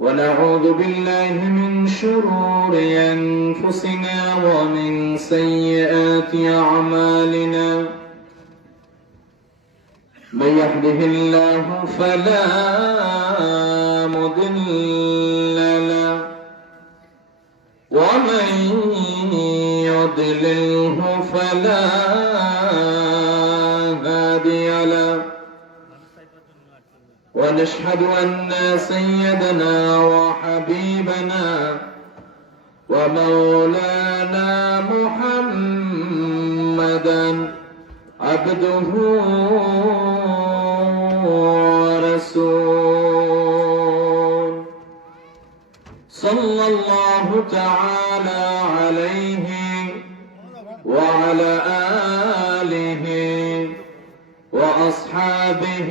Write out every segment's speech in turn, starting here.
ونعوذ بالله من شرور أنفسنا ومن سيئات أعمالنا من يهده الله فلا مضل له ومن يضلله فلا هادي له ونشهد أن سيدنا وحبيبنا ومولانا محمدا عبده ورسوله صلى الله تعالى عليه وعلى آله وأصحابه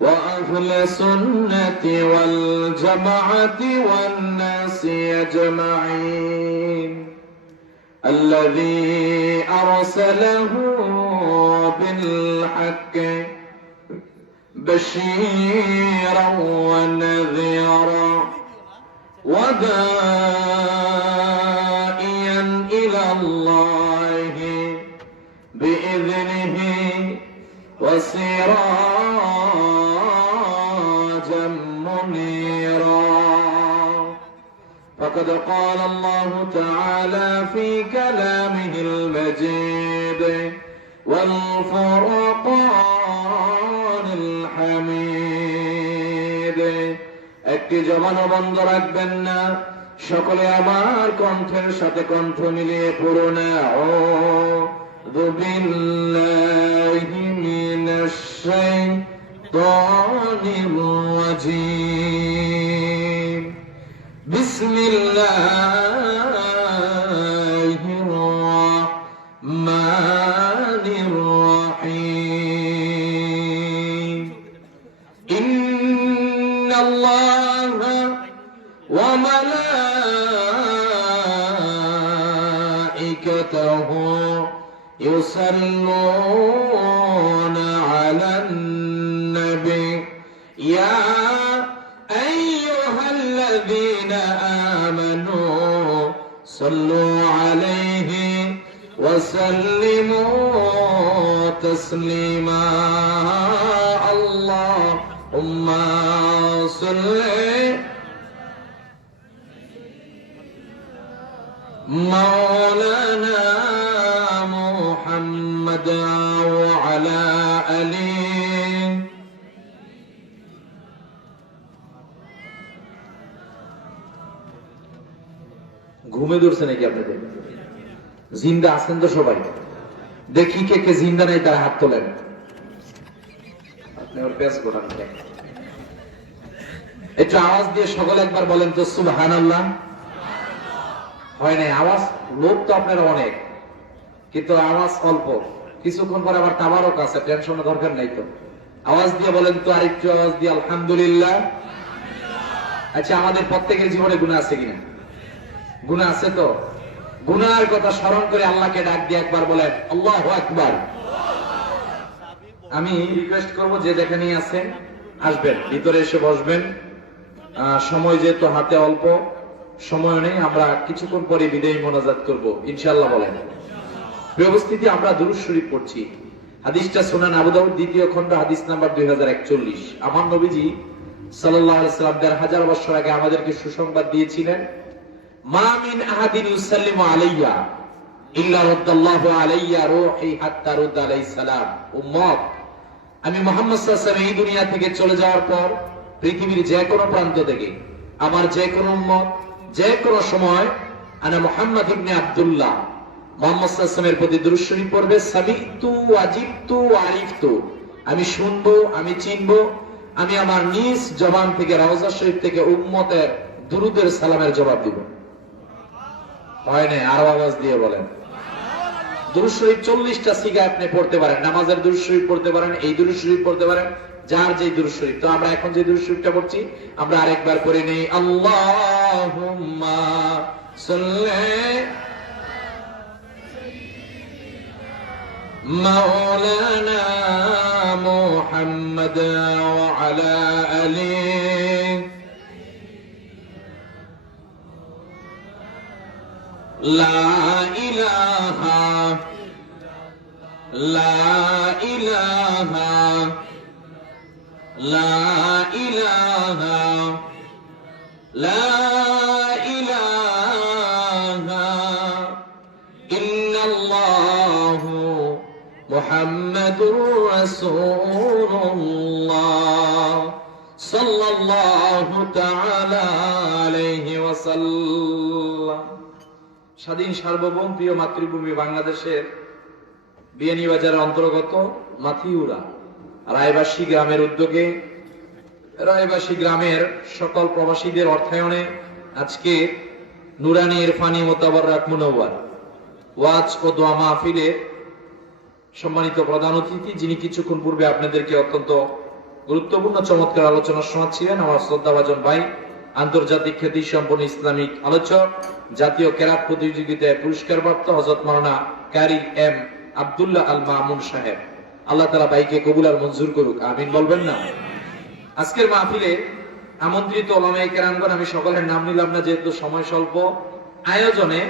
وأهل السنة والجماعة والناس أجمعين الذي أرسله بالحق بشيرا ونذيرا وداعيا إلى الله بإذنه وسراجا منيرا فقد قال الله تعالى في كلامه المجيد والفرقان الحميد একটি জবানও বন্ধ রাখবেন না সকলে আমার কণ্ঠের সাথে কণ্ঠ মিলিয়ে পড়ুন আউযু বিল্লাহি মিনাশ শাইতানির রাজীম বিসমিল্লাহির রাহমানির রাহিম ইন্নাল্লাহা ওয়া মালাইকাতাহু ইউসাল্লুনা আলান নবী ইয়া আইয়ুহাল্লাযীনা আমানু সাল্লু আলাইহি ওয়া সাল্লিমু তাসলিমা আল্লাহুম্মা সাল্লি মাওলানা মুহাম্মাদ ওয়া আলা আলিহি ঘুমে ধরছে নাকি আপনাদের? জিন্দা আছেন তো সবাই? দেখি কে কে জিন্দা নাই তারা হাত তোলেন। আপনি ওর পেস গোটান একটু আওয়াজ দিয়ে সকলে একবার বলেন তো সুবহানাল্লাহ। হয় নাই আওয়াজ? লোক তো আপনারা অনেক, কিন্তু আওয়াজ অল্প। কিছুক্ষণ পরে আবার তাবারক আছে, টেনশনের দরকার নাই তো। আওয়াজ দিয়ে বলেন তো, আরেকটু আওয়াজ দিয়ে আলহামদুলিল্লাহ। আচ্ছা, আমাদের প্রত্যেকের জীবনে গুনাহ আছে কিনা? গুনাহ আছে তো? গুনাহের কথা স্মরণ করে আল্লাহকে ডাক দিয়ে একবার বলেন আল্লাহু আকবার। আমি রিকোয়েস্ট করব যে যেখানে আছেন আসবেন, ভিতরে এসে বসবেন। সময় যেহেতু হাতে অল্প, সময় নেই, আমরা কিছুক্ষণ পরে বিদায়ী মোনাজাত করব ইনশাআল্লাহ। বলেন প্রিয় উপস্থিতি, আমরা দুরূদ শরীফ পড়ছি। হাদিসটা সুনান আবু দাউদ দ্বিতীয় খণ্ড হাদিস নাম্বার 2041। আমার নবীজি সাল্লাল্লাহু আলাইহি ওয়াসাল্লাম ১৫০০ বছর আগে আমাদেরকে সুসংবাদ দিয়েছিলেন, মা মিন আহাদিন ইউসাল্লিমু আলাইয়া ইল্লা রাদ্দাল্লাহু আলাইয়া রূহি হাত্তা রুদ্দা আলাইহিস সালাম। উম্মত, আমি মুহাম্মদ সাল্লাল্লাহু আলাইহি ওয়াসাল্লাম এই দুনিয়া থেকে চলে যাওয়ার পর পৃথিবীর যে কোনো প্রান্ত থেকে আমার যে কোনো উম্মত যে কোনো সময় আনা মুহাম্মদ ইবনে আব্দুল্লাহ মুহাম্মদ সাল্লাল্লাহু আলাইহি ওয়াসাল্লামের প্রতি দুরূদ শরীফ পড়বে। সামিতু ওয়াজিবতু ওয়ারিফতু, আমি শুনবো, আমি চিনবো, আমি আমার নিজ জবান থেকে রওজা শরীফ থেকে উম্মতের দুরুদের সালামের জবাব দিব। হয় না? আরো আওয়াজ দিয়ে বলেন। দুরূদ শরীফ 40টা সিগা আপনি পড়তে পারেন। নামাজের দুরূদ শরীফ পড়তে পারেন, এই দুরূদ শরীফ পড়তে পারেন, যার যে দুরূদ শরীফ। তো আমরা এখন যে দুরূদ শরীফটা পড়ছি আমরা আরেকবার পড়ে নেই। আল্লাহুম্মা সাল্লি মাওলানা মুহাম্মাদ ওয়া আলা আলিহি লা ইলাহা লা ইলাহা লা ইলাহা লা ইলাহা ইল্লাল্লাহু মুহাম্মাদুর রাসূলুল্লাহ সাল্লাল্লাহু তাআলা আলাইহি ওয়াসাল্লাম। স্বাধীন সার্বভৌম প্রিয় মাতৃভূমি বাংলাদেশের বিয়ানীবাজারের অন্তর্গত মাথিউরা রায়বাসী গ্রামের উদ্যোগে রায়বাসী গ্রামের সকল প্রবাসীদের অর্থায়নে আজকে নুরানি ইরফানি মোতাবাররাক মুনাওয়ার ওয়াজ ও দোয়া মাহফিলে সম্মানিত প্রধান অতিথি, যিনি কিছুক্ষণ পূর্বে আপনাদেরকে অত্যন্ত গুরুত্বপূর্ণ চমৎকার আলোচনা শোনাচ্ছিলেন, আমার শ্রদ্ধাভাজন ভাই, আন্তর্জাতিক খ্যাতি সম্পন্ন ইসলামিক আলোচক, জাতীয় কেরাত প্রতিযোগিতায় পুরস্কারপ্রাপ্ত হযরত মাওলানা কারি এম আব্দুল্লাহ আল মামুন সাহেব। আল্লাহ তাআলা ভাইকে কবুল আর মঞ্জুর করুক, আমিন বলবেন না? আজকের মাহফিলে আমন্ত্রিত উলামায়ে কেরামগণ, আমি সকলের নাম নিলাম না যেহেতু সময় স্বল্প। আয়োজনে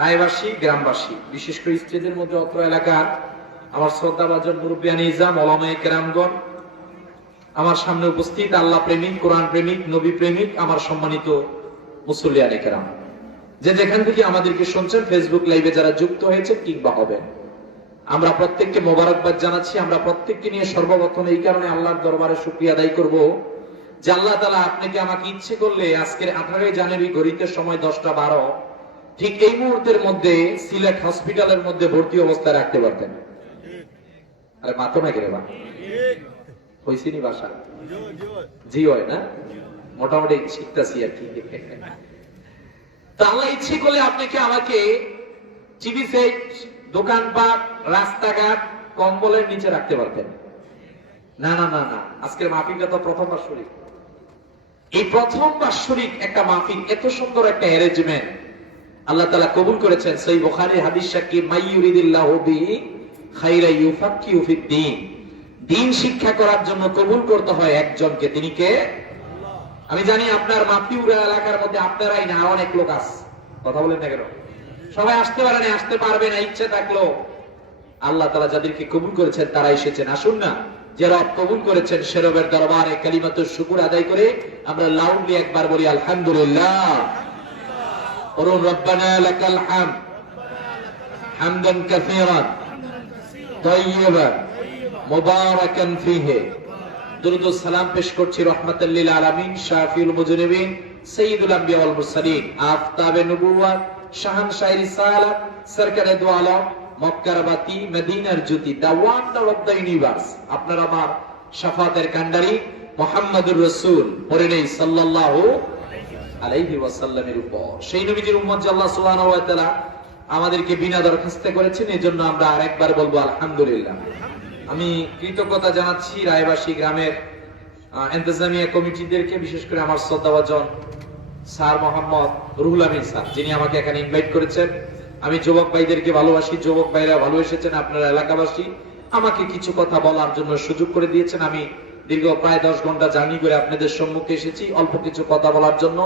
রায়বাসী গ্রামবাসী, বিশেষ করে স্ত্রীদের মধ্যে অত্র এলাকার আমার শ্রদ্ধাভাজন মুরব্বিয়ান ইজাম, উলামায়ে কেরামগণ, আমার সামনে উপস্থিত আল্লাহ প্রেমিক, কোরআন প্রেমিক, নবী প্রেমিক, আমার সম্মানিত মুসল্লিয়ানে কেরাম, যে যেখান থেকে আমাদেরকে শুনছেন, ফেসবুক লাইভে যারা যুক্ত হয়েছে কিংবা হবেন, আমরা প্রত্যেককে মোবারকবাদ জানাচ্ছি। আমরা প্রত্যেককে নিয়ে সর্বপ্রথম এই কারণে আল্লাহর দরবারে শুকরিয়া আদায় করব যে আল্লাহ তাআলা আপনাকে আমাকে ইচ্ছে করলে আজকের 18 জানুয়ারি ঘড়িতে সময় 10:12 ঠিক এই মুহূর্তের মধ্যে সিলেট হসপিটালের মধ্যে ভর্তি অবস্থায় রাখতে পারতেন। আরে মাতো না কে রে বা হইছিনি বাসা জি হয় না, মোটামুটি শিখতেছি আর কি। তা আল্লাহ ইচ্ছে করলে আপনাকে আমাকে টিভি সেট, দোকানপাট, রাস্তাঘাট, কম্বলের নিচে রাখতে পারতেন। না না না না, আজকের মাহফিলটা তো প্রথম বাৎসরিক। এই প্রথম বাৎসরিক একটা মাহফিল, এত সুন্দর একটা অ্যারেঞ্জমেন্ট আল্লাহ তাআলা কবুল করেছেন। সহিহ বুখারীর হাদিস সাক্ষী, মাই ইউরিদিল্লাহু বিহি খাইরা ইউফাক্কিহু ফিদ্দীন। দ্বীন শিক্ষা করার জন্য কবুল করতে হয় একজনকে, তিনি কে? আমি জানি আপনার মাথিউরা এলাকার মধ্যে আপনারাই না, অনেক লোক আছে, কথা বলেন না কেন? সবাই আসতে পারে না, আসতে পারবে না, ইচ্ছে থাকলো। আল্লাহ তাআলা যাদেরকে কবুল করেছেন তারা এসেছেন। আসুন না, যে রব কবুল করেছেন সে রবের দরবারে কালিমাতুশ শুকর আদায় করে আমরা লাউডলি একবার বলি আলহামদুলিল্লাহ। বলুন রব্বানা লাকাল হামদ হামদান কাসীরান তাইয়্যিবান মুবারাকান ফীহি। দুরূদ ও সালাম পেশ করছি রহমাতাল লিল আলামিন, শাফিউল মুজনিবিন, সাইয়্যিদুল আম্বিয়া ওয়াল মুরসালিন, আফতাবে নবুওয়াত, শাহানশাহ রিসালাত, সরকারে দু আলম, মক্কার বাতি, মদিনার জ্যোতি, দা ওয়ান্ডার অফ দা ইউনিভার্স, আপনার আমার শাফাতের কান্ডারি মুহাম্মদুর রাসূল পড়ে নেই সাল্লাল্লাহু আলাইহি ওয়াসাল্লামের উপর। সেই নবীজির উম্মত যে আল্লাহ সুবহানাহু ওয়া তাআলা আমাদেরকে বিনা দরখাস্তে করেছেন, এজন্য আমরা আরেকবার বলবো আলহামদুলিল্লাহ। আমি কৃতজ্ঞতা জানাচ্ছি রায়বাসী গ্রামের ইন্তেজামিয়া কমিটিদেরকে, বিশেষ করে আমার শ্রদ্ধাভাজন স্যার মোহাম্মদ রুহুল আমিন স্যার, যিনি আমাকে এখানে ইনভাইট করেছেন। আমি যুবক ভাইদেরকে ভালোবাসি, যুবক ভাইরা ভালো এসেছেন, আপনারা এলাকাবাসী আমাকে কিছু কথা বলার জন্য সুযোগ করে দিয়েছেন। আমি দীর্ঘ প্রায় 10 ঘন্টা জার্নি করে আপনাদের সম্মুখে এসেছি অল্প কিছু কথা বলার জন্য।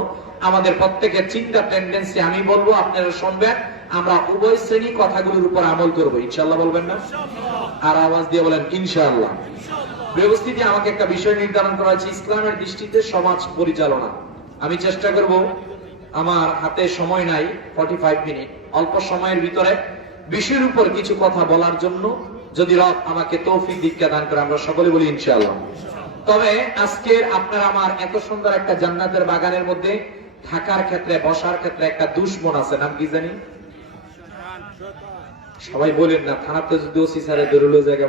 আমাদের প্রত্যেকের চিন্তা টেন্ডেন্সি আমি বলবো, আপনারা শুনবেন, আমরা উভয় শ্রেণী কথাগুলোর উপর আমল করবো, ইনশাআল্লাহ বলবেন না? আর আওয়াজ দিয়ে বলেন ইনশাআল্লাহ। ব্যবস্থিতি আমাকে একটা বিষয় নির্ধারণ করা হয়েছে, ইসলামের দৃষ্টিতে সমাজ পরিচালনা। আমি চেষ্টা করব, আমার হাতে সময় নাই, 45 মিনিট, অল্প সময়ের ভিতরে বিষয়ের উপর কিছু কথা বলার জন্য, যদি রব আমাকে তৌফিক দীক্ষা দান করে, আমরা সকলে বলি ইনশাআল্লাহ। তবে আজকের আপনার আমার এত সুন্দর একটা জান্নাতের বাগানের মধ্যে থাকার ক্ষেত্রে, বসার ক্ষেত্রে একটা দুশমন আছে, নাম কি জানি? সবাই বলেন না, থানাতে যদি ওসি স্যারের দরুল জায়গা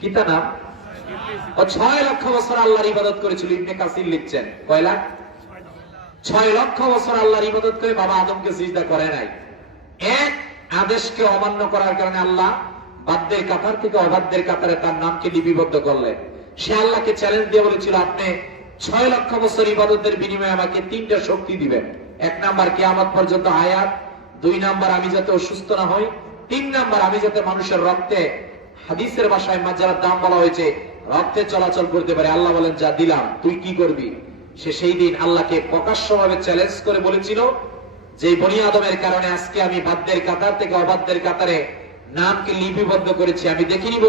কি তা নাম? ও 6 লক্ষ বছর আল্লাহর ইবাদত করেছিল। ইবনে কাসির লিখছেন, কয় লাখ? 6 লক্ষ বছর আল্লাহর ইবাদত করে বাবা আদমকে সিজদা করে নাই। এক আদেশকে অমান্য করার কারণে আল্লাহ বাদ্যের কাতার থেকে অবাদ্যের কাতারে তার নামকে লিপিবদ্ধ করলেন। সে আল্লাহকে চ্যালেঞ্জ দিয়ে বলেছিল, আপনি 6 লক্ষ বছর ইবাদতের বিনিময়ে আমাকে 3টা শক্তি দিবেন। 1 নাম্বার কিয়ামত পর্যন্ত হায়াত, 2 নাম্বার আমি যাতে অসুস্থ না হই, 3 নাম্বার আমি যাতে মানুষের রক্তে, হাদিসের ভাষায় মাজারার দাম বলা হয়েছে, রক্তে চলাচল করতে পারে। আল্লাহ বলেন, যা দিলাম, তুই কি করবি? সে সেই দিন আল্লাহকে প্রকাশ্যভাবে চ্যালেঞ্জ করে বলেছিল, যে বনি আদমের কারণে আজকে আমি বাদ্যের কাতার থেকে অবাধ্যের কাতারে নামকে লিপিবদ্ধ করেছি, আমি দেখে নিব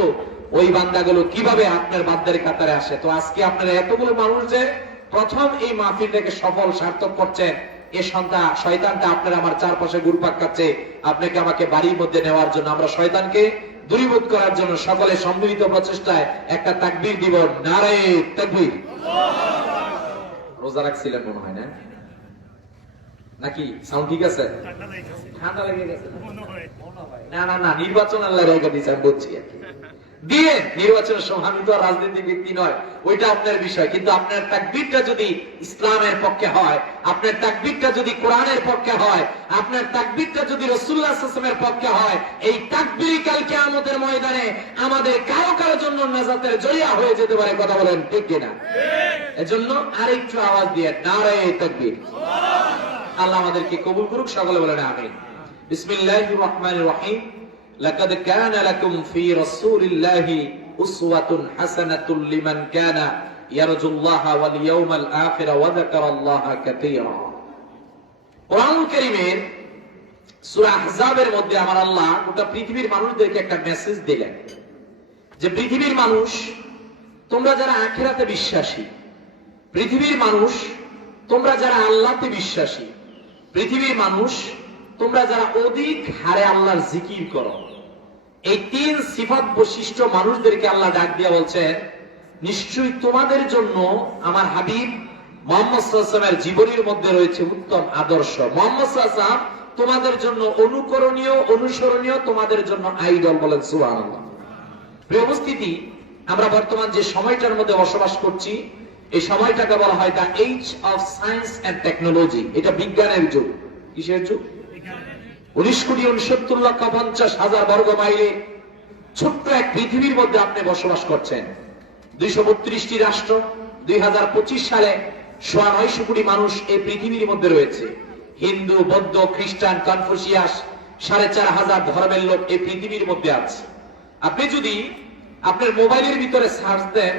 ওই বান্দাগুলো কিভাবে আপনার বাদ্যের কাতারে আসে। তো আজকে আপনারা এতগুলো মানুষ যে প্রথম এই মাহফিলটাকে সফল সার্থক করছেন, এ শয়তানটা আপনার আমার চারপাশে ঘুরপাক খাচ্ছে আপনাকে আমাকে বাড়ির মধ্যে নেওয়ার জন্য। আমরা শয়তানকে দূরীভূত করার জন্য সকলে সম্মিলিত প্রচেষ্টায় একটা তাকবীর দিব, নারে তাকবীর। রোজা রাখছিলেন মনে হয় না, নাকি সাউন্ড ঠিক আছে? ঠান্ডা লেগে গেছে? না না না, নির্বাচন আল্লাহ রেখে দিয়েছে, আমি বলছি দিয়ে নির্বাচনের সময়, আমি তো রাজনীতি ব্যক্তি নয়, ওইটা আপনার বিষয়, কিন্তু আপনার তাকবীরটা যদি ইসলামের পক্ষে হয়, আপনার তাকবীরটা যদি কোরআনের পক্ষে হয়, আপনার তাকবীরটা যদি রাসূলুল্লাহ সাল্লাল্লাহু আলাইহি ওয়াসাল্লামের পক্ষে হয়, এই তাকবীরই কাল কিয়ামতের ময়দানে আমাদের কারো কারো জন্য নাজাতের জরিয়া হয়ে যেতে পারে। কথা বলেন ঠিক কিনা? এজন্য আরেকটু আওয়াজ দিয়ে নারে তাকবীর। আল্লাহ আমাদেরকে কবুল করুক, সকলে বলেন আমিন। বিসমিল্লাহির রহমানির রহিম। লাকাদ কানা লাকুম ফি রাসূলিল্লাহি উসওয়াতুন হাসানাতুল লিমান কানা ইয়ারজুল্লাহা ওয়াল ইয়াউমাল আখির ওয়া যাকারাল্লাহা কাসীরা। কোরআনুল কারীমের সূরা আহজাবের মধ্যে আমার আল্লাহ গোটা পৃথিবীর মানুষদেরকে একটা মেসেজ দিলেন যে পৃথিবীর মানুষ, তোমরা যারা আখিরাতে বিশ্বাসী, পৃথিবীর মানুষ তোমরা যারা আল্লাহতে বিশ্বাসী, পৃথিবীর মানুষ তোমরা যারা অধিক হারে আল্লাহর জিকির করো, এই তিন সিফাত বৈশিষ্ট্য মানুষদেরকে আল্লাহ ডাক দিয়া বলছেন, নিশ্চয়ই তোমাদের জন্য আমার হাবিব মুহাম্মদ সাল্লাল্লাহু আলাইহি ওয়াসাল্লামের জীবনের মধ্যে রয়েছে উত্তম আদর্শ। মুহাম্মদ সাল্লাল্লাহু আলাইহি ওয়াসাল্লাম তোমাদের জন্য অনুকরণীয়, অনুসরণীয়, তোমাদের জন্য আইডল। বলেন সুবহানাল্লাহ। প্রিয় উপস্থিতি, আমরা বর্তমান যে সময়টার মধ্যে বসবাস করছি, এই সময়টাকে বলা হয় the age of science and technology. এটা বিজ্ঞানের যুগ। কিসের যুগ? 19,69,50,000 বর্গ মাইলে ছোট্ট এক পৃথিবীর মধ্যে আপনি বসবাস করছেন। 232টি রাষ্ট্র, 2025 সালে 9.25 কোটি মানুষ এই পৃথিবীর মধ্যে রয়েছে। হিন্দু, বৌদ্ধ, খ্রিস্টান, কনফুসিয়াস, 4,500 ধর্মের লোক এই পৃথিবীর মধ্যে আছে। আপনি যদি আপনার মোবাইলের ভিতরে সার্চ দেন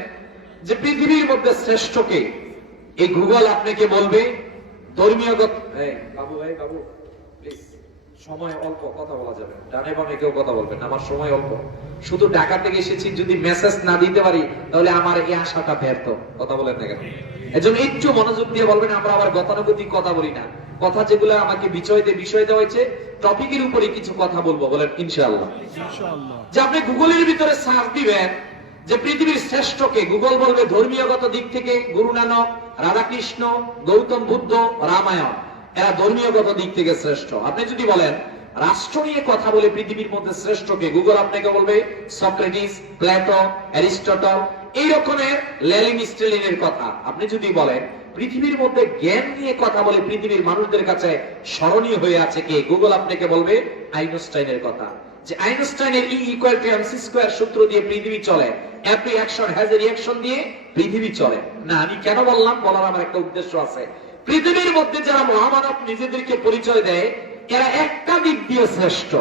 যে পৃথিবীর মধ্যে শ্রেষ্ঠ কে, এই গুগল আপনাকে বলবে ধর্মীয় বাবু ভাই, বাবু প্লিজ, সময় অল্প, কথা বলা যাবে, ডানে বামে কেউ কথা বলবেন, আমার সময় অল্প। শুধু ঢাকা থেকে এসেছি, যদি মেসেজ না দিতে পারি তাহলে আমার এই আশাটা ব্যর্থ। কথা বলেন না কেন? এজন্য একটু মনোযোগ দিয়ে বলবেন। আমরা আবার গতানুগতিক কথা বলি না, কথা যেগুলো আমাকে বিষয় দেওয়া হয়েছে টপিকের উপরে কিছু কথা বলবো। বলেন ইনশাআল্লাহ। যে আপনি গুগলের ভিতরে সার্চ দিবেন যে পৃথিবীর শ্রেষ্ঠ কে, গুগল বলবে ধর্মীয়গত দিক থেকে গুরু নানক, রাধাকৃষ্ণ, গৌতম বুদ্ধ, রামায়ণ, এরা ধর্মীয়গত দিক থেকে শ্রেষ্ঠ। আপনি যদি বলেন রাষ্ট্র নিয়ে কথা বলে পৃথিবীর মধ্যে শ্রেষ্ঠ কে, গুগল আপনাকে বলবে সক্রেটিস, প্লেটো, অ্যারিস্টটল, এই রকমের লেনিন, স্ট্যালিনের কথা। আপনি যদি বলেন পৃথিবীর মধ্যে জ্ঞান নিয়ে কথা বলে পৃথিবীর মানুষদের কাছে স্মরণীয় হয়ে আছে কে, গুগল আপনাকে বলবে আইনস্টাইনের কথা। যে আইনস্টাইনের E=mc² সূত্র দিয়ে পৃথিবী চলে, every action has a reaction দিয়ে পৃথিবী চলে না। আমি কেন বললাম, বলার আমার একটা উদ্দেশ্য আছে। পৃথিবীর মধ্যে যারা মহামানব নিজেদেরকে পরিচয় দেয়, এরা একটা দিক দিয়ে শ্রেষ্ঠ,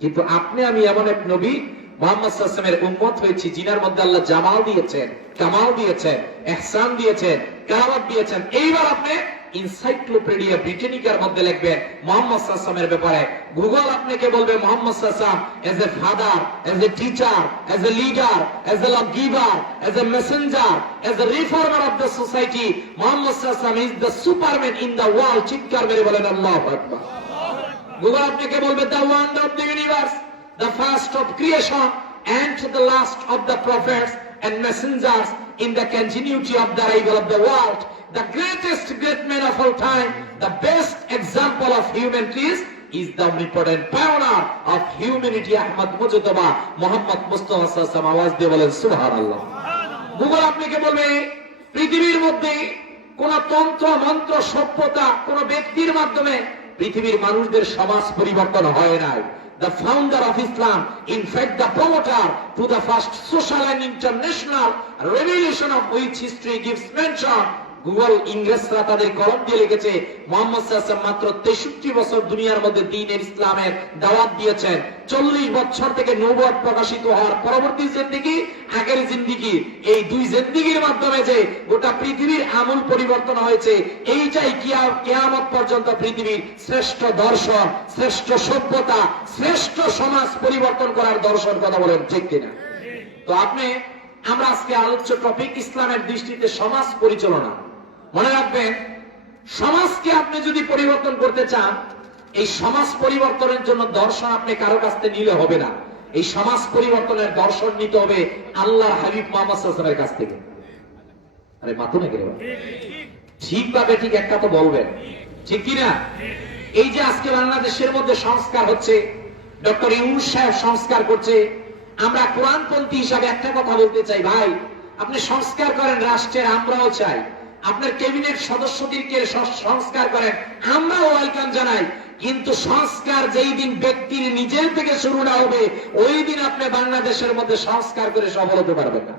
কিন্তু আপনি আমি এমন এক নবী মুহাম্মদ সাল্লাল্লাহু আলাইহি ওয়াসাল্লামের উম্মত হয়েছি, যিনার মধ্যে আল্লাহ জামাল দিয়েছেন, কামাল দিয়েছেন, ইহসান দিয়েছেন, কারামাত দিয়েছেন। এইবার আপনি এনসাইক্লোপিডিয়া ব্রিটানিকার মধ্যে লিখবেন মুহাম্মদ সাল্লাল্লাহু আলাইহি ওয়াসাল্লামের ব্যাপারে, গুগল আপনাকে বলবে মুহাম্মদ সাল্লাল্লাহু আলাইহি ওয়াসাল্লাম as a father, as a teacher, as a leader, as a love giver, as a Messenger, as a reformer of the society, Muhammad সাল্লাল্লাহু আলাইহি ওয়াসাল্লাম is the Superman in the world. চিৎকার মেরে বলেন আল্লাহু আকবার। গুগল আপনাকে বলবে the wonder of the universe, the first of creation and the last of the prophets and messengers in the continuity of the arrival of the world, the greatest great man of all time, the best example of humanity is the omnipotent pioneer of humanity, Ahmad Mujtaba Muhammad Mustafa sallallahu alaihi wasallam। আওয়াজ দিয়ে বলেন সুবহানাল্লাহ। Google আপনাকে বলবে পৃথিবীর মধ্যে কোন তন্ত্র মন্ত্র সভ্যতা কোন ব্যক্তির মাধ্যমে পৃথিবীর মানুষদের সমাজ পরিবর্তন হয় নাই। The founder of Islam, in fact the promoter to the first social and international revolution of which history gives mention, Google ইংরেজরা তাদের কলম দিয়ে লিখেছে মুহাম্মদ সাল্লাল্লাহু আলাইহি ওয়াসাল্লাম মাত্র 63 বছর দুনিয়ার মধ্যে দ্বীনের ইসলামের দাওয়াত দিয়েছেন। 40 বছর থেকে নবুয়ত প্রকাশিত হওয়ার পরবর্তী জিন্দেগি, আগের জিন্দেগি, এই দুই জিন্দেগির মাধ্যমে যে গোটা পৃথিবীর আমূল পরিবর্তন হয়েছে, এইটাই কিয়ামত পর্যন্ত পৃথিবীর শ্রেষ্ঠ দর্শন, শ্রেষ্ঠ সভ্যতা, শ্রেষ্ঠ সমাজ পরিবর্তন করার দর্শন। কথা বলেন ঠিক কিনা? তো আমরা আজকে আলোচ্য টপিক ইসলামের দৃষ্টিতে সমাজ পরিচালনা। মনে রাখবেন, সমাজকে আপনি যদি পরিবর্তন করতে চান, এই সমাজ পরিবর্তনের জন্য দর্শন আপনি কারো কাছ থেকে নিলে হবে না। এই সমাজ পরিবর্তনের দর্শন নিতে হবে আল্লাহর হাবিব মুহাম্মদ সাল্লাল্লাহু আলাইহি ওয়াসাল্লামের কাছ থেকে। আরে মাথা নাকি রে? ঠিকভাবে ঠিক একটা তো বলবেন, ঠিক কিনা? এই যে আজকে বাংলাদেশের মধ্যে সংস্কার হচ্ছে, ডক্টর ইউনূস সাহেব সংস্কার করছে, আমরা কোরআনপন্থী হিসাবে একটা কথা বলতে চাই, ভাই আপনি সংস্কার করেন রাষ্ট্রের, আমরাও চাই। আপনার ক্যাবিনেট সদস্যদেরকে সংস্কার করেন, আমরাও ওয়েলকাম জানাই। কিন্তু সংস্কার যেই দিন ব্যক্তির নিজের থেকে শুরু না হবে, ওই দিন আপনি বাংলাদেশের মধ্যে সংস্কার করে সফল হতে পারবেন না।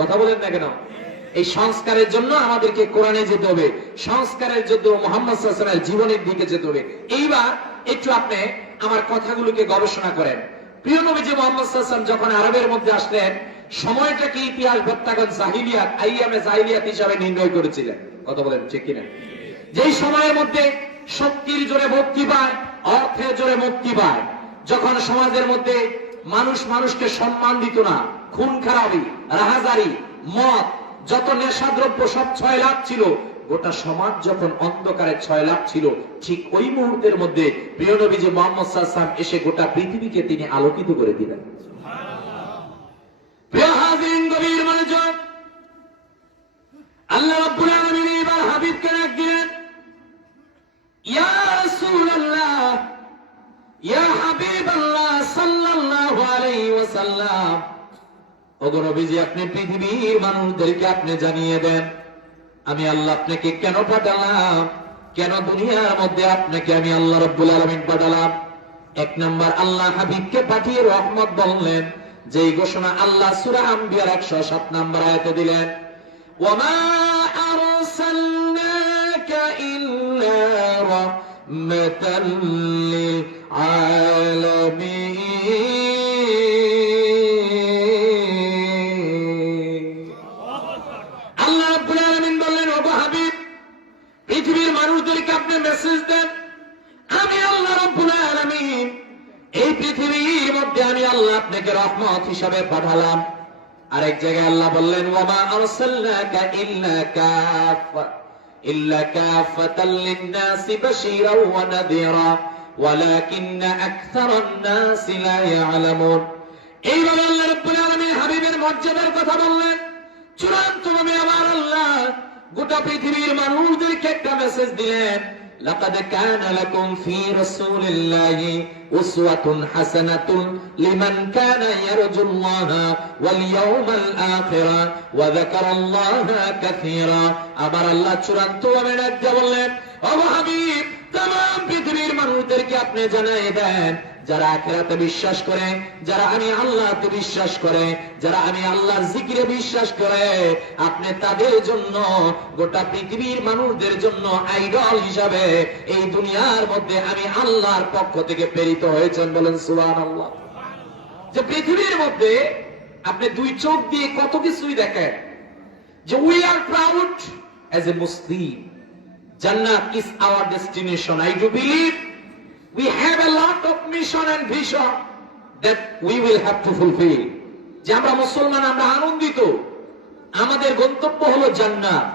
কথা বলেন না কেন? এই সংস্কারের জন্য আমাদেরকে কোরআনে যেতে হবে, সংস্কারের জন্য মুহাম্মদ সাল্লাল্লাহু আলাইহি ওয়াসাল্লামের জীবনের দিকে যেতে হবে। এইবার একটু আপনি আমার কথাগুলোকে গবেষণা করেন। প্রিয় নবীজি মুহাম্মদ সাল্লাল্লাহু আলাইহি ওয়াসাল্লাম যখন আরবের মধ্যে আসলেন, সময়টাকে ইতিহাস বক্তাগণ জাহিলিয়াত, আইয়ামে জাহিলিয়াত হিসাবে নির্ণয় করেছিলেন। কথা বলেন ঠিক কিনা? যেই সময়ের মধ্যে শক্তির জোরে মুক্তি পায়, অর্থের জোরে মুক্তি পায়, যখন সমাজের মধ্যে মানুষ মানুষকে সম্মান দিত না, খুন খারাপি, রাহাজারি, মদ, যত নেশাদ্রব্য সব 6 লাখ ছিল, গোটা সমাজ যখন অন্ধকারে 6 লাখ ছিল, ঠিক ওই মুহূর্তের মধ্যে প্রিয় নবীজি মুহাম্মদ সাল্লাল্লাহু আলাইহি ওয়াসাল্লাম এসে গোটা পৃথিবীকে তিনি আলোকিত করে দিলেন। প্রিয় হাজিরিন, গভীর মনোযোগ। আল্লাহ রাব্বুল আলামিন এবার হাবিবকে ডাক দিলেন, ইয়া রাসূলুল্লাহ, ইয়া হাবিবাল্লাহ সাল্লাল্লাহু আলাইহি ওয়াসাল্লাম। ওগো নবীজি, আপনি পৃথিবীর মানুষদেরকে আপনি জানিয়ে দেন, আমি আল্লাহ আপনাকে কেন পাঠালাম, কেন দুনিয়ার মধ্যে আপনাকে আমি আল্লাহ রাব্বুল আলামিন পাঠালাম। 1 নাম্বার, আল্লাহ হাবিবকে পাঠিয়ে রহমত বললেন, যেই ঘোষণা আল্লাহ সূরা আম্বিয়ার 107 নাম্বার আয়াতে দিলেন, ওয়ামা আরসালনাকা ইল্লা রাহমাতাল লিল আলামিন। আল্লাহ রাব্বুল আলামিন বললেন, ওগো হাবিব, পৃথিবীর মানুষদেরকে আপনি মেসেজ দেন, আমি আল্লাহ রাব্বুল আলামিন এই পৃথিবীর মধ্যে আমি আল্লাহ আপনাকে রহমত হিসাবে পাঠালাম। আরেক জায়গায় আল্লাহ বললেন, ওয়ামা আরসালনাকা ইল্লা কাফাতাল লিন-নাসি বাশীরাও ওয়া নাযীরা ওয়ালাকিন্না আকসারান নাসি লা ইয়ালামুন। এইভাবে আল্লাহ রাব্বুল আলামিন হাবিবের মর্যাদার কথা বললেন। চূড়ান্তভাবে আমার আল্লাহ গোটা পৃথিবীর মানুষদেরকে একটা মেসেজ দিলেন, লাকাদ কানা লাকুম ফি রাসূলিল্লাহি উসওয়াতুন হাসানাতুন লিমান কানা ইয়ারজুল্লাহা ওয়াল ইয়াউমাল আখিরা ওয়া যাকারাল্লাহা কাসীরা। আবার আল্লাহ চূড়ান্তভাবে ডাক দিয়ে বললেন, ও হাবিব, तमाम পৃথিবীর মানুষদেরকে আপনি জানিয়ে দেন, যারা আখিরাতে বিশ্বাস করে, যারা আমি আল্লাহতে বিশ্বাস করে, যারা আমি আল্লাহর জিকিরে বিশ্বাস করে, আপনি তাদের জন্য, গোটা পৃথিবীর মানুষদের জন্য আইডল হিসাবে এই দুনিয়ার মধ্যে আমি আল্লাহর পক্ষ থেকে প্রেরিত হয়েছেন। বলেন সুবহানাল্লাহ। যে পৃথিবীর মধ্যে আপনি দুই চোখ দিয়ে কত কিছুই দেখেন, যে we are proud as a Muslim, Jannah is our destination. I do believe we have a lot of mission and vision that we will have to fulfill. যে আমরা মুসলমান, আমরা আনন্দিত, আমাদের গন্তব্য হলো জান্নাত।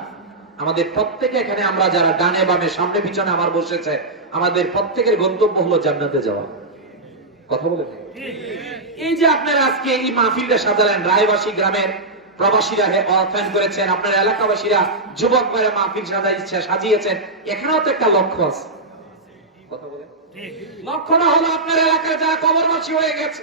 আমাদের প্রত্যেকে এখানে আমরা যারা ডানে বামে সামনে পিছনে আমার বসেছে, আমাদের প্রত্যেকের গন্তব্য হলো জান্নাতে যাওয়া। কথা বলে এই যে আপনারা আজকে এই মাহফিলটা সাজালেন, রায়বাসী গ্রামের প্রবাসীরা অর্থায়ন করেছেন, আপনার এলাকাবাসীরা যুবক ভাইরা মাহফিল সাজিয়েছেন, এখানেও তো একটা লক্ষ্য আছে। কথা বলে লক্ষ্যটা হলো আপনার এলাকায় যারা কবরবাসী হয়ে গেছে,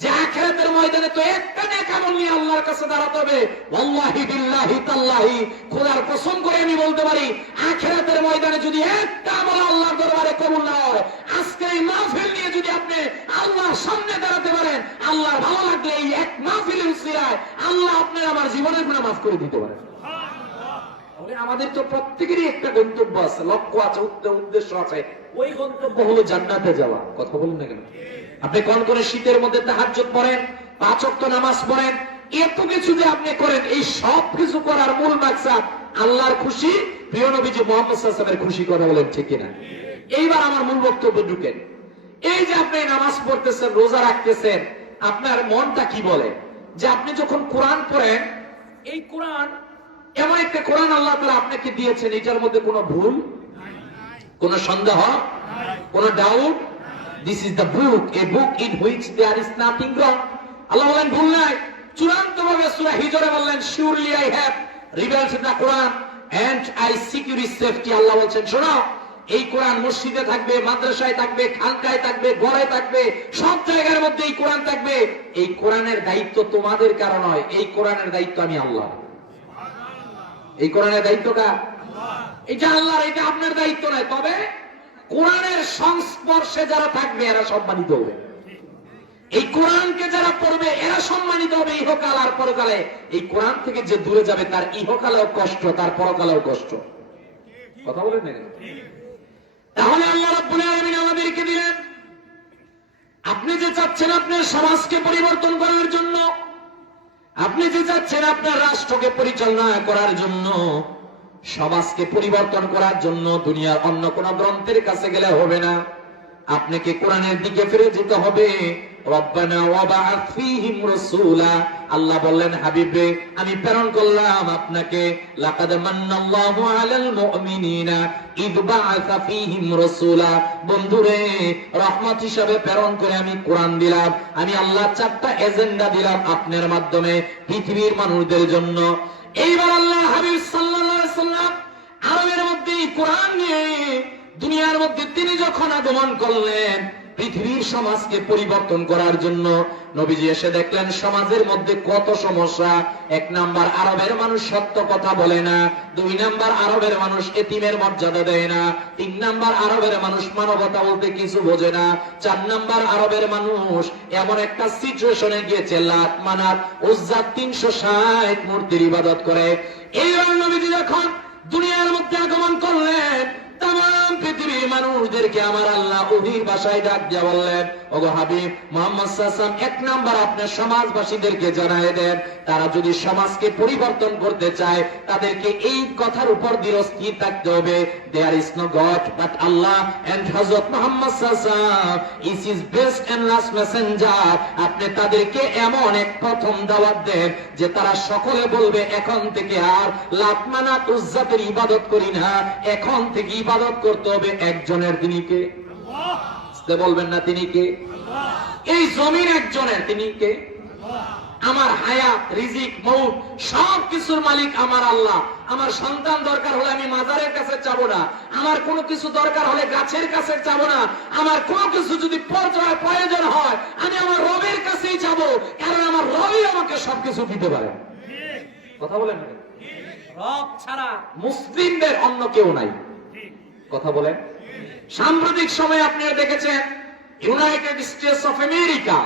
যে আখিরাতের ময়দানে তো একটা নেক আমল নিয়ে আল্লাহর কাছে দাঁড়াতে হবে। ওয়াল্লাহি বিল্লাহি তাল্লাহি, খোদার কসম করে আমি বলতে পারি, আখিরাতের ময়দানে যদি একটা আমল আল্লাহর দরবারে কবুল না হয়, আজকে এই মাহফিল নিয়ে যদি আপনি আল্লাহর সামনে দাঁড়াতে পারেন, আল্লাহর ভালো লাগলে এই এক মাহফিলের উসিলায় আল্লাহ আপনার আমার জীবনের গুনাহ মাফ করে দিতে পারেন। তাহলে আমাদের তো প্রত্যেকেরই একটা গন্তব্য আছে, লক্ষ্য আছে, উদ্দেশ্য আছে। ওই গন্তব্য হলো জান্নাতে যাওয়া। কথা বলুন না কেন? আপনি কোন কোন শীতের মধ্যে তাহাজ্জুদ পড়েন, 5 ওয়াক্ত নামাজ পড়েন, এত কিছু যে আপনি করেন, এই সব কিছু করার মূল মাকসাদ আল্লাহর খুশি, প্রিয় নবীজি মুহাম্মদ সাল্লাল্লাহু আলাইহি ওয়াসাল্লামের খুশি। কথা বলেন ঠিক কিনা? এইবার আমার মূল বক্তব্য ঢুকেন। এই যে আপনি নামাজ পড়তেছেন, রোজা রাখতেছেন, আপনার মনটা কি বলে? যে আপনি যখন কোরআন পড়েন, এই কোরআন এমন একটা কোরআন আল্লাহ তাআলা আপনাকে দিয়েছেন, এটার মধ্যে কোনো ভুল, কোনো সন্দেহ, কোনো doubt, this is the book, a book in which there is nothing wrong. আল্লাহ বলেন ভুল নাই। চূড়ান্তভাবে সূরা হিজরে বললেন, surely I have revealed the Quran and I secure its safety। আল্লাহ বলছেন শোনো, এই কোরআন মসজিদে থাকবে, মাদ্রাসায় থাকবে, খানকায় থাকবে, ঘরে থাকবে, সব জায়গার মধ্যে এই কোরআন থাকবে। এই কোরআনের দায়িত্ব তোমাদের কারো নয়, এই কোরআনের দায়িত্ব আমি আল্লাহ। এই কোরআনের দায়িত্ব কার? এটা আল্লাহর, এটা আপনার দায়িত্ব নয়। তবে কোরআনের সংস্পর্শে যারা থাকবে এরা সম্মানিত হবে। এই কোরআনকে যারা পড়বে এরা সম্মানিত হবে ইহকাল আর পরকালে। এই কোরআন থেকে যে দূরে যাবে তার ইহকালেও কষ্ট, তার পরকালেও কষ্ট। কথা বলেন না? তাহলে আল্লাহ রাব্বুল আলামিন আমাদেরকে দিলেন, আপনি যে চাচ্ছেন আপনার সমাজকে পরিবর্তন করার জন্য, আপনি যে চাচ্ছেন আপনার রাষ্ট্রকে পরিচালনা করার জন্য, সমাজকে পরিবর্তন করার জন্য দুনিয়ার অন্য কোন গ্রন্থের কাছে গেলে হবে না, আপনাকে কোরআনের দিকে ফিরে যেতে হবে। রব্বানা ওয়াবা'আথ ফীহিম রাসূলা, আল্লাহ বললেন হাবিবে আমি প্রেরণ করলাম আপনাকে, লাকাদ মান্নাল্লাহু আলাল মুমিনিনা ইয বা'আসা ফীহিম রাসূলা, বন্ধুরে রহমত হিসেবে প্রেরণ করে আমি কোরআন দিলাম। আমি আল্লাহ 4টা এজেন্ডা দিলাম আপনার মাধ্যমে পৃথিবীর মানুষদের জন্য। এইবার আল্লাহ হাবিব সাল্লাল্লাহু আলাইহি সাল্লাম আরবের মধ্যে কোরআন নিয়ে দুনিয়ার মধ্যে তিনি যখন আগমন করলেন পৃথিবীর সমাজকে পরিবর্তন করার জন্য, নবীজি এসে দেখলেন সমাজের মধ্যে কত সমস্যা। 1 নাম্বার, আরবের মানুষ সত্য কথা বলে না। 2 নাম্বার, আরবের মানুষ এতিমের মর্যাদা দেয় না। 3 নাম্বার, আরবের মানুষ মানবতা বলতে কিছু বোঝে না। 4 নাম্বার, আরবের মানুষ এমন একটা সিচুয়েশনে গিয়েছে লাত মানাত উজ্জা 360 মূর্তির ইবাদত করে। এইবার নবীজি যখন দুনিয়ার মধ্যে আগমন করলেন, তাম পৃথিবীর মানুষদেরকে আমার আল্লাহ ওহীর ভাষায় ডাক দিয়ে বললেন, ওগো হাবিব মুহাম্মদ সাল্লাল্লাহু আলাইহি ওয়াসাল্লাম, 1 নাম্বার আপনার সমাজবাসীদেরকে জানায় দেন, তারা যদি সমাজকে পরিবর্তন করতে চায় তাদেরকে এই কথার উপর দৃঢ়স্থির থাকতে হবে, there is no God but Allah and Hazrat Muhammad সাল্লাল্লাহু আলাইহি ওয়াসাল্লাম is his best and last messenger. আপনি তাদেরকে এমন এক প্রথম দাওয়াত দেন যে তারা সকলে বলবে এখন থেকে আর লাত মানাত উজ্জাতের ইবাদত করি না, এখন থেকে ইবাদত করতে হবে একজনের। তিনি কে? আল্লাহ। বলবেন না তিনি কে? আল্লাহ। এই জমিন একজনের, তিনি কে? আল্লাহ। আমার হায়াত, রিজিক, মউত সব কিছুর মালিক আমার আল্লাহ। আমার সন্তান দরকার হলে আমি মাজারের কাছে চাবো না, আমার কোনো কিছু দরকার হলে গাছের কাছে চাবো না, আমার কোনো কিছু যদি প্রয়োজন হয় আমি আমার রবের কাছেই চাবো, কারণ আমার রবই আমাকে সবকিছু দিতে পারে। কথা বলেন না? রব ছাড়া মুসলিমদের অন্য কেউ নাই। কথা বলেন। সাম্প্রতিক সময়ে আপনারা দেখেছেন ইউনাইটেড স্টেটস অফ আমেরিকা,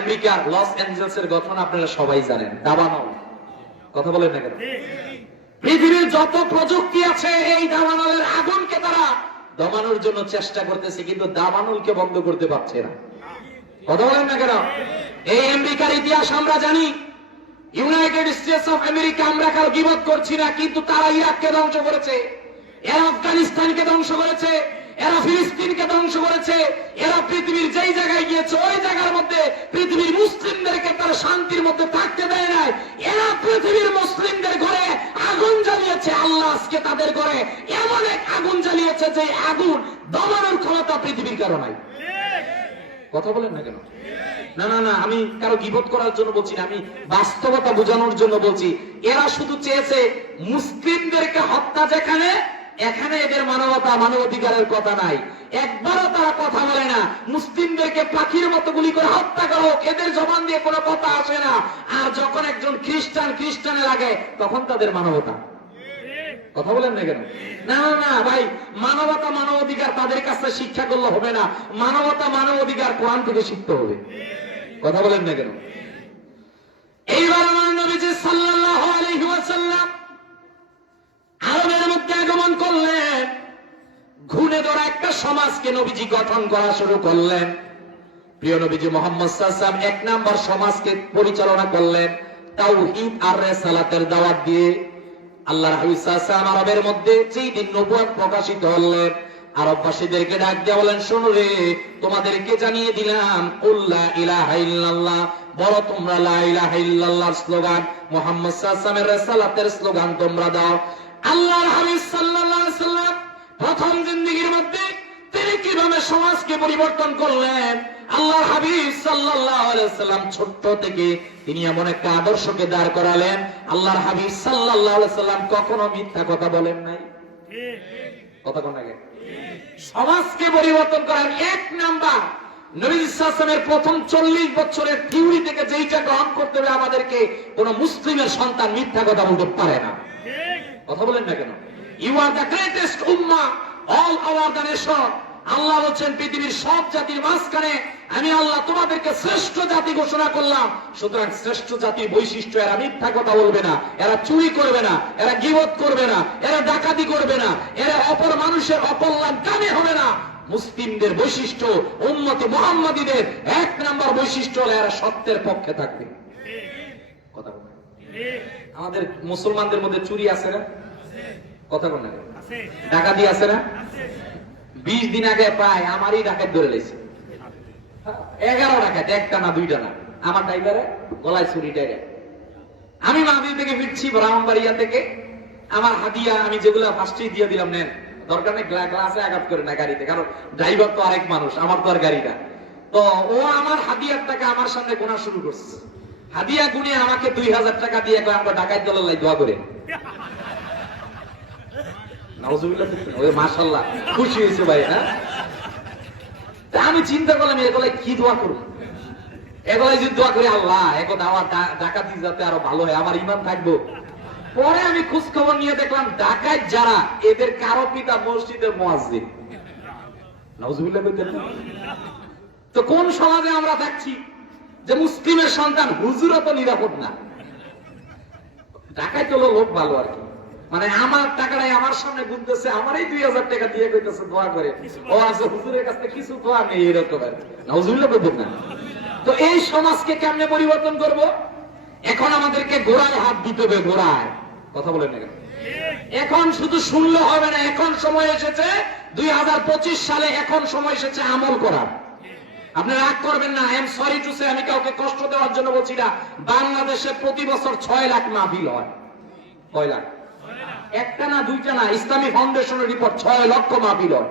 আমেরিকার লস অ্যাঞ্জেলসের ঘটনা আপনারা সবাই জানেন, দাবানল। কথা বলেন না কেন? পৃথিবীর যত প্রযুক্তি আছে এই দাবানলের আগুনকে তারা দমানোর জন্য চেষ্টা করতেছে, কিন্তু দাবানলকে বন্ধ করতে পারছে না। কথা বলেন না কেন? এই আমেরিকার ইতিহাস আমরা জানি। ইউনাইটেড স্টেটস অফ আমেরিকা, আমরা কারো গীবত করছি না, কিন্তু তারা ইরাককে ধ্বংস করেছে, এরা আফগানিস্তানকে ধ্বংস করেছে, এরা ফিলিস্তিনকে ধ্বংস করেছে, এরা পৃথিবীর যেই জায়গায় গিয়েছে ওই জায়গার মধ্যে পৃথিবীর মুসলিমদেরকে তারা শান্তির মধ্যে থাকতে দেয় নাই। এরা পৃথিবীর মুসলিমদের ঘরে আগুন জ্বালিয়েছে, আল্লাহ আজকে তাদের ঘরে এমন এক আগুন জ্বালিয়েছে যে আগুন দমানোর ক্ষমতা পৃথিবীর কারো নাই। কথা বলেন না কেন? না না না, আমি কারো গীবত করার জন্য বলছি না, আমি বাস্তবতা বোঝানোর জন্য বলছি। এরা শুধু চেয়েছে মুসলিমদেরকে হত্যা, যেখানে এখানে এদের মানবতা মানবাধিকারের কথা নাই, একবারও তারা কথা বলে না। মুসলিমদেরকে পাখির মতো গুলি করে হত্যা করো, এদের জবান দিয়ে কোনো কথা আসে না। আর যখন একজন খ্রিস্টানে লাগে তখন তাদের মানবতা। কথা বলেন না কেন? না না ভাই, মানবতা মানবাধিকার তাদের কাছে শিক্ষা করলে হবে না, মানবতা মানবাধিকার কোরআন থেকে শিখতে হবে। কথা বলেন না কেন? এইবার আমার নবীজি সাল্লাল্লাহু আলাইহি ওয়াসাল্লাম ঘুণে ধরা একটা সমাজকে নবীজি গঠন করা শুরু করলেন। প্রিয় নবীজি মুহাম্মদ সাল্লাল্লাহু আলাইহি ওয়াসাল্লাম 1 নাম্বার সমাজকে পরিচালনা করলেন তাওহীদ আর রিসালাতের দাওয়াত দিয়ে। আল্লাহর হাবিব সাল্লাল্লাহু আলাইহি ওয়াসাল্লাম আরবের মধ্যে যেই দিন নবুয়ত প্রকাশিত হলেন, আরববাসীদেরকে ডাক দিয়ে বলেন, শোনো রে, তোমাদেরকে জানিয়ে দিলাম কুল্লা ইলাহা ইল্লাল্লাহ, বলো তোমরা লা ইলাহা ইল্লাল্লাহর স্লোগান, মুহাম্মদ সাল্লাল্লাহু আলাইহি ওয়াসাল্লামের রিসালাতের স্লোগান তোমরা দাও। আল্লাহর হাবিব সাল্লাল্লাহু আলাইহি ওয়াসাল্লাম প্রথম জিন্দেগীর মধ্যে তিনি কিভাবে সমাজকে পরিবর্তন করলেন। আল্লাহর হাবিব সাল্লাল্লাহু আলাইহি ওয়াসাল্লাম ছোট্ট থেকে তিনি এমন একটা আদর্শকে দাঁড় করালেন। আল্লাহর হাবিব সাল্লাল্লাহু আলাইহি ওয়াসাল্লাম কখনো মিথ্যা কথা বলেন নাই। কথা কোন আগে সমাজকে পরিবর্তন করার 1 নাম্বার নবী সাল্লাল্লাহু আলাইহি ওয়াসাল্লামের প্রথম 40 বছরের থিওরি থেকে যেইটা গ্রহণ করতে হবে, আমাদেরকে কোন মুসলিমের সন্তান মিথ্যা কথা বলতে পারে না। কথা বলেন না কেন? ইউ আর দ্য গ্রেটেস্ট উম্মাহ অল ওভার দ্য নেশন। আল্লাহ বলেন পৃথিবীর সব জাতির মাঝখানে আমি আল্লাহ তোমাদেরকে শ্রেষ্ঠ জাতি ঘোষণা করলাম। সুতরাং শ্রেষ্ঠ জাতির বৈশিষ্ট্য, এরা মিথ্যা কথা বলবে না, এরা চুরি করবে না, এরা গীবত করবে না, এরা ডাকাতি করবে না, এরা অপর মানুষের অকল্যাণ কামে হবে না। মুসলিমদের বৈশিষ্ট্য, উম্মতে মুহাম্মাদীদের 1 নাম্বার বৈশিষ্ট্য হলো এরা সত্যের পক্ষে থাকবে। কথা বলেন। আমাদের মুসলমানদের মধ্যে চুরি আছে না? কথা বলেন। ডাকাতি আছে না? 20 দিন আগে প্রায় আমারই ডাকাত ধরে লেছে 11 ডাকাত, একটা না দুইটা না। আমার ড্রাইভারে গলায় চুরি ডেরে। আমি মাহফিল থেকে ফিরছি ব্রাহ্মণবাড়িয়া থেকে, আমার হাদিয়া আমি যেগুলো ফার্স্টেই দিয়ে দিলাম, নেন, দরকার নেই গ্লাসে আঘাত করে না গাড়িতে, কারণ ড্রাইভার তো আরেক মানুষ, আমার তো আর গাড়ি না। তো ও আমার হাদিয়ার টাকা আমার সামনে গোনা শুরু করছে। হাদিয়া গুনে আমাকে 2000 টাকা দিয়ে আমরা ডাকাত দলের লাই দোয়া করে। মাশাআল্লাহ, খুশি হয়েছে ভাই। হ্যাঁ, আমি চিন্তা করলাম এগুলাই কি দোয়া করবো, এগুলাই যদি দোয়া করি আল্লাহ এখন আমার ডাকাতি যাতে আরো ভালো হয়, আমার ইমান থাকবো। পরে আমি খোঁজ খবর নিয়ে দেখলাম ডাকাত যারা, এদের কারো পিতা মসজিদের মুয়াজ্জিন। নাউজুবিল্লাহ। তো কোন সমাজে আমরা থাকছি যে মুসলিমের সন্তান হুজুরও তো নিরাপদ না? ডাকাত হলো লোক ভালো আর কি, মানে আমার টাকাটাই আমার সামনে গুনতেছে, আমারই 2000 টাকা দিয়ে কইতেছে দোয়া করে, ও আছে হুজুরের কাছে কিছু দোয়া নেই, এরকম আর নাউজুবিল্লাহ বলবেন না। তো এই সমাজকে কেমনে পরিবর্তন করব? এখন আমাদেরকে গোড়ায় হাত দিতে হবে, গোড়ায়। কথা বলেন না কেন? এখন শুধু শুনলে হবে না, এখন সময় এসেছে 2025 সালে, এখন সময় এসেছে আমল করার। আপনি রাগ করবেন না, I am sorry to say, আমি কাউকে কষ্ট দেওয়ার জন্য বলছি না। বাংলাদেশে প্রতি বছর 6 লাখ মাহফিল হয়। কয় লাখ? একটা না দুইটা না, ইসলামী ফাউন্ডেশনের রিপোর্ট 6 লক্ষ মাহফিল হয়।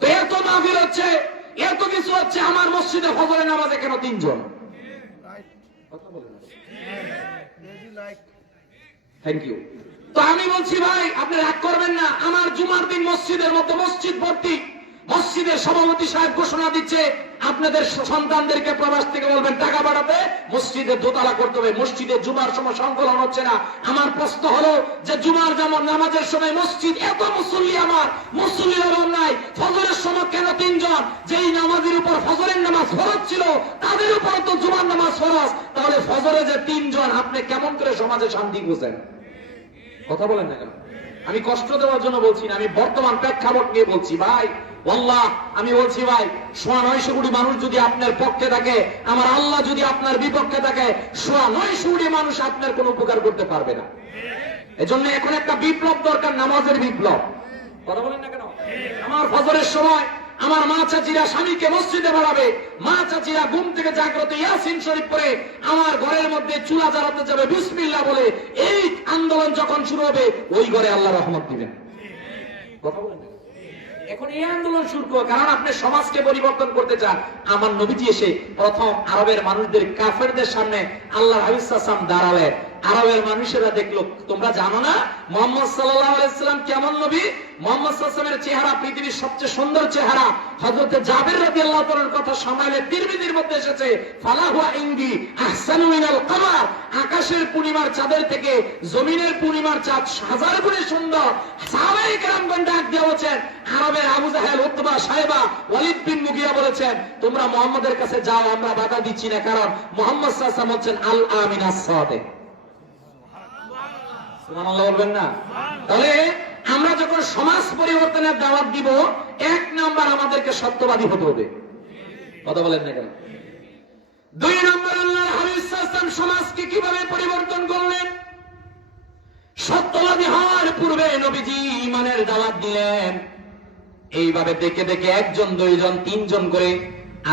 তো এত মাহফিল হচ্ছে, এত কিছু হচ্ছে, আমার মসজিদে ফজরের নামাজে কেন 3 জন? Thank you. তো আমি বলছি ভাই, আপনি রাগ করবেন না, আমার জুমার দিন মসজিদের মতো মসজিদ ভর্তি, মসজিদের সভাপতি সাহেব ঘোষণা দিচ্ছে আপনাদের সন্তানদেরকে প্রবাস থেকে বলবেন টাকা বাড়াতে, মসজিদে দোতলা করতে হবে। মসজিদে জুমার সময় সংকলন হচ্ছে না। আমার প্রশ্ন হলো যে জুমার যেমন নামাজের সময় মসজিদ এত মুসল্লি, আমার মুসল্লির অভাব নাই, ফজরের সময় কেন 3 জন? যেই নামাজের উপর ফজরের নামাজ ফরজ ছিল তাদের উপর তো জুমার নামাজ ফরজ, তাহলে ফজরে যে 3 জন, আপনি কেমন করে সমাজে শান্তি বুঝেন? কথা বলেন না কেন? আমি কষ্ট দেওয়ার জন্য বলছি না, আমি বর্তমান প্রেক্ষাপট নিয়ে বলছি ভাই। আল্লাহ, আমি বলছি ভাই, 900 কোটি মানুষ যদি আপনার পক্ষে থাকে, আমার আল্লাহ যদি আপনার বিপক্ষে থাকে, 900 কোটি মানুষ আপনার কোনো উপকার করতে পারবে না। এজন্য এখন একটা বিপ্লব দরকার, নামাজের বিপ্লব। কথা বলেন না কেন? আমার ফজরের সময় আমার মা চাচিরা স্বামীকে মসজিদে বাড়াবে, মা চাচিরা ঘুম থেকে জাগ্রত ইয়াসিন শরীফ পড়ে আমার ঘরের মধ্যে চুলা জ্বালাতে যাবে বিসমিল্লাহ বলে। এই আন্দোলন যখন শুরু হবে, ওই ঘরে আল্লাহ রহমত দিবেন। কথা বলেন। এখন এই আন্দোলন শুরু করো, কারণ আপনি সমাজকে পরিবর্তন করতে চান। আমার নবীজি এসে প্রথম আরবের মানুষদের, কাফেরদের সামনে আল্লাহর হাবিব সাল্লাল্লাহু আলাইহি ওয়াসাল্লাম দাঁড়ালেন। আরবের মানুষেরা দেখলো, তোমরা জানো না মুহাম্মদ সাল্লাল্লাহু আলাইহি ওয়াসাল্লাম কেমন নবী? মুহাম্মদ সাল্লাল্লাহু আলাইহি ওয়াসাল্লামের চেহারা পৃথিবীর সবচেয়ে সুন্দর চেহারা। হযরত জাবের রাদিয়াল্লাহু তাআলার কথা সামাইলে তিরমিজির মধ্যে এসেছে, ফালাহু ইনদি আহসানু মিনাল কমার, আকাশের পূর্ণিমার চাঁদের থেকে জমিনের পূর্ণিমার চাঁদ 1000 গুণে সুন্দর। সাহাবায়ে কেরামগণ ডাক দিয়ে বলেছেন, আরবের আবু জাহেল, উতবা, সাইবা, ওয়ালিদ বিন মুগিরা বলেছেন, তোমরা মুহাম্মদের কাছে যাও, আমরা বাধা দিচ্ছি না, কারণ মুহাম্মদ সাল্লাল্লাহু আলাইহি ওয়াসাল্লাম হচ্ছেন আল আমিন আস-সাদিক। সুবহানাল্লাহ বলবেন না? তাহলে আমরা যখন সমাজ পরিবর্তনের দাওয়াত দিব, 1 নাম্বার আমাদেরকে সত্যবাদী হতে হবে। কথা বলেন না কেন? 2 নম্বর, আল্লাহর হাবিব সাল্লাল্লাহু আলাইহি ওয়াসাল্লাম সমাজকে কিভাবে পরিবর্তন করলেন? সত্যবাদী হওয়ার পূর্বে নবীজি ঈমানের দাওয়াত দিলেন। এইভাবে দেখে দেখে 1 জন 2 জন 3 জন করে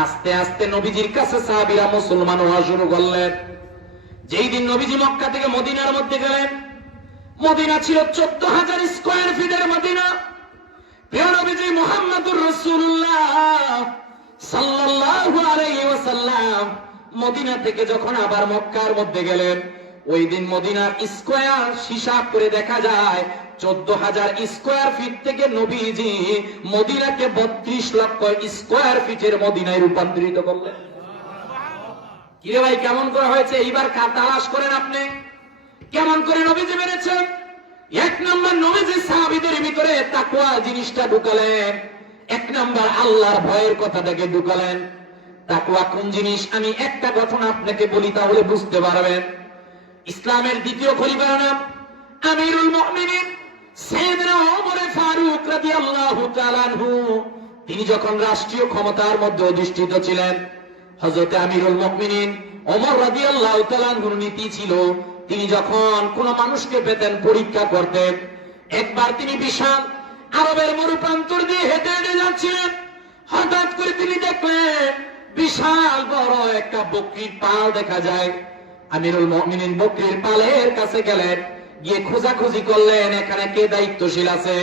আস্তে আস্তে নবীজির কাছে সাহাবীরা মুসলমান হওয়া শুরু করলেন। যেই দিন নবীজি মক্কা থেকে মদিনার মধ্যে গেলেন, মদিনা ছিল 14,000 স্কয়ার ফিটের মদিনা। প্রিয় নবীজি মুহাম্মদুর রাসূলুল্লাহ সাল্লাল্লাহু আলাইহি ওয়াসাল্লাম মদিনা থেকে যখন আবার মক্কার মধ্যে গেলেন, ওই দিন মদিনার স্কয়ার হিসাব করে দেখা যায় 14,000 স্কয়ার ফিট থেকে নবীজি মদিনাকে 32 লক্ষ স্কয়ার ফিটের মদিনায় রূপান্তরিত করলেন। কিরে ভাই, কেমন করে হয়েছে? এইবার তালাশ করেন আপনি, কেমন করে নবীজি মেরেছেন। 1 নম্বর, নবীজি সাহাবীদের ভিতরে তাকওয়া জিনিসটা ঢুকালেন। 1 নম্বর, আল্লাহর ভয়ের কথাটাকে ঢুকালেন। তাকওয়া কোন জিনিস আমি একটা ঘটনা আপনাকে বলি, তাহলে বুঝতে পারবেন। ইসলামের দ্বিতীয় খলিফার নাম আমিরুল মুমিনিন সাইয়েদনা ওমর ফারুক রাদিয়াল্লাহু তাআলা আনহু। তিনি যখন রাষ্ট্রীয় ক্ষমতার মধ্যে অধিষ্ঠিত ছিলেন, হযরত আমিরুল মুমিনিন ওমর রাদিয়াল্লাহু তাআলা আনহুর নীতি ছিল, তিনি যখন কোন মানুষকে পেতেন পরীক্ষা করতেন। একবার তিনি বিশাল আরবের মরুপ্রান্তর দিয়ে হেঁটে হেঁটে যাচ্ছিলেন। হঠাৎ করে তিনি দেখলেন বিশাল বড় একটা বকরির পাল দেখা যায়। আমিরুল মুমিনিন বকরির পালের কাছে গেলেন, গিয়ে খোঁজাখুঁজি করলেন এখানে কে দায়িত্বশীল আছে।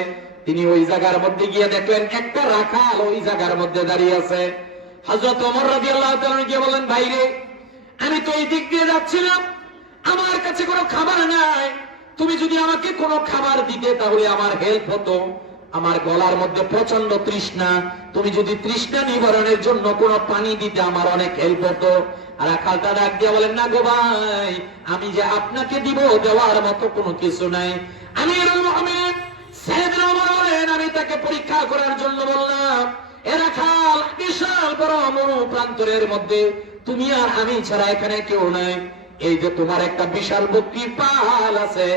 তিনি ওই জায়গার মধ্যে গিয়ে দেখলেন একটা রাখাল ওই জায়গার মধ্যে দাঁড়িয়ে আছে। হযরত ওমর রাদিয়াল্লাহু তাআলা গিয়ে বলেন, ভাইরে, আমি তো এই দিক দিয়ে যাচ্ছিলাম, আমার কাছে কোনো খাবার নাই, তুমি যদি আমাকে কোনো খাবার দিতে তাহলে আমার হেল্প হতো। আমার গলার মধ্যে প্রচন্ড তৃষ্ণা, তুমি যদি তৃষ্ণা নিবারণের জন্য কোনো পানি দিতে আমার অনেক হেল্প হতো। আর রাখালটা ডাক দিয়ে বলেন, না গো ভাই, আমি যে আপনাকে দিব দেওয়ার মতো কোনো কিছু নাই। আমিরুল মুমিনিন সাইয়েদনা ওমর বলেন, আমি তাকে পরীক্ষা করার জন্য বললাম, এ রাখাল, বিশাল বড় মরু প্রান্তরের মধ্যে তুমি আর আমি ছাড়া এখানে কেউ নাই। এই যে তোমার একটা বিশাল বকরির পাল আছে,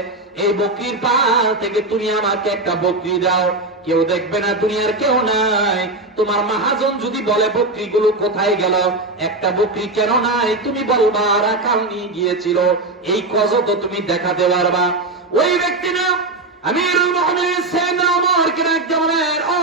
এই বকরির পাল থেকে তুমি আমাকে একটা বকরি দাও, কেউ দেখবে না, দুনিয়ার কেউ নাই। তোমার মহাজন যদি বলে বকরিগুলো কোথায় গেল, একটা বকরি কেন নাই, তুমি বলবা রাখাল নিয়ে গিয়েছিল, এই কজত তুমি দেখাতে পারবা। ওই ব্যক্তি না আমিরুল মুমিনিন সাইয়েদনা ওমরকে ডাকতে বলেন, ও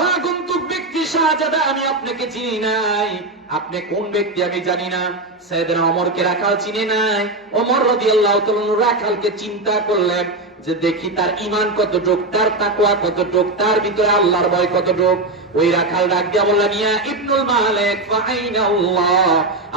অনাগন্তুক ব্যক্তি শাহজাদা, আমি আপনাকে চিনি নাই, আপনি কোন ব্যক্তি আমি জানি না। সাইয়েদনা ওমরকে রাখাল চিনে নাই। ওমর রাদিয়াল্লাহু তাআলা রাখালকে চিন্তা করলেন যে দেখি তার ঈমান কতটুক, তার তাকওয়া কতটুক, তার ভিতরে আল্লাহর ভয় কতটুক। ওই রাখাল ডাক দিয়া বললেন, ইয়া ইবনুল মালিক ফাআইনা আল্লাহ,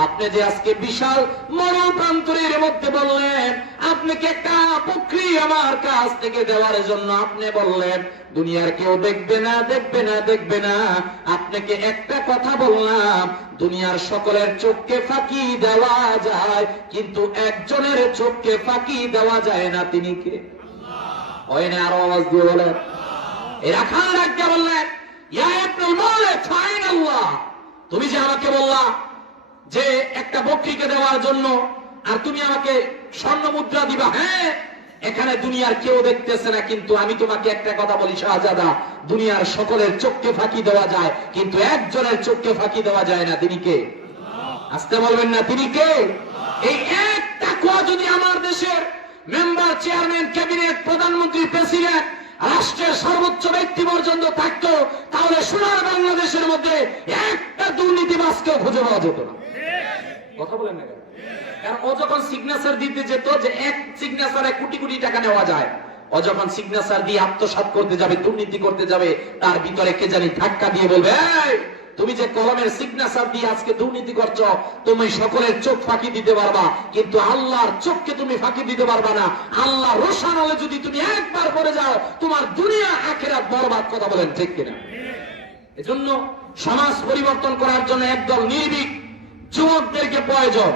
আপনি যে আজকে বিশাল মরু প্রান্তরের মধ্যে বললেন আপনাকে একটা বকরি আমার কাছ থেকে দেওয়ার জন্য আপনি বললেন, দুনিয়ার কেউ দেখবে না, দেখবে না, দেখবে না, আপনাকে একটা কথা বললাম, দুনিয়ার সকলের চোখকে ফাঁকি দেওয়া যায়, কিন্তু একজনের চোখকে ফাঁকি দেওয়া যায় না, তিনি কে? হয় না? আরো আওয়াজ দিয়ে বলেন। এই রাখাল ডাক দিয়া বললেন, ইয়া ইবনুল মালিক ফাআইনা আল্লাহ, তুমি যে আমাকে বললা যে একটা বকরিকে দেওয়ার জন্য, আর তুমি আমাকে স্বর্ণ মুদ্রা দিবা, হ্যাঁ, এখানে দুনিয়ার কেউ দেখতেছে না, কিন্তু আমি তোমাকে একটা কথা বলি শাহজাদা, দুনিয়ার সকলের চোখকে ফাঁকি দেওয়া যায়, কিন্তু একজনের চোখকে ফাঁকি দেওয়া যায় না, তিনি কে? আসতে বলবেন না, তিনি কে? এই এক তাকওয়া যদি আমার দেশের মেম্বার, চেয়ারম্যান, ক্যাবিনেট, প্রধানমন্ত্রী, প্রেসিডেন্ট, রাষ্ট্রের সর্বোচ্চ ব্যক্তি পর্যন্ত থাকতো, তাহলে সোনার বাংলাদেশের মধ্যে একটা দুর্নীতিবাজকেও খুঁজে পাওয়া যেত না। কথা বলেন না কেন? কারণ ও যখন সিগনেচার দিতে যেত, যে এক সিগনেচারে কোটি কোটি টাকা নেওয়া যায়, ও যখন সিগনেচার দিয়ে আত্মসাৎ করতে যাবে, দুর্নীতি করতে যাবে, তার ভিতরে কে জানি ধাক্কা দিয়ে বলবে, এই তুমি যে কলমের সিগনেচার দিয়ে আজকে দুর্নীতি করছো, তুমি সকলের চোখ ফাঁকি দিতে পারবা, কিন্তু আল্লাহর চোখকে তুমি ফাঁকি দিতে পারবা না। আল্লাহ রোশন হলে যদি তুমি একবার পড়ে যাও, তোমার দুনিয়া আখিরাত বরবাদ। কথা বলেন ঠিক কিনা? এজন্য সমাজ পরিবর্তন করার জন্য একদল নির্ভীক যুবকদেরকে প্রয়োজন,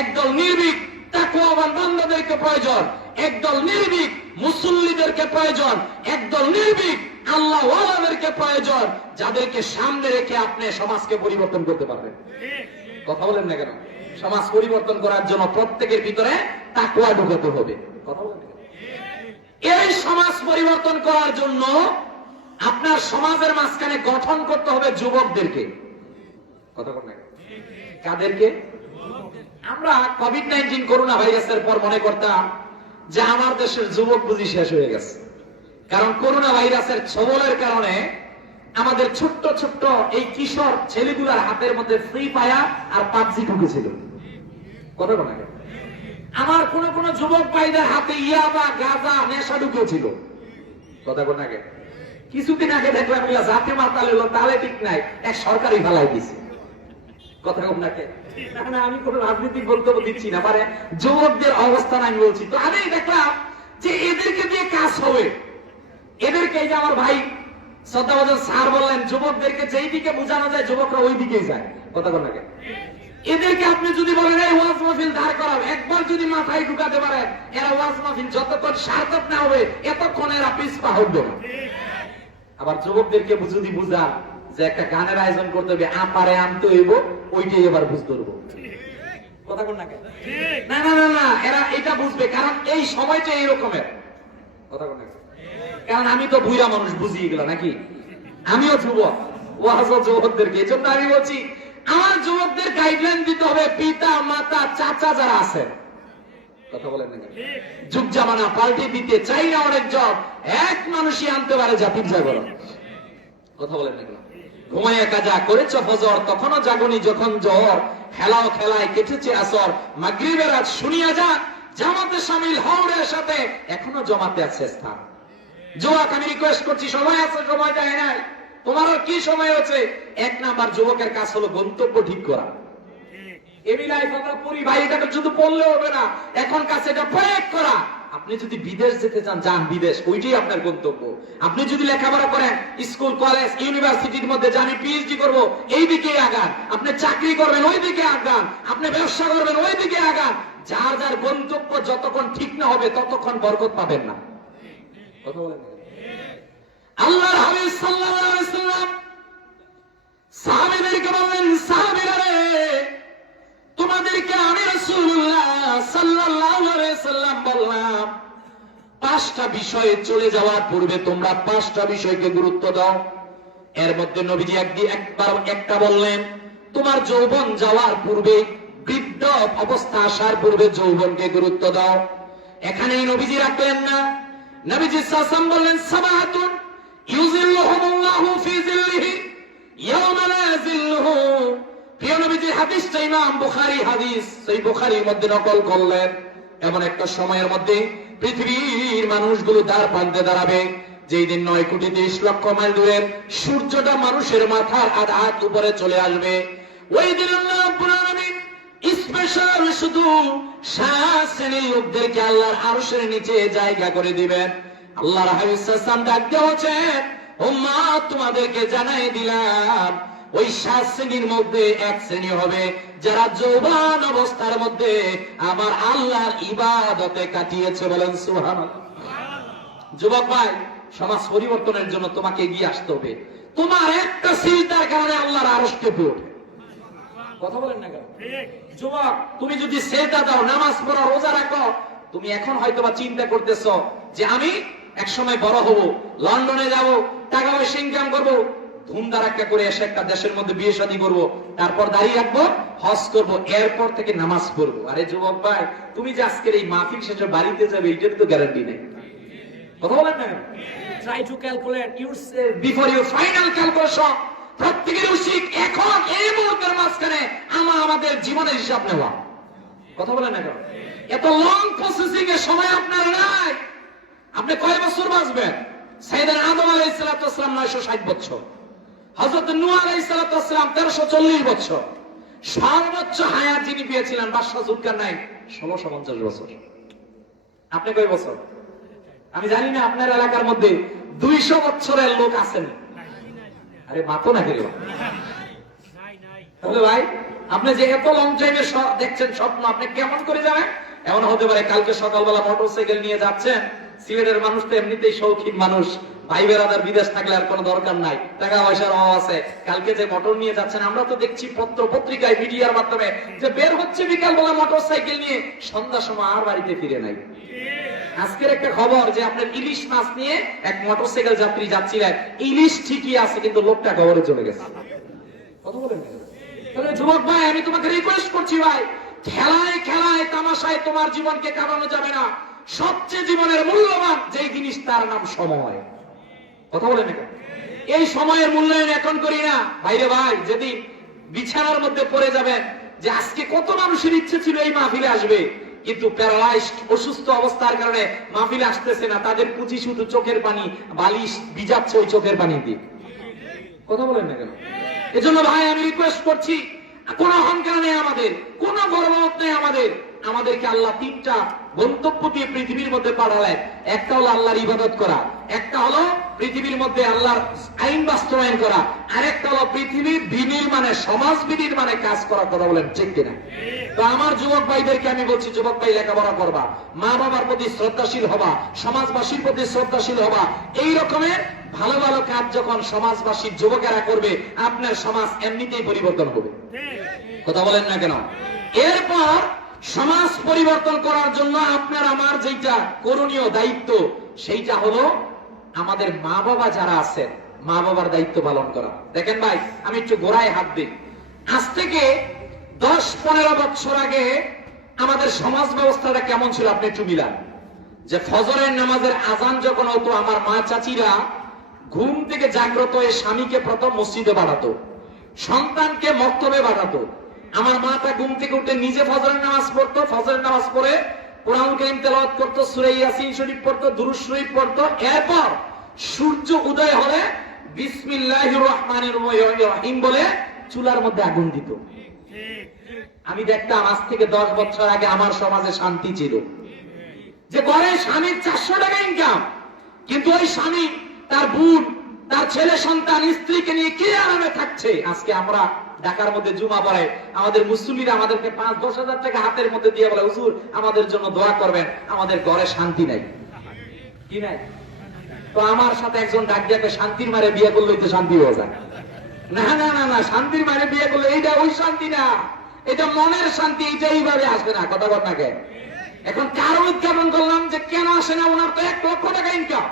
একদল নির্ভীক তাকওয়াবান বান্দাদেরকে প্রয়োজন, একদল নির্ভীক মুসল্লিদেরকে প্রয়োজন, একদল নির্ভীক আল্লাহ ওয়ালাদেরকে প্রয়োজন, যাদেরকে সামনে রেখে আপনি সমাজকে পরিবর্তন করতে পারবেন। কথা বলেন না কেন? সমাজ পরিবর্তন করার জন্য প্রত্যেকের ভিতরে তাকওয়া ঢুকাতে হবে। কথা বলেন না কেন? এই সমাজ পরিবর্তন করার জন্য আপনার সমাজের মাঝখানে গঠন করতে হবে যুবকদেরকে। কথা বল না, কাদেরকে? আমরা কোভিড-19 করোনা ভাইরাসের পর মনে করতাম যে আমার দেশের যুবক বুঝি শেষ হয়ে গেছে, কারণ করোনা ভাইরাসের ছবলের কারণে আমাদের ছোট্ট ছোট্ট এই কিশোর ছেলেগুলার হাতের মধ্যে ফ্রি ফায়ার আর পাবজি ঢুকেছিল। কথা বল না, আমার কোন কোন যুবক ভাইদের হাতে ইয়াবা গাঁজা নেশা ঢুকেছিল। কথা বল না, কিছুদিন আগে দেখলাম জাতি মাতাল হলো, তাহলে ঠিক নাই, এক সরকারি ফেলাই দিছে। কথা বল না, আমি কোন রাজনৈতিক বক্তব্য দিচ্ছি না, মানে যুবকদের অবস্থান আমি বলছি। তো আমি দেখলাম যে এদেরকে দিয়ে কাজ হবে, এদেরকে, এই যে আমার ভাই শ্রদ্ধাভাজন স্যার বললেন, যুবকদেরকে যেই দিকে বোঝানো যায় যুবকরা ওই দিকেই যায়। কথা বল না, এদেরকে আপনি যদি বলেন এই ওয়াজ মাহফিল দাঁড় করাও, একবার যদি মাথায় ঢুকাতে পারেন এরা ওয়াজ মাহফিল যতক্ষণ সার্থক না হবে এতক্ষণ এরা পিছপা হবে না। আবার যুবকদেরকে যদি বুঝান যে একটা গানের আয়োজন করতে হবে, আমারে আনতে হইব, ওইটাই এবার বুঝতে পারবো। কথা বল না, না না না না, এরা এটা বুঝবে, কারণ এই সময়টা এইরকমের। কথা বল না, কারণ আমি তো বুড়া মানুষ, বুঝি এগুলো নাকি, আমিও যুবক, ওয়াজ যুবকদেরকে। এই জন্য আমি বলছি আমার যুবকদের গাইডলাইন দিতে হবে পিতা মাতা চাচা যারা আছে। কথা বলেন না, যুগ জামানা পাল্টে দিতে চাই না অনেক জব, এক মানুষই আনতে পারে জাতির জাগরণ। কথা বলেন না, ঘুমাইয়া কাজা করেছ ফজর, তখনও জাগনি যখন জ্বর, খেলাও খেলায় কেটেছে আসর, মাগরিবের আজ শুনিয়া যা, জামাতে শামিল হওয়ার সাথে এখনো জমাতে আছে স্থান। যুবক আমি রিকোয়েস্ট করছি, সময় আছে, সময় যায় নাই, তোমার আর কি সময় আছে? এক নাম্বার যুবকের কাজ হলো গন্তব্য ঠিক করা। এবি লাইফ আমরা পড়ি ভাই, এটাকে শুধু পড়লে হবে না, এখন কাছে এটা প্রয়োগ করা। আপনি যদি বিদেশ যেতে চান, যান বিদেশ, ওইটাই আপনার গন্তব্য। আপনি যদি লেখাপড়া করেন, স্কুল কলেজ ইউনিভার্সিটির মধ্যে যে আমি পিএইচডি করবো, এই দিকে আগান। আপনি চাকরি করবেন, ওই দিকে আগান। আপনি ব্যবসা করবেন, ওই দিকে আগান। যার যার গন্তব্য যতক্ষণ ঠিক না হবে ততক্ষণ বরকত পাবেন না। কথা বলেন, আল্লাহর হাবিব সাল্লাল্লাহু আলাইহি ওয়াসাল্লাম সাহাবীদেরকে বললেন, সাহাবীরা রে, তোমাদেরকে আমি রাসূলুল্লাহ সাল্লাল্লাহু আলাইহি ওয়াসাল্লাম বললাম, 5টা বিষয়ে চলে যাওয়ার পূর্বে তোমরা 5টা বিষয়কে গুরুত্ব দাও। এর মধ্যে নবীজি একটা বললেন, তোমার যৌবন যাওয়ার পূর্বে, বৃদ্ধ অবস্থা আসার পূর্বে যৌবনকে গুরুত্ব দাও। এখানেই নবীজি রাখলেন না, নবীজি সাল্লাল্লাহু আলাইহি ওয়াসাল্লাম বললেন, সাবাতুন ইউযিল্লুহুমুল্লাহু ফি যিল্লিহি ইয়াওমা লা যিল্লুহু। প্রিয় নবীজি হাদিসটা ইমাম বুখারী হাদিস, সেই বুখারীর মধ্যে নকল করলেন। এমন একটা সময়ের মধ্যে পৃথিবীর মানুষগুলো দ্বার প্রান্তে দাঁড়াবে, যেই দিন 9 কোটি 30 লক্ষ মাইল দূরের সূর্যটা মানুষের মাথার আধা হাত উপরে চলে আসবে। ওই দিন আল্লাহ রাব্বুল আলামিন স্পেশাল শুধু 7 শ্রেণীর লোকদেরকে আল্লাহর আরশের নিচে জায়গা করে দিবেন। আল্লাহর হাবিব সাল্লাল্লাহু আলাইহি ওয়াসাল্লাম ডাক দিয়ে বলেন, উম্মত তোমাদেরকে জানাই দিলাম, ওই 7 শ্রেণীর মধ্যে এক শ্রেণী হবে যারা যৌবন অবস্থার মধ্যে আমার আল্লাহর ইবাদতে কাটিয়েছে। বলেন সুবহানাল্লাহ। যুবক ভাই, সমাজ পরিবর্তনের জন্য তোমাকে এগিয়ে আসতে হবে। তোমার একটা চিন্তার কারণে আল্লাহর আরশ কেঁপে ওঠে। কথা বলেন না কেন? যুবক, তুমি যদি সেজদা দাও, নামাজ পড়ো, রোজা রাখো, তুমি এখন হয়তোবা চিন্তা করতেছ যে আমি এক সময় বড় হব, লন্ডনে যাব, টাকা পয়সা ইনকাম করবো, ধুমধারাক্কা করে এসে একটা দেশের মধ্যে বিয়ে শাদী করবো, তারপর দাঁড়িয়ে রাখবো, হজ করবো, এরপর থেকে নামাজ পড়বো। আরে যুবক ভাই, তুমি যে আজকের এই মাহফিল শেষে বাড়িতে যাবে, এটার তো গ্যারান্টি নেই। কথা বলেন না? Try to calculate yourself before your final calculation. প্রত্যেকের উচিত এখন এই মুহূর্তের মাঝখানে আমাদের জীবনের হিসাব নেওয়া। কথা বলেন না কেন? এত লং প্রসেসিং এর সময় আপনার নাই। আপনি কয় বছর বাঁচবেন? সাইয়েদনা আদম আলাইহিস সালাম 960 বছর, হযরত নূহ আলাইহিস সালাম 1340 বছর, সর্বোচ্চ হায়াত যিনি পেয়েছিলেন বাদশাহ যুলকারনাইন 1650 বছর। আপনি কয় বছর? আমি জানি না আপনার এলাকার মধ্যে 200 বছরের লোক আছেন। আরে মাথো না গেল। তাহলে ভাই, আপনি যে এত লং টাইমে দেখছেন স্বপ্ন, আপনি কেমন করে যাবেন? এমন হতে পারে কালকে সকালবেলা মোটরসাইকেল নিয়ে যাচ্ছেন, সিলেটের মানুষ তো এমনিতেই শৌখিন মানুষ, ভাই বেড়াদার বিদেশ থাকলে আর কোনো দরকার নাই, টাকা পয়সার অভাব আছে। কালকে যে মোটর নিয়ে যাচ্ছেন, আমরা তো দেখছি পত্র পত্রিকায় মিডিয়ার মাধ্যমে যে বের হচ্ছে বিকালবেলা মোটরসাইকেল নিয়ে, সন্ধ্যার সময় আর বাড়িতে ফিরে নাই। আজকের একটা খবর যে আপনার ইলিশ মাছ নিয়ে এক মোটরসাইকেল যাত্রী যাচ্ছিলেন, ইলিশ ঠিকই আছে কিন্তু লোকটা কবরে চলে গেছে। কথা বলেন তাহলে যুবক ভাই, আমি তোমাকে রিকোয়েস্ট করছি ভাই, খেলায় খেলায় তামাশায় তোমার জীবনকে কাটানো যাবে না। সবচেয়ে জীবনের মূল্যবান যেই জিনিস তার নাম সময়। কথা বলেন না, এই সময়ের মূল্যায়ন এখন করি না ভাইরে ভাই, যেদিন বিছানার মধ্যে পড়ে যাবেন যে আজকে কত মানুষের ইচ্ছে ছিল এই মাহফিলে আসবে, কিন্তু প্যারালাইজড অসুস্থ অবস্থার কারণে মাহফিলে আসতেছে না, তাদের পুঁজি শুধু চোখের পানি, বালিশ ভিজাচ্ছে ওই চোখের পানি দিয়ে। কথা বলেন না কেন? এজন্য ভাই আমি রিকোয়েস্ট করছি, কোন অহংকার নেই আমাদের, কোন গর্ববোধ নেই আমাদের। আমাদেরকে আল্লাহ তিনটা গন্তব্য দিয়ে পৃথিবীর মধ্যে পাঠালেন। একটা হলো আল্লাহর ইবাদত করা, একটা হলো পৃথিবীর মধ্যে আল্লাহর আইন বাস্তবায়ন করা, আরেকটা হলো পৃথিবীর বিনির্মাণে, সমাজ বিনির্মাণে কাজ করা। কথা বলেন ঠিক কিনা? তো আমার যুবক ভাইদেরকে আমি বলছি, যুবক ভাই লেখাপড়া করবা, মা বাবার প্রতি শ্রদ্ধাশীল হবা, সমাজবাসীর প্রতি শ্রদ্ধাশীল হবা। এই রকমের ভালো ভালো কাজ যখন সমাজবাসীর যুবকেরা করবে, আপনার সমাজ এমনিতেই পরিবর্তন হবে। কথা বলেন না কেন? এরপর সমাজ পরিবর্তন করার জন্য আপনার আমার যেটা করণীয় দায়িত্ব, সেইটা হলো আমাদের মা বাবা যারা আছেন, মা বাবার দায়িত্ব পালন করা। দেখেন ভাই, আমি একটু গোড়ায় হাত দিই। আজ থেকে 10-15 বছর আগে আমাদের সমাজ ব্যবস্থাটা কেমন ছিল আপনি একটু মিলান। যে ফজরের নামাজের আজান যখন হতো, আমার মা চাচিরা ঘুম থেকে জাগ্রত হয়ে স্বামীকে প্রথম মসজিদে পাঠাতো, সন্তানকে মক্তবে পাঠাতো। আমার মাটা ঘুম থেকে উঠে নিজে ফজরের নামাজ পড়তো, ফজরের নামাজ পড়ে কোরআন কারীম তেলাওয়াত করতো, সূরা ইয়াসিন শরীফ পড়তো, দুরূদ শরীফ পড়তো। এরপর সূর্য উদয় হলে বিসমিল্লাহির রহমানির রহিম বলে চুলার মধ্যে আগুন দিত। আমি দেখতাম আজ থেকে 10 বছর আগে আমার সমাজে শান্তি ছিল, যে ঘরে স্বামীর 400 টাকা ইনকাম, কিন্তু ওই স্বামী তার বোন, তার ছেলে সন্তান, স্ত্রীকে নিয়ে কি আরামে থাকছে। আজকে আমরা ঢাকার মধ্যে জুমা পড়ে আমাদের মুসল্লিরা আমাদেরকে 5-10 হাজার টাকা হাতের মধ্যে দিয়ে বলে, হুজুর আমাদের জন্য দোয়া করবেন, আমাদের ঘরে শান্তি নাই। কি নাই? তো আমার সাথে একজন ডাক দিয়ে শান্তির মারে বিয়ে করলে তো শান্তি হয়ে যায়। না না না না, শান্তির মারে বিয়ে করলে এইটা ওই শান্তি না, এটা মনের শান্তি, এইটা এইভাবে আসবে না। কথা বল না কেন? এখন কারো উদ্যাপন করলাম যে কেন আসে না, ওনার তো 1 লক্ষ টাকা ইনকাম।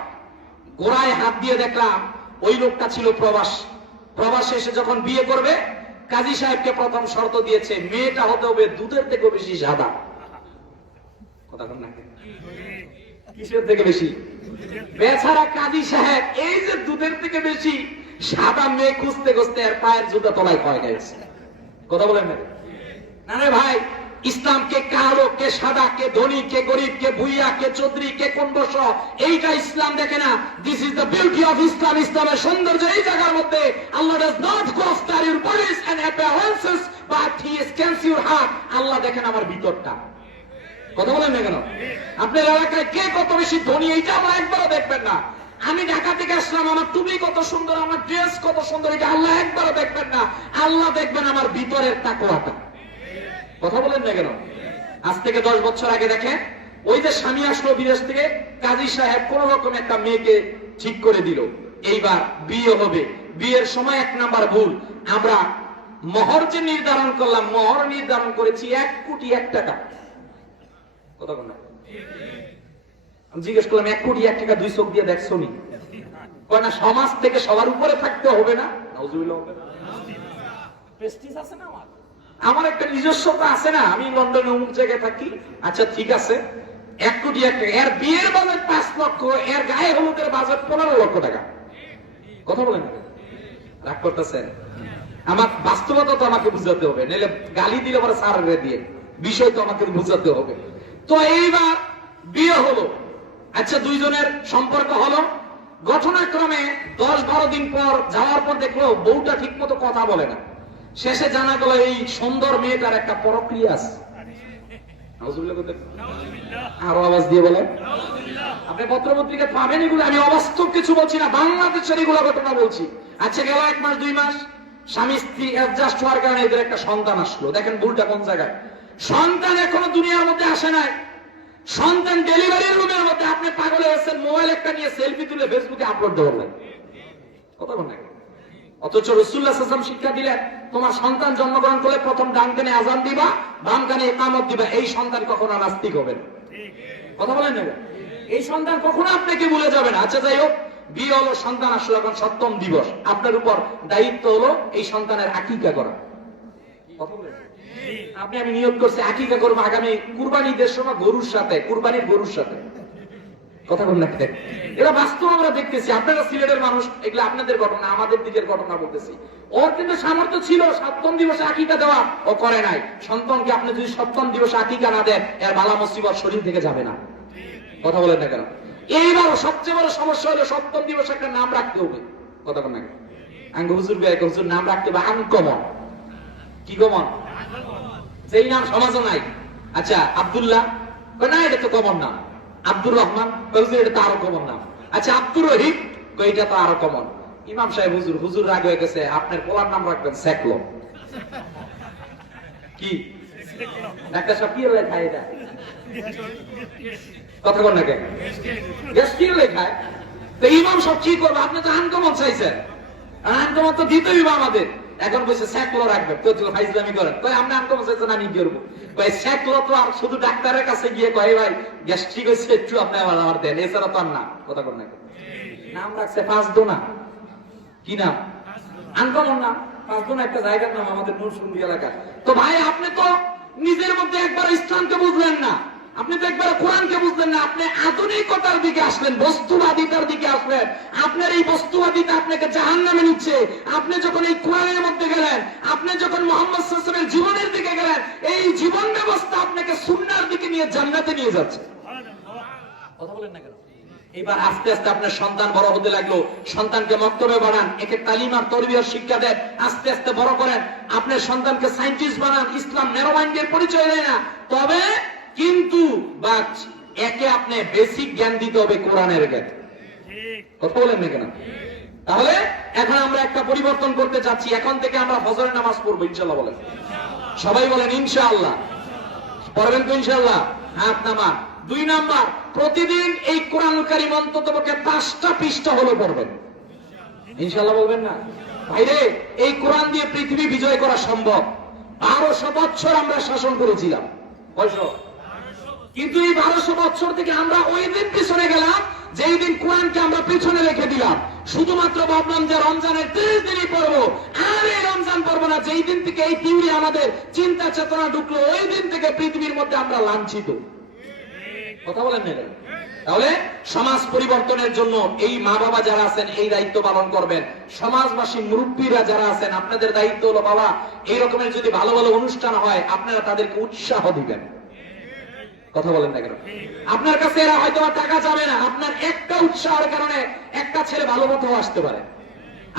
গোড়ায় হাত দিয়ে দেখলাম ওই লোকটা ছিল প্রবাস। প্রবাসে এসে যখন বিয়ে করবে, কাজী সাহেবকে প্রথম শর্ত দিয়েছে, মেয়েটা হতে হবে দুধের থেকে বেশি সাদা। কথা বল না, কিসের থেকে বেশি? বেচারা কাজী সাহেব এই যে দুধের থেকে বেশি সাদা মেয়ে খুঁজতে খুঁজতে আর পায়ের জুতা তলায় পড়ে গেছে। কথা বলেন না রে ভাই, ইসলাম কে কালো, কে সাদা, কে ধনী, কে গরিব, কে ভুইয়া, কে চৌধুরী, কে কোন বর্ষ, এইটা ইসলাম দেখে না। This is the beauty of Islam. ইসলামের সৌন্দর্য এই জায়গার মধ্যে। Allah does not consider your bodies and appearances but he scans your heart. আল্লাহ দেখেন আমার ভিতরটা। কথা বলেন না কেন? আপনার এলাকায় কে কত বেশি ধনী, এইটা আমরা একবারও দেখবেন না। আমি ঢাকা থেকে আসলাম, আমার টুপি কত সুন্দর, আমার ড্রেস কত সুন্দর, এটা আল্লাহ একবারও দেখবেন না। আল্লাহ দেখবেন আমার ভিতরের তাকওয়াটা। কথা বলেন না কেন? আজ থেকে 10 বছর আগে দেখেন, ওই যে স্বামী আসলো বিদেশ থেকে, কাজী সাহেব কোন রকম একটা মেয়েকে ঠিক করে দিল, এইবার বিয়ে হবে। বিয়ের সময় 1 নাম্বার ভুল, আমরা মোহর যে নির্ধারণ করলাম, মোহর নির্ধারণ করেছি 1 কোটি 1 টাকা। কথা বল না, আমি জিজ্ঞেস করলাম 1 কোটি 1 টাকা 2 চোখ দিয়ে দেখছো নি? কয় না, সমাজ থেকে সবার উপরে থাকতে হবে না। নাউজুবিল্লাহ, হবে না? প্রেস্টিজ আছে না আমার, আমার একটা নিজস্বতা আছে না, আমি লন্ডনে অমুক জায়গায় থাকি। আচ্ছা ঠিক আছে, 1 কোটি 1 টাকা। এর বিয়ের বাজেট 5 লক্ষ, এর গায়ে হলুদের বাজেট 15 লক্ষ টাকা। কথা বলেন, রাগ করতেছেন? আমার বাস্তবতা তো আমাকে বুঝাতে হবে, নাহলে গালি দিলে পরে সারে দিয়ে বিষয় তো আমাকে বুঝাতে হবে। তো এইবার বিয়ে হলো। আচ্ছা, 2 জনের সম্পর্ক হলো। ঘটনাক্রমে 10-12 দিন পর যাওয়ার পর দেখলো বউটা ঠিক মতো কথা বলে না। শেষে জানা গেল এই সুন্দর মেয়েটার একটা পরক্রিয়া আছে। আরো আওয়াজ দিয়ে বলেন। আপনি পত্রপত্রিকা পাবেন এগুলো, আমি অবাস্তব কিছু বলছি না, বাংলাদেশের এগুলো ঘটনা বলছি। আচ্ছা, গেল 1 মাস 2 মাস, স্বামী স্ত্রী অ্যাডজাস্ট হওয়ার কারণে এদের একটা সন্তান আসলো। দেখেন ভুলটা কোন জায়গায়। সন্তান এখনো দুনিয়ার মধ্যে আসে নাই, সন্তান ডেলিভারি রুমের মধ্যে। আপনি পাগল হয়েছেন, মোবাইল একটা নিয়ে সেলফি তুলে ফেসবুকে আপলোড দেওয়া। কথা বল না, অথচ রাসূলুল্লাহ সাল্লাল্লাহু আলাইহি ওয়াসাল্লাম শিক্ষা দিলেন, তোমার সন্তান জন্মগ্রহণ করলে প্রথম ডান কানে আযান দিবা, বাম কানে ইকামত দিবা। এই সন্তান কখনো নাস্তিক হবে না। কথা বলেন না? এই সন্তান কখনো আপনাকে ভুলে যাবে না। আচ্ছা যাই হোক, বিয়ে হলো, সন্তান আসলো, এখন 7ম দিবস, আপনার উপর দায়িত্ব হলো এই সন্তানের আকিকা করা। আপনি আমি নিয়োগ করছি আকিকা করবো আগামী কুরবানি ঈদের সময় গরুর সাথে, কুরবানির গরুর সাথে। কথা বল না, এরা বাস্তব আমরা দেখতেছি। আপনারা সিলেটের মানুষ, এগুলো আপনাদের ঘটনা, আমাদের দিকের ঘটনা বলতেছি। ওর কিন্তু সামর্থ্য ছিল 7ম দিবসে আকিকা দেওয়া, ও করে নাই। সন্তানকে আপনি যদি 7ম দিবসে আকিকা না দেন, এর বালা মুসিবত শরীর থেকে যাবে না। কথা বলেন না কেন? এইবার সবচেয়ে বড় সমস্যা হলো 7ম দিবসে একটা নাম রাখতে হবে। কথা বলেন না, আঙ্গ হুজুর হুজুর নাম রাখতে হবে আনকমন। কি কমন? সেই নাম সমাজে নাই। আচ্ছা আব্দুল্লাহ, না এটা তো কমন নাম। আব্দুর রহমান, এটা তো আরো কমন নাম। আচ্ছা আব্দুর রহিম, এটা তো আরো কমন। ইমাম সাহেব হুজুর, হুজুর রাগ হয়ে গেছে, আপনার পোলার নাম রাখবেন সেকলো। কি ডাক্তার সাহেব কি লেখায় এটা? কথা বল না কেন? লেখায় তো ইমাম সব কি করবে? আপনি তো আনকমন চাইছেন, আনকমন তো দিতেই হবে আমাদের। এখন বলছে স্যাকলো রাখবেন, তো ফাইজলামি করেন। কই আপনি আনকমন চাইছেন, আমি কি করবো? কই স্যাকলো তো আর শুধু ডাক্তারের কাছে গিয়ে কয় ভাই গ্যাস্ট্রিক হয়েছে একটু আপনি আমার দেন, এছাড়া তো আর না। কথা বল না, নাম রাখছে ফাঁসদোনা। কি নাম? আনকমন নাম। ফাঁসদোনা একটা জায়গার নাম আমাদের নরসিংদী এলাকা। তো ভাই আপনি তো নিজের মধ্যে একবার ইসলামকে বুঝলেন না, আপনি তো একবার কোরআনকে বুঝলেন না, আপনি আধুনিকতার দিকে আসলেন, বস্তুবাদিতার দিকে আসলেন। আপনার এই বস্তুবাদিতা আপনাকে জাহান্নামে নিচ্ছে। আপনি যখন এই কোরআনের মধ্যে গেলেন, আপনি যখন মুহাম্মদ সাল্লাল্লাহু আলাইহি ওয়াসাল্লামের জীবনের দিকে গেলেন, এই জীবন ব্যবস্থা আপনাকে সুন্নাহর দিকে নিয়ে জান্নাতে নিয়ে যাচ্ছে। কথা বলেন না কেন? এবার আস্তে আস্তে আপনার সন্তান বড় হতে লাগলো, সন্তানকে মক্তবে বানান, একে তালিম আর তরবিয়ত শিক্ষা দেন, আস্তে আস্তে বড় করেন। আপনার সন্তানকে সায়েন্টিস্ট বানান, ইসলাম ন্যারো মাইন্ডের পরিচয় দেয় না, তবে কিন্তু একে আপনি বেসিক জ্ঞান দিতে হবে, কোরআনের জ্ঞান। কথা বলেন না কেন? তাহলে এখন আমরা একটা পরিবর্তন করতে চাচ্ছি, এখন থেকে আমরা ফজরের নামাজ পড়বো ইনশাআল্লাহ। বলেন সবাই, বলেন ইনশাআল্লাহ। পড়বেন তো ইনশাআল্লাহ? হাত নামান। 2 নাম্বার, প্রতিদিন এই কোরআনুল কারীম অন্ততপক্ষে 5টা পৃষ্ঠা হলো পড়বেন ইনশাআল্লাহ। বলবেন না ভাইরে, এই কোরআন দিয়ে পৃথিবী বিজয় করা সম্ভব। 1200 বছর আমরা শাসন করেছিলাম, কিন্তু এই 1200 বছর থেকে আমরা ওই দিন পিছনে গেলাম যেই দিন কোরআনকে আমরা পিছনে রেখে দিলাম। শুধুমাত্র ভাবলাম যে রমজানের 30 দিনই পড়বো, আর এই রমজান পড়বো না। যেই দিন থেকে এই থিওরি আমাদের চিন্তা চেতনা ঢুকলো, ওই দিন থেকে পৃথিবীর মধ্যে আমরা লাঞ্ছিত। কথা বলেন না? তাহলে সমাজ পরিবর্তনের জন্য এই মা বাবা যারা আছেন এই দায়িত্ব পালন করবেন। সমাজবাসী মুরব্বীরা যারা আছেন, আপনাদের দায়িত্ব হলো বাবা এই রকমের যদি ভালো ভালো অনুষ্ঠান হয় আপনারা তাদেরকে উৎসাহ দিবেন। কথা বলেন না কেন? আপনার কাছে এরা হয়তো টাকা যাবে না, আপনার একটা উৎসাহের কারণে একটা ছেলে ভালো মতো আসতে পারে।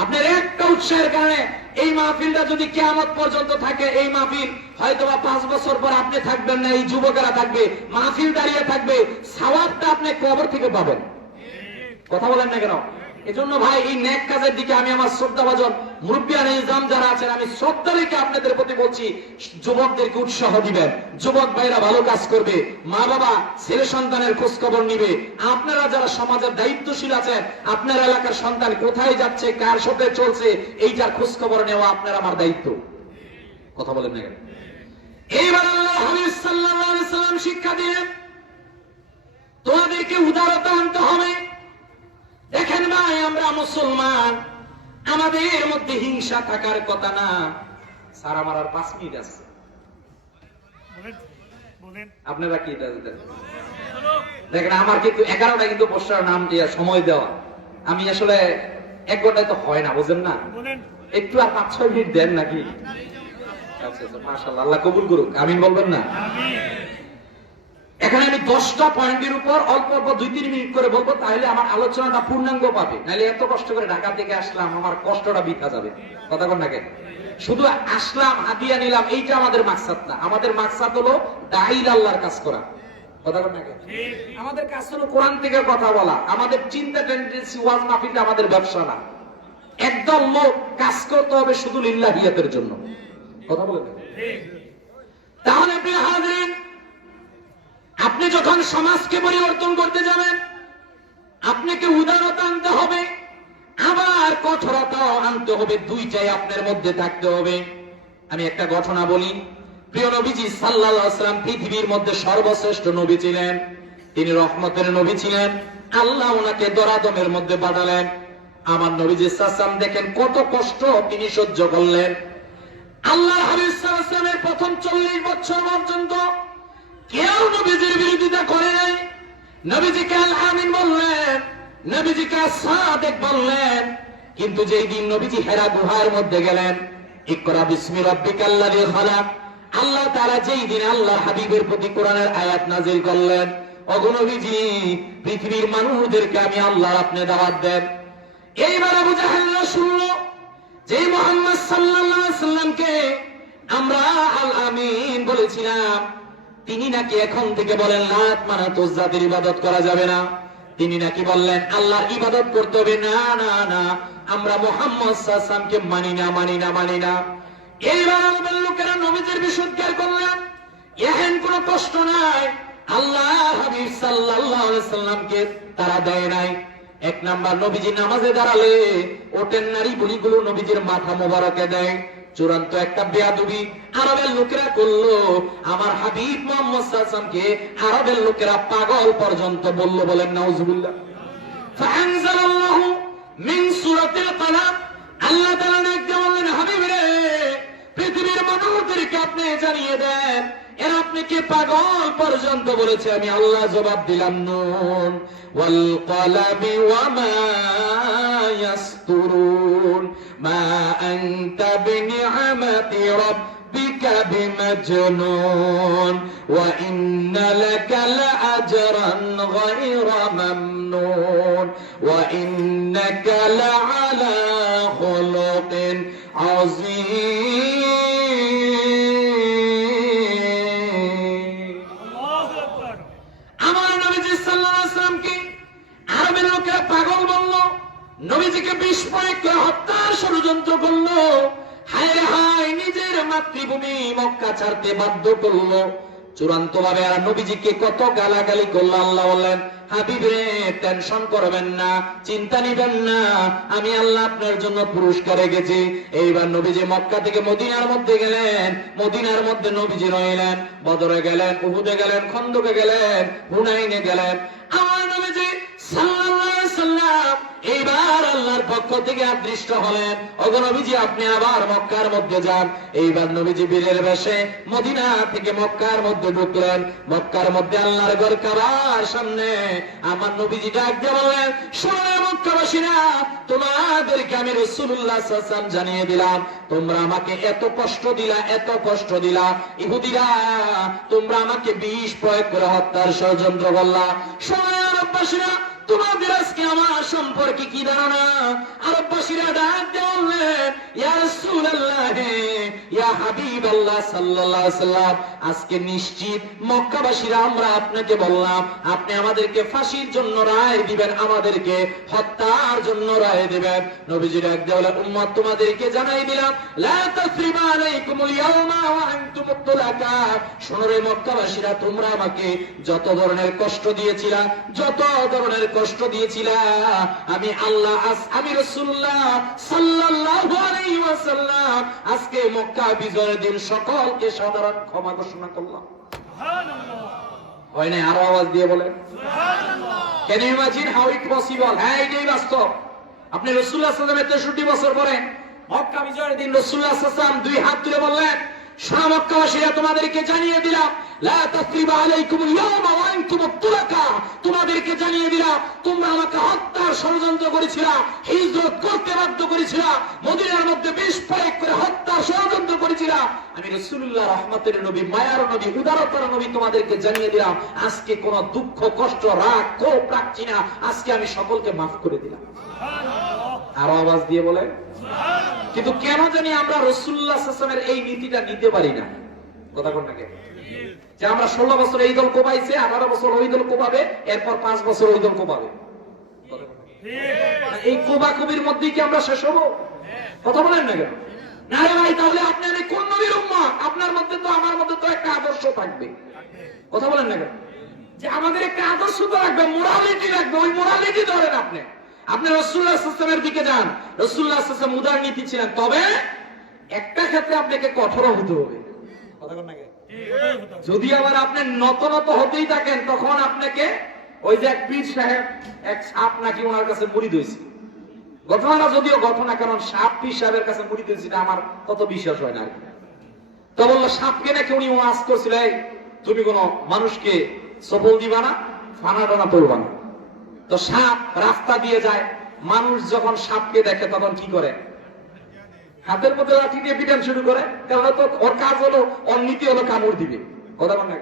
আপনার একটা উৎসাহের কারণে এই মাহফিলটা যদি কিয়ামত পর্যন্ত থাকে, এই মাহফিল হয়তো 5 বছর পর আপনি থাকবেন না, এই যুবকেরা থাকবে, মাহফিল দাঁড়িয়ে থাকবে, সওয়াবটা আপনি কবর থেকে পাবেন। কথা বলেন না কেন? এজন্য ভাই এই নেক কাজের দিকে আমি আমার শ্রদ্ধাভাজন মুরব্বিয়ান ইসলাম যারা আছেন, আমি শ্রদ্ধা রেখে আপনাদের প্রতি বলছি, যুবকদেরকে উৎসাহ দিবেন। যুবক ভাইরা ভালো কাজ করবে, মা বাবা ছেলে সন্তানের খোঁজ খবর নিবে। আপনারা যারা সমাজের দায়িত্বশীল আছেন, আপনার এলাকার সন্তান কোথায় যাচ্ছে, কার সাথে চলছে, এইটার খোঁজ খবর নেওয়া আপনার আমার দায়িত্ব। কথা বলেন না কেন? এইবার আল্লাহ হাবিব সাল্লাল্লাহু আলাইহি সাল্লাম শিক্ষা দিলেন, তোমাদেরকে উদারতা আনতে হবে। দেখেন ভাই, আমরা মুসলমান, আমাদের মধ্যে হিংসা থাকার কথা না। সারা মারার 5 মিনিট আছে, আপনারা কি দেখেন? আমার কিন্তু 11টা কিন্তু পোস্টার নাম দিয়ে সময় দেওয়া, আমি আসলে 1 ঘন্টায় তো হয় না, বুঝেন না? একটু আর 5-6 মিনিট দেন নাকি? আচ্ছা মাশাআল্লাহ, আল্লাহ কবুল করুক, আমিন বলবেন না? এখানে আমি 10টা পয়েন্টের উপর অল্প অল্প 2-3 মিনিট করে বলবো, তাহলে আমার আলোচনাটা পূর্ণাঙ্গ পাবে। নাহলে এত কষ্ট করে ঢাকা থেকে আসলাম, আমার কষ্টটা বৃথা যাবে। কথা বল না কেন? শুধু আসলাম, হাদিয়া নিলাম, এইটা আমাদের মাকসাদ না। আমাদের মাকসাদ হলো দাঈল আল্লাহর কাজ করা। কথা বল না কেন? আমাদের কাজ হলো কোরআন থেকে কথা বলা। আমাদের চিন্তা টেন্ডেন্সি ওয়াজ মাহফিলটা আমাদের ব্যবসা না। একদম লোক কাজ করতে হবে শুধু লিল্লাহিয়াতের জন্য। কথা বলেন? তাহলে আপনি হাজির, আপনি যখন সমাজকে পরিবর্তন করতে যাবেন, আপনাকে উদারতা আনতে হবে, আবার কঠোরতা আনতে হবে। 2টাই আপনার মধ্যে থাকতে হবে। আমি একটা ঘটনা বলি। প্রিয় নবীজি সাল্লাল্লাহু আলাইহি ওয়াসাল্লাম পৃথিবীর মধ্যে সর্বশ্রেষ্ঠ নবী ছিলেন। তিনি রহমতের নবী ছিলেন। আল্লাহ ওনাকে দরাদমের মধ্যে পাঠালেন। আমার নবীজি সাল্লাল্লাহু আলাইহি ওয়াসাল্লাম দেখেন কত কষ্ট তিনি সহ্য করলেন। আল্লাহ হাবিব সাল্লাল্লাহু আলাইহি ওয়াসাল্লামের প্রথম 40 বছর পর্যন্ত কেউ নবীজির বিরোধিতা করে নাই। নবীজিকে আল আমিন বললেন, নবীজিকে সাদেক বললেন। কিন্তু যেই দিন নবীজি হেরা গুহার মধ্যে গেলেন, ইকরা বিসমি রাব্বিকাল্লাযী খালাক, আল্লাহ তাআলা যেই দিন আল্লাহ হাবিবের প্রতি কোরআনের আয়াত নাযিল করলেন, ওগো নবীজি পৃথিবীর মানুষদেরকে আমি আল্লাহর আপনি দাওয়াত দেন। এইবার আবু জাহেলরা শুনলো যে মুহাম্মদ সাল্লাল্লাহু আলাইহি ওয়াসাল্লামকে আমরা আল আমিন বলেছিলাম, তিনি নাকি এখন থেকে বলেন লাত মানাত উজ্জাদের ইবাদত করা যাবে না। তিনি নাকি বললেন আল্লাহর ইবাদত করতে হবে। না না না, আমরা মুহাম্মদ সাল্লাল্লাহু আলাইহি ওয়াসাল্লামকে মানি না। এইবার আরবের লোকেরা নবীজির বিশুদ্ধ করলেন, এহেন কোনো কষ্ট নাই, আল্লাহ হাবিব সাল্লাল্লাহু আলাইহি ওয়াসাল্লামকে তারা দেয় নাই। এক নাম্বার, নবীজি নামাজে দাঁড়ালে ওটের নারী বুড়িগুলো নবীজির মাথা মোবারকে দেয়। চূড়ান্ত একটা বেয়াদবি আরবের লোকেরা করলো। আমার হাবিব মুহাম্মদ সাল্লাল্লাহু আলাইহি ওয়াসাল্লামকে আরবের লোকেরা পাগল পর্যন্ত বলল। বলেন নাউজুবিল্লাহ। ফাআনজালাল্লাহু মিন সূরাতিল কালাম, আল্লাহ তাআলা ডাকতে বললেন, হাবিব রে, পৃথিবীর মানুষদেরকে আপনি জানিয়ে দেন, এরা আপনি কি পাগল পর্যন্ত বলেছে। আমি আল্লাহ জবাব দিলাম, নুন ওয়াল কলামি ওয়া মা ইয়াসতুরুন মা আনতা বিনিআমাতি রাব্বিকা বিমাজনুন ওয়া ইন্না লাকা লাআজরান গায়রা মামনুন ওয়া ইন্নাকা লাআলা খুলুকিন আযীম। আমার নবীজি সাল্লাল্লাহু আলাইহি ওয়াসাল্লামকে আরবের লোকেরা পাগল বলল, নবীজিকে বিষ প্রয়োগ করে হত্যার ষড়যন্ত্র করলো। হায় হায়, নিজের মাতৃভূমি মক্কা ছাড়তে বাধ্য করলো। চূড়ান্ত ভাবে আর নবীজিকে কত গালাগালি করলো। আল্লাহ বললেন, হাবিব রে, টেনশন করবেন না, চিন্তা নিবেন না, আমি আল্লাহ আপনার জন্য পুরস্কার রেখেছি। এইবার নবীজি মক্কা থেকে মদিনার মধ্যে গেলেন। মদিনার মধ্যে নবীজি রইলেন। বদরে গেলেন, উহুদে গেলেন, খন্দকে গেলেন, হুনাইনে গেলেন। আমার নবীজি সাল্লাল্লাহু আলাইহি ওয়াসাল্লাম এইবার আল্লাহর পক্ষ থেকে আদৃষ্ট হলেন, ওগো নবীজি আপনি আবার মক্কার মধ্যে যান। এইবার নবীজি বীরের বেশে মদিনা থেকে মক্কার মধ্যে ঢুকলেন। মক্কার মধ্যে আল্লাহর ঘর কাবার সামনে আমার নবীজি ডাক দিয়ে বললেন, শোনো মক্কাবাসীরা, তোমাদেরকে আমি রাসূলুল্লাহ সাল্লাল্লাহু আলাইহি ওয়াসাল্লাম জানিয়ে দিলাম, তোমরা আমাকে এত কষ্ট দিলা, ইহুদিরা, তোমরা আমাকে বিষ প্রয়োগ করে হত্যার ষড়যন্ত্র করলা। শোনো আরববাসীরা, তোমাদের আজকে আমার সম্পর্কে কি ধারণা? আরববাসীরা ডাক দিয়ে বললেন, ইয়া রাসূলুল্লাহ, ইয়া হাবিবাল্লাহ সাল্লাল্লাহু আলাইহি ওয়াসাল্লাম, আজকে নিশ্চিত মক্কাবাসীরা আমরা আপনাকে বললাম আপনি আমাদেরকে ফাঁসির জন্য রায় দিবেন, আমাদেরকে হত্যার জন্য রায় দিবেন। নবীজি ডাক দিয়ে বলেন, উম্মত তোমাদেরকে জানাই দিলাম, লা তাসরিবা আলাইকুমুল ইয়াওমা ওয়া আনতুম তুলাকা। শোনো রে মক্কাবাসীরা, তোমরা আমাকে যত ধরনের কষ্ট দিয়েছিলা, আমি আল্লাহ, আমি রাসূলুল্লাহ সাল্লাল্লাহু আলাইহি ওয়াসাল্লাম আজকে মক্কা বিজয়ের দিন সকলকে সাধারণ ক্ষমা ঘোষণা করলাম। সুবহানাল্লাহ। হয় না? আরো আওয়াজ দিয়ে বলেন সুবহানাল্লাহ। Can you imagine how it possible? হ্যাঁ, এটাই বাস্তব। আপনি রাসূলুল্লাহ সাল্লাল্লাহু আলাইহি ওয়াসাল্লাম 63 বছর পরে মক্কা বিজয়ের দিন রাসূলুল্লাহ সাল্লাল্লাহু আলাইহি ওয়াসাল্লাম দুই হাত তুলে বললেন, শোনো মক্কাবাসীরা, তোমাদেরকে জানিয়ে দিলাম, লা তাসরিবা আলাইকুমুল ইয়াওমা ওয়া আনতুম তুলাকা। তোমাদেরকে জানিয়ে দিলাম, তোমরা আমাকে হত্যার ষড়যন্ত্র করেছিলা, হিজরত করতে বাধ্য করেছিলা, মদিনার মধ্যে বিষ প্রয়োগ করে হত্যার ষড়যন্ত্র করেছিলা। আমি রাসূলুল্লাহ রহমতের নবী, মায়ার নবী, উদারতার নবী, তোমাদেরকে জানিয়ে দিলাম, আজকে কোনো দুঃখ, কষ্ট, রাগ, ক্ষোভ রাখছি না, আজকে আমি সকলকে মাফ করে দিলাম। সুবহানাল্লাহ। আরো আওয়াজ দিয়ে বলেন সুবহানাল্লাহ। কিন্তু কেন জানি আমরা রাসূলুল্লাহ সাল্লাল্লাহু আলাইহি ওয়াসাল্লামের এই নীতিটা নিতে পারি না। কথা কোন নাকি? যে আমরা 16 বছর এই দল কোবাইছে, 18 বছর ওই দল কোবাবে, এরপর 5 বছর ওই দল কোবাবে। এই কোবাকুবির মধ্যে কি আমরা শেষ হবো? কথা বলেন না কেন? না রে ভাই, তাহলে আপনি আমি কোন নবীর উম্মত? আপনার মধ্যে তো আমার মধ্যে তো একটা আদর্শ থাকবে। কথা বলেন না কেন? যে আমাদের একটা আদর্শ তো রাখবে, মোরালিটি রাখবে, ওই মোরালিটি ধরেন আপনি। আপনি রাসূলুল্লাহ সাল্লাল্লাহু আলাইহি ওয়াসাল্লামের দিকে যান। রাসূলুল্লাহ সাল্লাল্লাহু আলাইহি ওয়াসাল্লাম উদার নীতি ছিলেন, তবে একটা ক্ষেত্রে আপনাকে কঠোর হতে হবে। কথা বলেন না কেন? যদি আবার আপনি নত নত হতেই থাকেন, তখন আপনাকে ওই যে এক পীর সাহেব, এক সাপ নাকি ওনার কাছে মুরিদ হয়েছে। ঘটনাটা যদিও ঘটনা, কারণ সাপ পীর সাহেবের কাছে মুরিদ হয়েছে আমার তত বিশ্বাস হয় না। তো বললো সাপকে নাকি উনি ওয়াজ করছিল, তুমি কোন মানুষকে সফল দিবা না, ফানা টানা তুলবা না। তো সাপ রাস্তা দিয়ে যায়, মানুষ যখন সাপকে দেখে তখন কি করে, হাতের মধ্যে লাঠি দিয়ে পিটান শুরু করে, কারণ তো ওর কাজ হলো, ওর নীতি হলো কামড় দিবে, কথা বল না।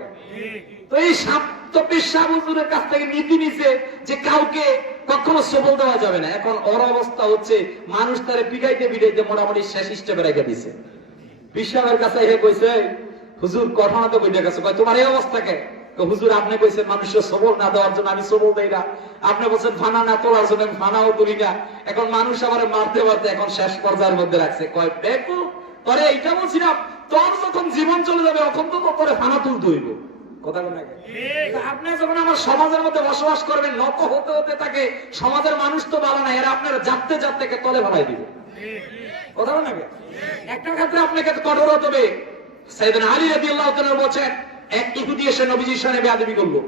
তো এই সাপ তো পেশা হুজুরের কাছ থেকে নীতি নিছে যে কাউকে কখনো সফল দেওয়া যাবে না। এখন ওর অবস্থা হচ্ছে মানুষ তারে পিটাইতে পিটাইতে মোটামুটি শেষ স্টেপে রেখে দিছে। পিসাবের কাছে এসে কইছে, হুজুর ঘটনা তো কইটা গেছে, তোমার এই অবস্থা কে? হুজুর আপনি কইছেন মানুষের সবল না দেওয়ার জন্য আমি সবল দেই না, আপনি বলছেন ফানা না তোলার জন্য আমি ফানাও তুলি না। এখন মানুষ আবার মারতে মারতে এখন শেষ পর্যায়ের মধ্যে রাখছে। কয় বেকু, তোরে এইটা বলছিলাম, তোর যখন জীবন চলে যাবে তখন তো তোরে ফানা তুলতে হইব, কথা বলেন না। আপনি যখন আমার সমাজের মধ্যে বসবাস করবেন, নত হতে হতে থাকে, সমাজের মানুষ তো ভালো না, এরা আপনার জাপতে জাপতে তলে ভালাই দিবে, কথা বলেন না। একটা ক্ষেত্রে আপনাকে কঠোর হতে হবে। সাইয়েদনা আলী রাদিয়াল্লাহু তাআলা বলেন, এক ইহুদি এসে নবীজির সামনে বেয়াদবি করলো,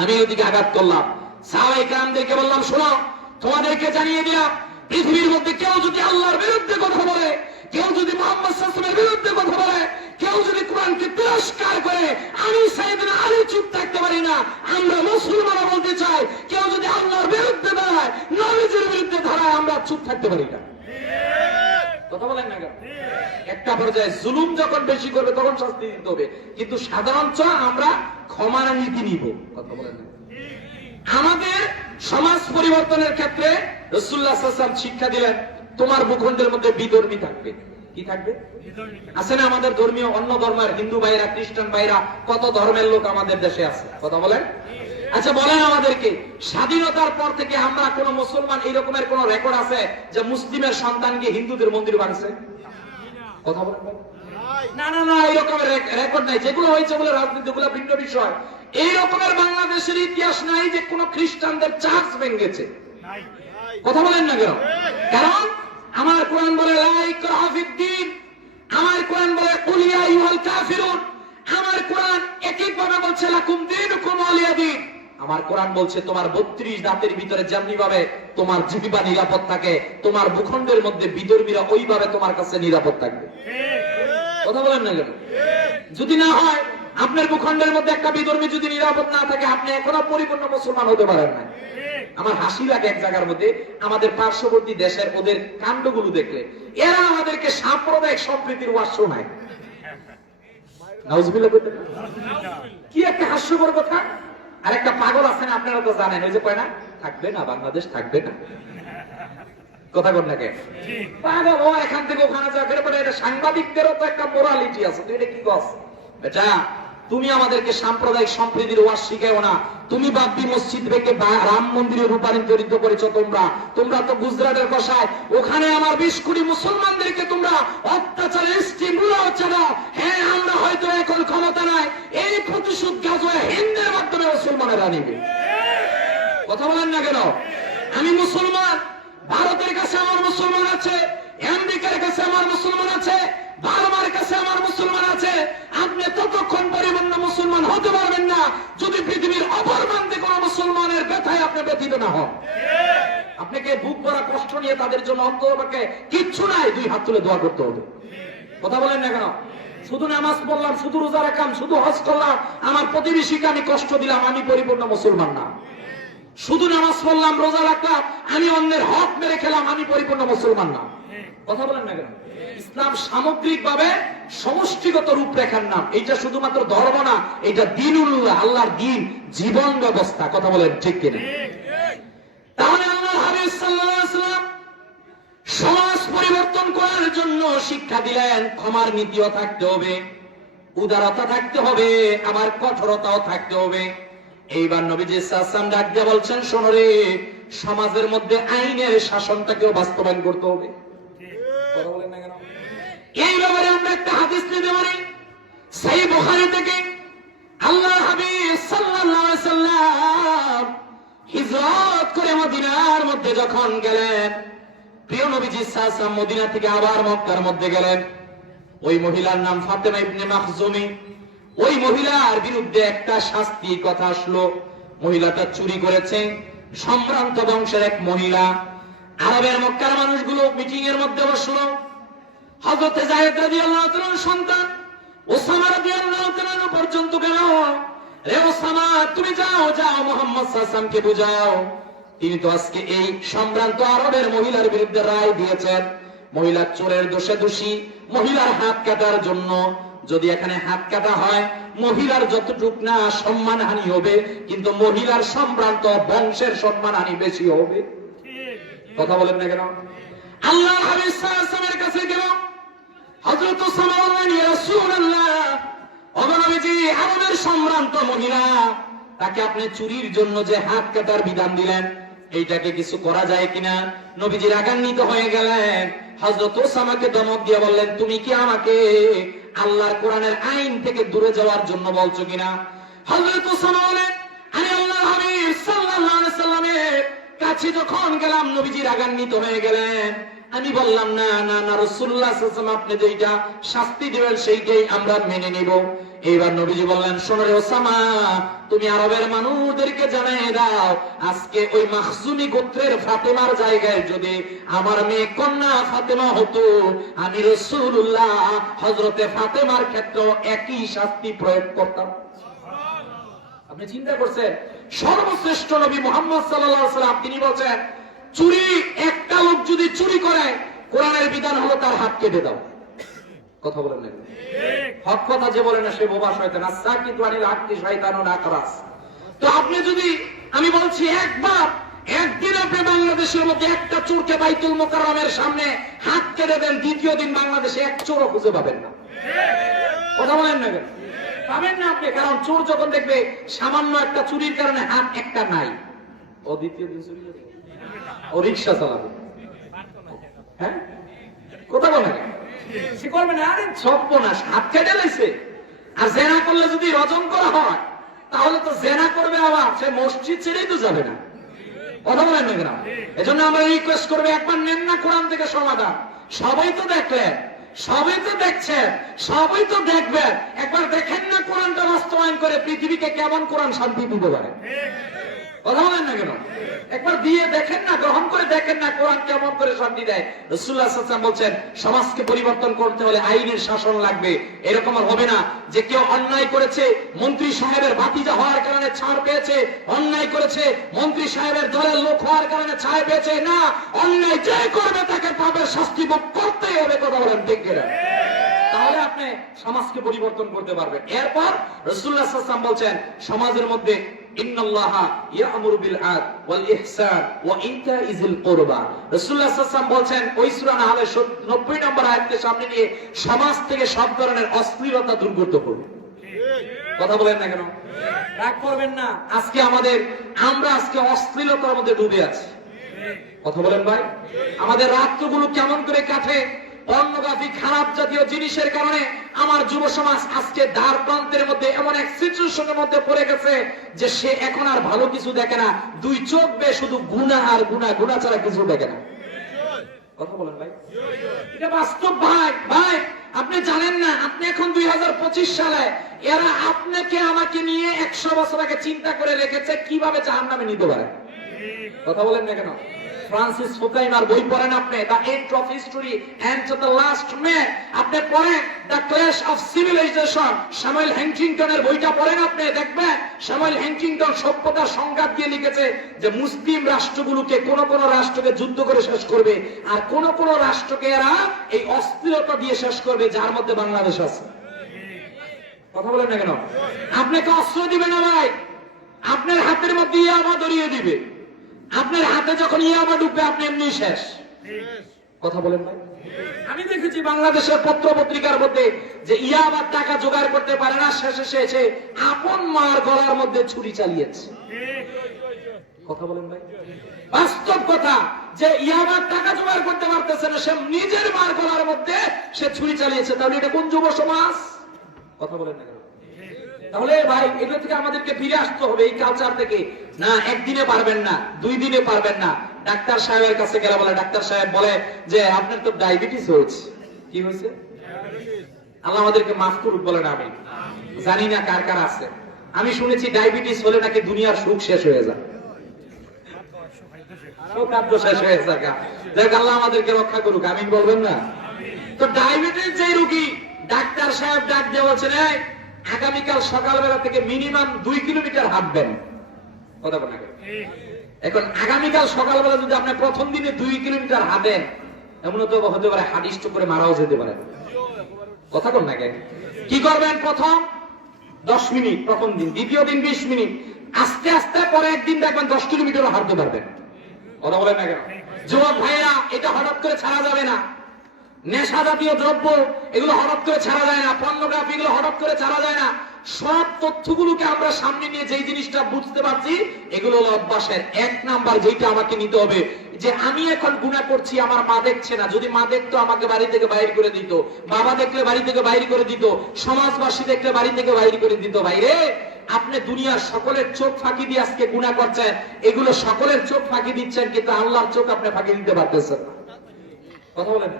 আমি ওদিকে আঘাত করলাম। সাহাবায়ে কেরামদেরকে বললাম, শোনো, তোমাদেরকে জানিয়ে দিলাম, পৃথিবীর মধ্যে কেউ যদি আল্লাহর বিরুদ্ধে কথা বলে, কেউ যদি মুহাম্মদ সাল্লাল্লাহু আলাইহি ওয়াসাল্লামের বিরুদ্ধে কথা বলে, কেউ যদি কোরআনকে তিরস্কার করে, আমি সাইয়েদনা আলী চুপ থাকতে পারি না। আমরা মুসলমানরা বলতে চাই, কেউ যদি আল্লাহর বিরুদ্ধে দাঁড়ায়, নবীজির বিরুদ্ধে দাঁড়ায়, আমরা চুপ থাকতে পারি না, কথা বলেন না। একটা পর্যায়ে জুলুম যখন বেশি করবে তখন শাস্তি দিতে হবে, কিন্তু সাধারণত আমরা ক্ষমার নীতি নিব, কথা বলেন না। আমাদের সমাজ পরিবর্তনের ক্ষেত্রে রাসূলুল্লাহ সাল্লাল্লাহু আলাইহি ওয়াসাল্লাম শিক্ষা দিলেন, তোমার ভূখণ্ডের মধ্যে বিধর্মী থাকবে। কি থাকবে? আছে না আমাদের ধর্মীয়, অন্য ধর্মের হিন্দু ভাইরা, খ্রিস্টান ভাইরা, কত ধর্মের লোক আমাদের দেশে আছে, কথা বলেন। আচ্ছা বলেন আমাদেরকে, স্বাধীনতার পর থেকে আমরা কোন মুসলমান এই রকমের কোন রেকর্ড আছে যে মুসলিমের সন্তানকে হিন্দুদের মন্দির বানিয়েছে? কথা বলেন না, না, না, এই রকমের রেকর্ড নাই। যেগুলো হয়েছে বলে রাজনীতি, গুলো ভিন্ন বিষয়। এই রকমের বাংলাদেশের ইতিহাস নাই যে কোন খ্রিস্টানদের চার্চ ভেঙেছে, কথা বলেন না কেন? কারণ আমার কোরআন বলে লা ইকরাহা ফিদ্দীন, আমার কোরআন বলে কুল ইয়া আইয়ুহাল কাফিরুন, আমার কোরআন এক এক ভাবে বলছে লাকুম দীনুকুম ওয়ালিয়া দীন। আমার কোরআন বলছে তোমার 32 দাঁতের ভিতরে যেমনি ভাবে তোমার জীবিকা নিরাপদ থাকে, তোমার ভূখণ্ডের মধ্যে বিধর্মীরা ওইভাবে তোমার কাছে নিরাপদ থাকবে, কথা বলেন না কেন? যদি না হয়, আপনার ভূখণ্ডের মধ্যে একটা বিধর্মী যদি নিরাপদ না থাকে, আপনি এখনো পরিপূর্ণ মুসলমান হতে পারেন না। আমার হাসি লাগে এক জায়গার মধ্যে, আমাদের পার্শ্ববর্তী দেশের ওদের কাণ্ডগুলো দেখলে, এরা আমাদেরকে সাম্প্রদায়িক সম্প্রীতির ওয়াজ শোনায়। নাউজুবিল্লাহ, কি একটা হাস্যকর কথা। আর একটা পাগল আছে না, আপনারা তো জানেন, ওই যে কয় না, থাকবে না বাংলাদেশ, থাকবে না, কথা বল না কে পাগল, ও এখান থেকে ওখানে যাবে। এটা সাংবাদিকদেরও তো একটা মোরালিটি আছে, তুই এটা কি কস বেটা? তুমি আমাদেরকে সাম্প্রদায়িক সম্প্রীতির ওয়াজ শিখাও না। তুমি বাবরি মসজিদ থেকে রাম মন্দিরে রূপান্তরিত করেছো। তোমরা তো গুজরাটের কষায়, ওখানে আমার 20 কোটি মুসলমানদেরকে তোমরা অত্যাচারের স্টিমুলা হচ্ছে না। হ্যাঁ, আমরা হয়তো এখন ক্ষমতা নাই, এই প্রতিশোধ গাজোয়া হিন্দের মাধ্যমে মুসলমানেরা নিবে, কথা বলেন না কেন? আমি মুসলমান, ভারতের কাছে আমার মুসলমান আছে, আমেরিকার কাছে আমার মুসলমান আছে, বার্মার কাছে আমার মুসলমান আছে। আপনি ততক্ষণ পরিপূর্ণ মুসলমান হতে পারবেন না যদি পৃথিবীর অপর প্রান্তে কোন মুসলমানের ব্যথায় আপনি ব্যথিত না হন। আপনাকে বুক ভরা কষ্ট নিয়ে তাদের জন্য অন্ততপক্ষে কিচ্ছু নাই, 2 হাত তুলে দোয়া করতে হবে, কথা বলেন না কেন? শুধু নামাজ পড়লাম, শুধু রোজা রাখলাম, শুধু হজ করলাম, আমার প্রতিবেশীকে আমি কষ্ট দিলাম, আমি পরিপূর্ণ মুসলমান না। শুধু নামাজ পড়লাম, রোজা রাখলাম, আমি অন্যের হক মেরে খেলাম, আমি পরিপূর্ণ মুসলমান না, কথা বলেন না কেন? ইসলাম সামগ্রিক ভাবে সমষ্টিগত রূপরেখার নাম। এটা শুধুমাত্র ধর্ম না, এটা দ্বীনুল্লাহ, আল্লাহর দ্বীন, জীবন ব্যবস্থা, কথা বলেন ঠিক কিনা? তাহলে আল্লাহর হাবিব সাল্লাল্লাহু আলাইহি ওয়াসাল্লাম সমাজ পরিবর্তন করার জন্য শিক্ষা দিলেন, ক্ষমার নীতিও থাকতে হবে, উদারতা থাকতে হবে, আবার কঠোরতাও থাকতে হবে। এইবার নবীজি সাল্লাল্লাহু আলাইহি ওয়াসাল্লাম ডাক দিয়ে বলছেন, শোনো রে, সমাজের মধ্যে আইনের শাসনটাকেও বাস্তবায়ন করতে হবে, কথা বলেন না কেন? এই ব্যাপারে আমরা একটা হাদিস নিতে পারি সহিহ বুখারী থেকে। আল্লাহর হাবিব সাল্লাল্লাহু আলাইহি ওয়াসাল্লাম হিজরত করে মদিনার মধ্যে যখন গেলেন, প্রিয় নবীজি সাল্লাল্লাহু আলাইহি ওয়াসাল্লাম মদিনা থেকে আবার মক্কার মধ্যে গেলেন। ওই মহিলার নাম ফাতেমা ইবনে মাখজুমি। ওই মহিলার বিরুদ্ধে একটা শাস্তির কথা আসলো। মহিলাটা চুরি করেছে, সম্ভ্রান্ত বংশের এক মহিলা। আরবের মক্কার মানুষগুলো মিটিং এর মধ্যে বসলো। হযরত যায়েদ রাদিয়াল্লাহু তাআলার সন্তান ওসামা রাদিয়াল্লাহু তাআলা পর্যন্ত গেল। রে ওসামা, তুমি যাও যাও মুহাম্মদ সাল্লাল্লাহু আলাইহি ওয়াসাল্লামকে বুঝাও, তিনি তো আজকে এই সম্ভ্রান্ত আরবের মহিলার বিরুদ্ধে রায় দিয়েছেন। মহিলার চোরের দোষে দোষী, মহিলার হাত কাটার জন্য। যদি এখানে হাত কাটা হয়, মহিলার যতটুক না সম্মানহানি হবে, কিন্তু মহিলার সম্ভ্রান্ত বংশের সম্মানহানি বেশি হবে। কথা বলেন না কেন? আল্লাহ হাবিব সাল্লাল্লাহু আলাইহি ওয়াসাল্লামের কাছে গেল। হযরত ওসামা বললেন, ইয়া রাসূলুল্লাহ, ওগো নবীজি, আরবের সম্ভ্রান্ত মহিলা, তাকে আপনি চুরির জন্য যে হাত কাটার বিধান দিলেন, এইটাকে কিছু করা যায় কিনা? নবীজি রাগান্বিত হয়ে গেলেন। হযরত ওসামাকে ধমক দিয়ে বললেন, তুমি কি আমাকে আল্লাহর কোরআনের আইন থেকে দূরে যাওয়ার জন্য বলছো কিনা? হযরত ওসামা বলেন, আমি আল্লাহর হাবিব সাল্লাল্লাহু আলাইহি সাল্লামের কাছে যখন গেলাম, নবীজি রাগান্বিত হয়ে গেলেন। আমি বললাম, না না না রাসূলুল্লাহ সাল্লাল্লাহু আলাইহি ওয়াসাল্লাম, আপনি যেটা শাস্তি দিবেন সেইটাই আমরা মেনে নিব। এইবার নবীজি বললেন, শোনো রে ওসামা, তুমি আরবের মানুষদেরকে জানিয়ে দাও, আজকে ওই মাখজুমি গোত্রের ফাতেমার জায়গায় যদি আমার মেয়ে কন্যা ফাতেমা হতো, আমি রাসূলুল্লাহ হযরতে ফাতেমার ক্ষেত্রে একই শাস্তি প্রয়োগ করতাম। আপনি চিন্তা করছেন, সর্বশ্রেষ্ঠ নবী মুহাম্মদ সাল্লাল্লাহু আলাইহি ওয়াসাল্লাম তিনি বলেন, চুরি একটা লোক যদি চুরি করে, কোরআনের বিধান হলো তার হাত কেটে দাও। কথা বলেন না? হক কথা যে বলে না সে বোবা শয়তান। আস-সাকিতু আনিল হাক্কি শাইতানুন আকরাস। তো আপনি যদি, আমি বলছি, একদিন আপনি বাংলাদেশের মধ্যে একটা চোরকে বাইতুল মুকাররমের সামনে হাত কেটে দেন, দ্বিতীয় দিন বাংলাদেশে এক চোরও খুঁজে পাবেন না। কথা বলেন না কেন? পাবেন না আপনি, কারণ চোর যখন দেখবে সামান্য একটা চুরির কারণে হাত একটা নাই, ও দ্বিতীয় দিন চুরি করবে, ও রিকশা চালাবে। হ্যাঁ, কথা বলেন সে করবে না। আরে সর্বনাশ, হাত কেটে লাইছে। আর জেনা করলে যদি রজন করা হয়, তাহলে তো জেনা করবে, আবার সে মসজিদ ছেড়েই তো যাবে না। কথা বলেন না কেন? এজন্য আমরা রিকোয়েস্ট করবো, একবার নেন না কোরআন থেকে সমাধান। সবাই তো দেখলেন, সবাই তো দেখছেন, সবাই তো দেখবেন, একবার দেখেন না কোরআনটা বাস্তবায়ন করে পৃথিবীকে কেমন কোরআন শান্তি দিতে পারে। কথা বলেন না কেন? একবার দিয়ে দেখেন না, গ্রহণ করে দেখেন না কোরআন কেমন করে শান্তি দেয়। রাসূলুল্লাহ সাল্লাল্লাহু আলাইহি ওয়াসাল্লাম বলছেন, সমাজকে পরিবর্তন করতে হলে আইনের শাসন লাগবে। এরকম আর হবে না যে কেউ অন্যায় করেছে, মন্ত্রী সাহেবের ভাতিজা হওয়ার কারণে ছাড় পেয়েছে, অন্যায় করেছে, মন্ত্রী সাহেবের দলের লোক হওয়ার কারণে ছাড় পেয়েছে। না, অন্যায় যে করবে তাকে পাপের শাস্তি ভোগ করতেই হবে। কথা বলেন ঠিক কিনা? তাহলে আপনি সমাজকে পরিবর্তন করতে পারবেন। এরপর রাসূলুল্লাহ সাল্লাল্লাহু আলাইহি ওয়াসাল্লাম বলছেন, সমাজের মধ্যে ইন্নাল্লাহা ইয়া'মুরু বিল আদল ওয়াল ইহসান ওয়া ইতা'i যিল কুরবা। রাসূলুল্লাহ সাল্লাল্লাহু আলাইহি ওয়াসাল্লাম বলছেন, ওই সূরা নাহলের 90 নম্বর আয়াতকে সামনে নিয়ে সমাজ থেকে সব ধরনের অশ্লীলতা দূর করতে হবে। কথা বলেন না কেন? রাগ করবেন না। আজকে আমরা আজকে অশ্লীলতার মধ্যে ডুবে আছি। কথা বলেন ভাই, আমাদের রাত্রগুলো কেমন করে কাটে? পর্নোগ্রাফি, খারাপ জাতীয় জিনিসের কারণে আমার যুব সমাজ আজকে দ্বার প্রান্তের মধ্যে এমন এক সিচুয়েশনের মধ্যে পড়ে গেছে যে সে এখন আর ভালো কিছু দেখে না, দুই চোখ বে শুধু গুনাহ আর গুনাহ, গুনাহ ছাড়া কিছু দেখে না। কথা বলেন ভাই, এটা বাস্তব ভাই। ভাই আপনি জানেন না, আপনি এখন 2025 সালে, এরা আপনাকে আমাকে নিয়ে 100 বছর আগে চিন্তা করে রেখেছে কিভাবে জাহান্নামে নিতে পারে। কথা বলেন না কেন? ফ্রান্সিস ফুকাইমার বই পড়েন আপনি, the end of history and the last man. আপনি পড়েন the clash of civilization, Samuel হান্টিংটনের বইটা পড়েন, আপনি দেখবেন স্যামুয়েল হান্টিংটন সভ্যতার সংঘাত দিয়ে লিখেছে যে মুসলিম রাষ্ট্রগুলোকে কোন রাষ্ট্রকে যুদ্ধ করে শেষ করবে, আর কোন রাষ্ট্রকে এরা এই অস্থিরতা দিয়ে শেষ করবে, যার মধ্যে বাংলাদেশ আছে। কথা বলেন না কেন? আপনাকে অস্ত্র দিবে না ভাই, আপনার হাতের মধ্যে ইয়াবা ধরিয়ে দিবে। আপনার হাতে যখন ইয়াবা ঢুকবে আপনি এমনি শেষ। কথা বলেন ভাই, আমি দেখেছি বাংলাদেশের পত্র পত্রিকার মধ্যে যে ইয়াবার টাকা জোগাড় করতে পারে না, শেষে এসে আপন মার গলার মধ্যে ছুরি চালিয়েছে। কথা বলেন ভাই, বাস্তব কথা যে ইয়াবার টাকা জোগাড় করতে পারতেছে না, সে নিজের মার গলার মধ্যে সে ছুরি চালিয়েছে। তাহলে এটা কোন যুব সমাজ? কথা বলেন না কেন? তাহলে ভাই এগুলো থেকে আমাদেরকে ফিরে আসতে হবে, এই কালচার থেকে। না, একদিনে পারবেন না, 2 দিনে পারবেন না। ডাক্তার সাহেবের কাছে গেলে বলে, ডাক্তার সাহেব বলে যে আপনার তো ডায়াবেটিস হয়েছে। কি হয়েছে? আল্লাহ আমাদেরকে মাফ করুক, বলেন আমিন। জানি না কার কার আছে। আমি শুনেছি ডায়াবেটিস হলে নাকি দুনিয়ার সুখ শেষ হয়ে যায়, খাদ্য শেষ হয়ে যায়। দেখ আল্লাহ আমাদেরকে রক্ষা করুক, আমিন বলবেন না? তো ডায়াবেটিস যে রোগী, ডাক্তার সাহেব ডাক দিয়ে বলছেন আগামীকাল সকালবেলা থেকে মিনিমাম 2 কিলোমিটার হাঁটবেন। কথা বলেন এখন আগামীকাল সকালবেলা যদি আপনি প্রথম দিনে 2 কিলোমিটার হাঁটেন, এমন তো হতে পারে হাঁটিস্ট করে মারাও যেতে পারে। কথা বল না কেন? কি করবেন? প্রথম 10 মিনিট প্রথম দিন, দ্বিতীয় দিন 20 মিনিট, আস্তে আস্তে পরে একদিন দেখবেন 10 কিলোমিটার হাঁটতে পারবেন। কথা বলেন না কেন? যুবক ভাইরা, এটা হঠাৎ করে ছাড়া যাবে না। নেশা জাতীয় দ্রব্য এগুলো হঠাৎ করে ছাড়া যায় না, পর্নোগ্রাফি এগুলো হঠাৎ করে ছাড়া যায় না। সব তথ্যগুলোকে আমরা সামনে নিয়ে যেই জিনিসটা বুঝতে পারছি, এগুলো হলো অভ্যাসের। 1 নাম্বার যেটা আমাকে নিতে হবে, যে আমি এখন গুনাহ করছি, আমার মা দেখছে না। যদি মা দেখতো আমাকে বাড়ি থেকে বাইর করে দিত, বাবা দেখলে বাড়ি থেকে বাইর করে দিত, সমাজবাসী দেখলে বাড়ি থেকে বাইর করে দিত। ভাইরে, আপনি দুনিয়ার সকলের চোখ ফাঁকি দিয়ে আজকে গুনাহ করছেন, এগুলো সকলের চোখ ফাঁকি দিচ্ছেন, কিন্তু আল্লাহর চোখ আপনি ফাঁকি দিতে পারতেছেন না। কথা বলেন?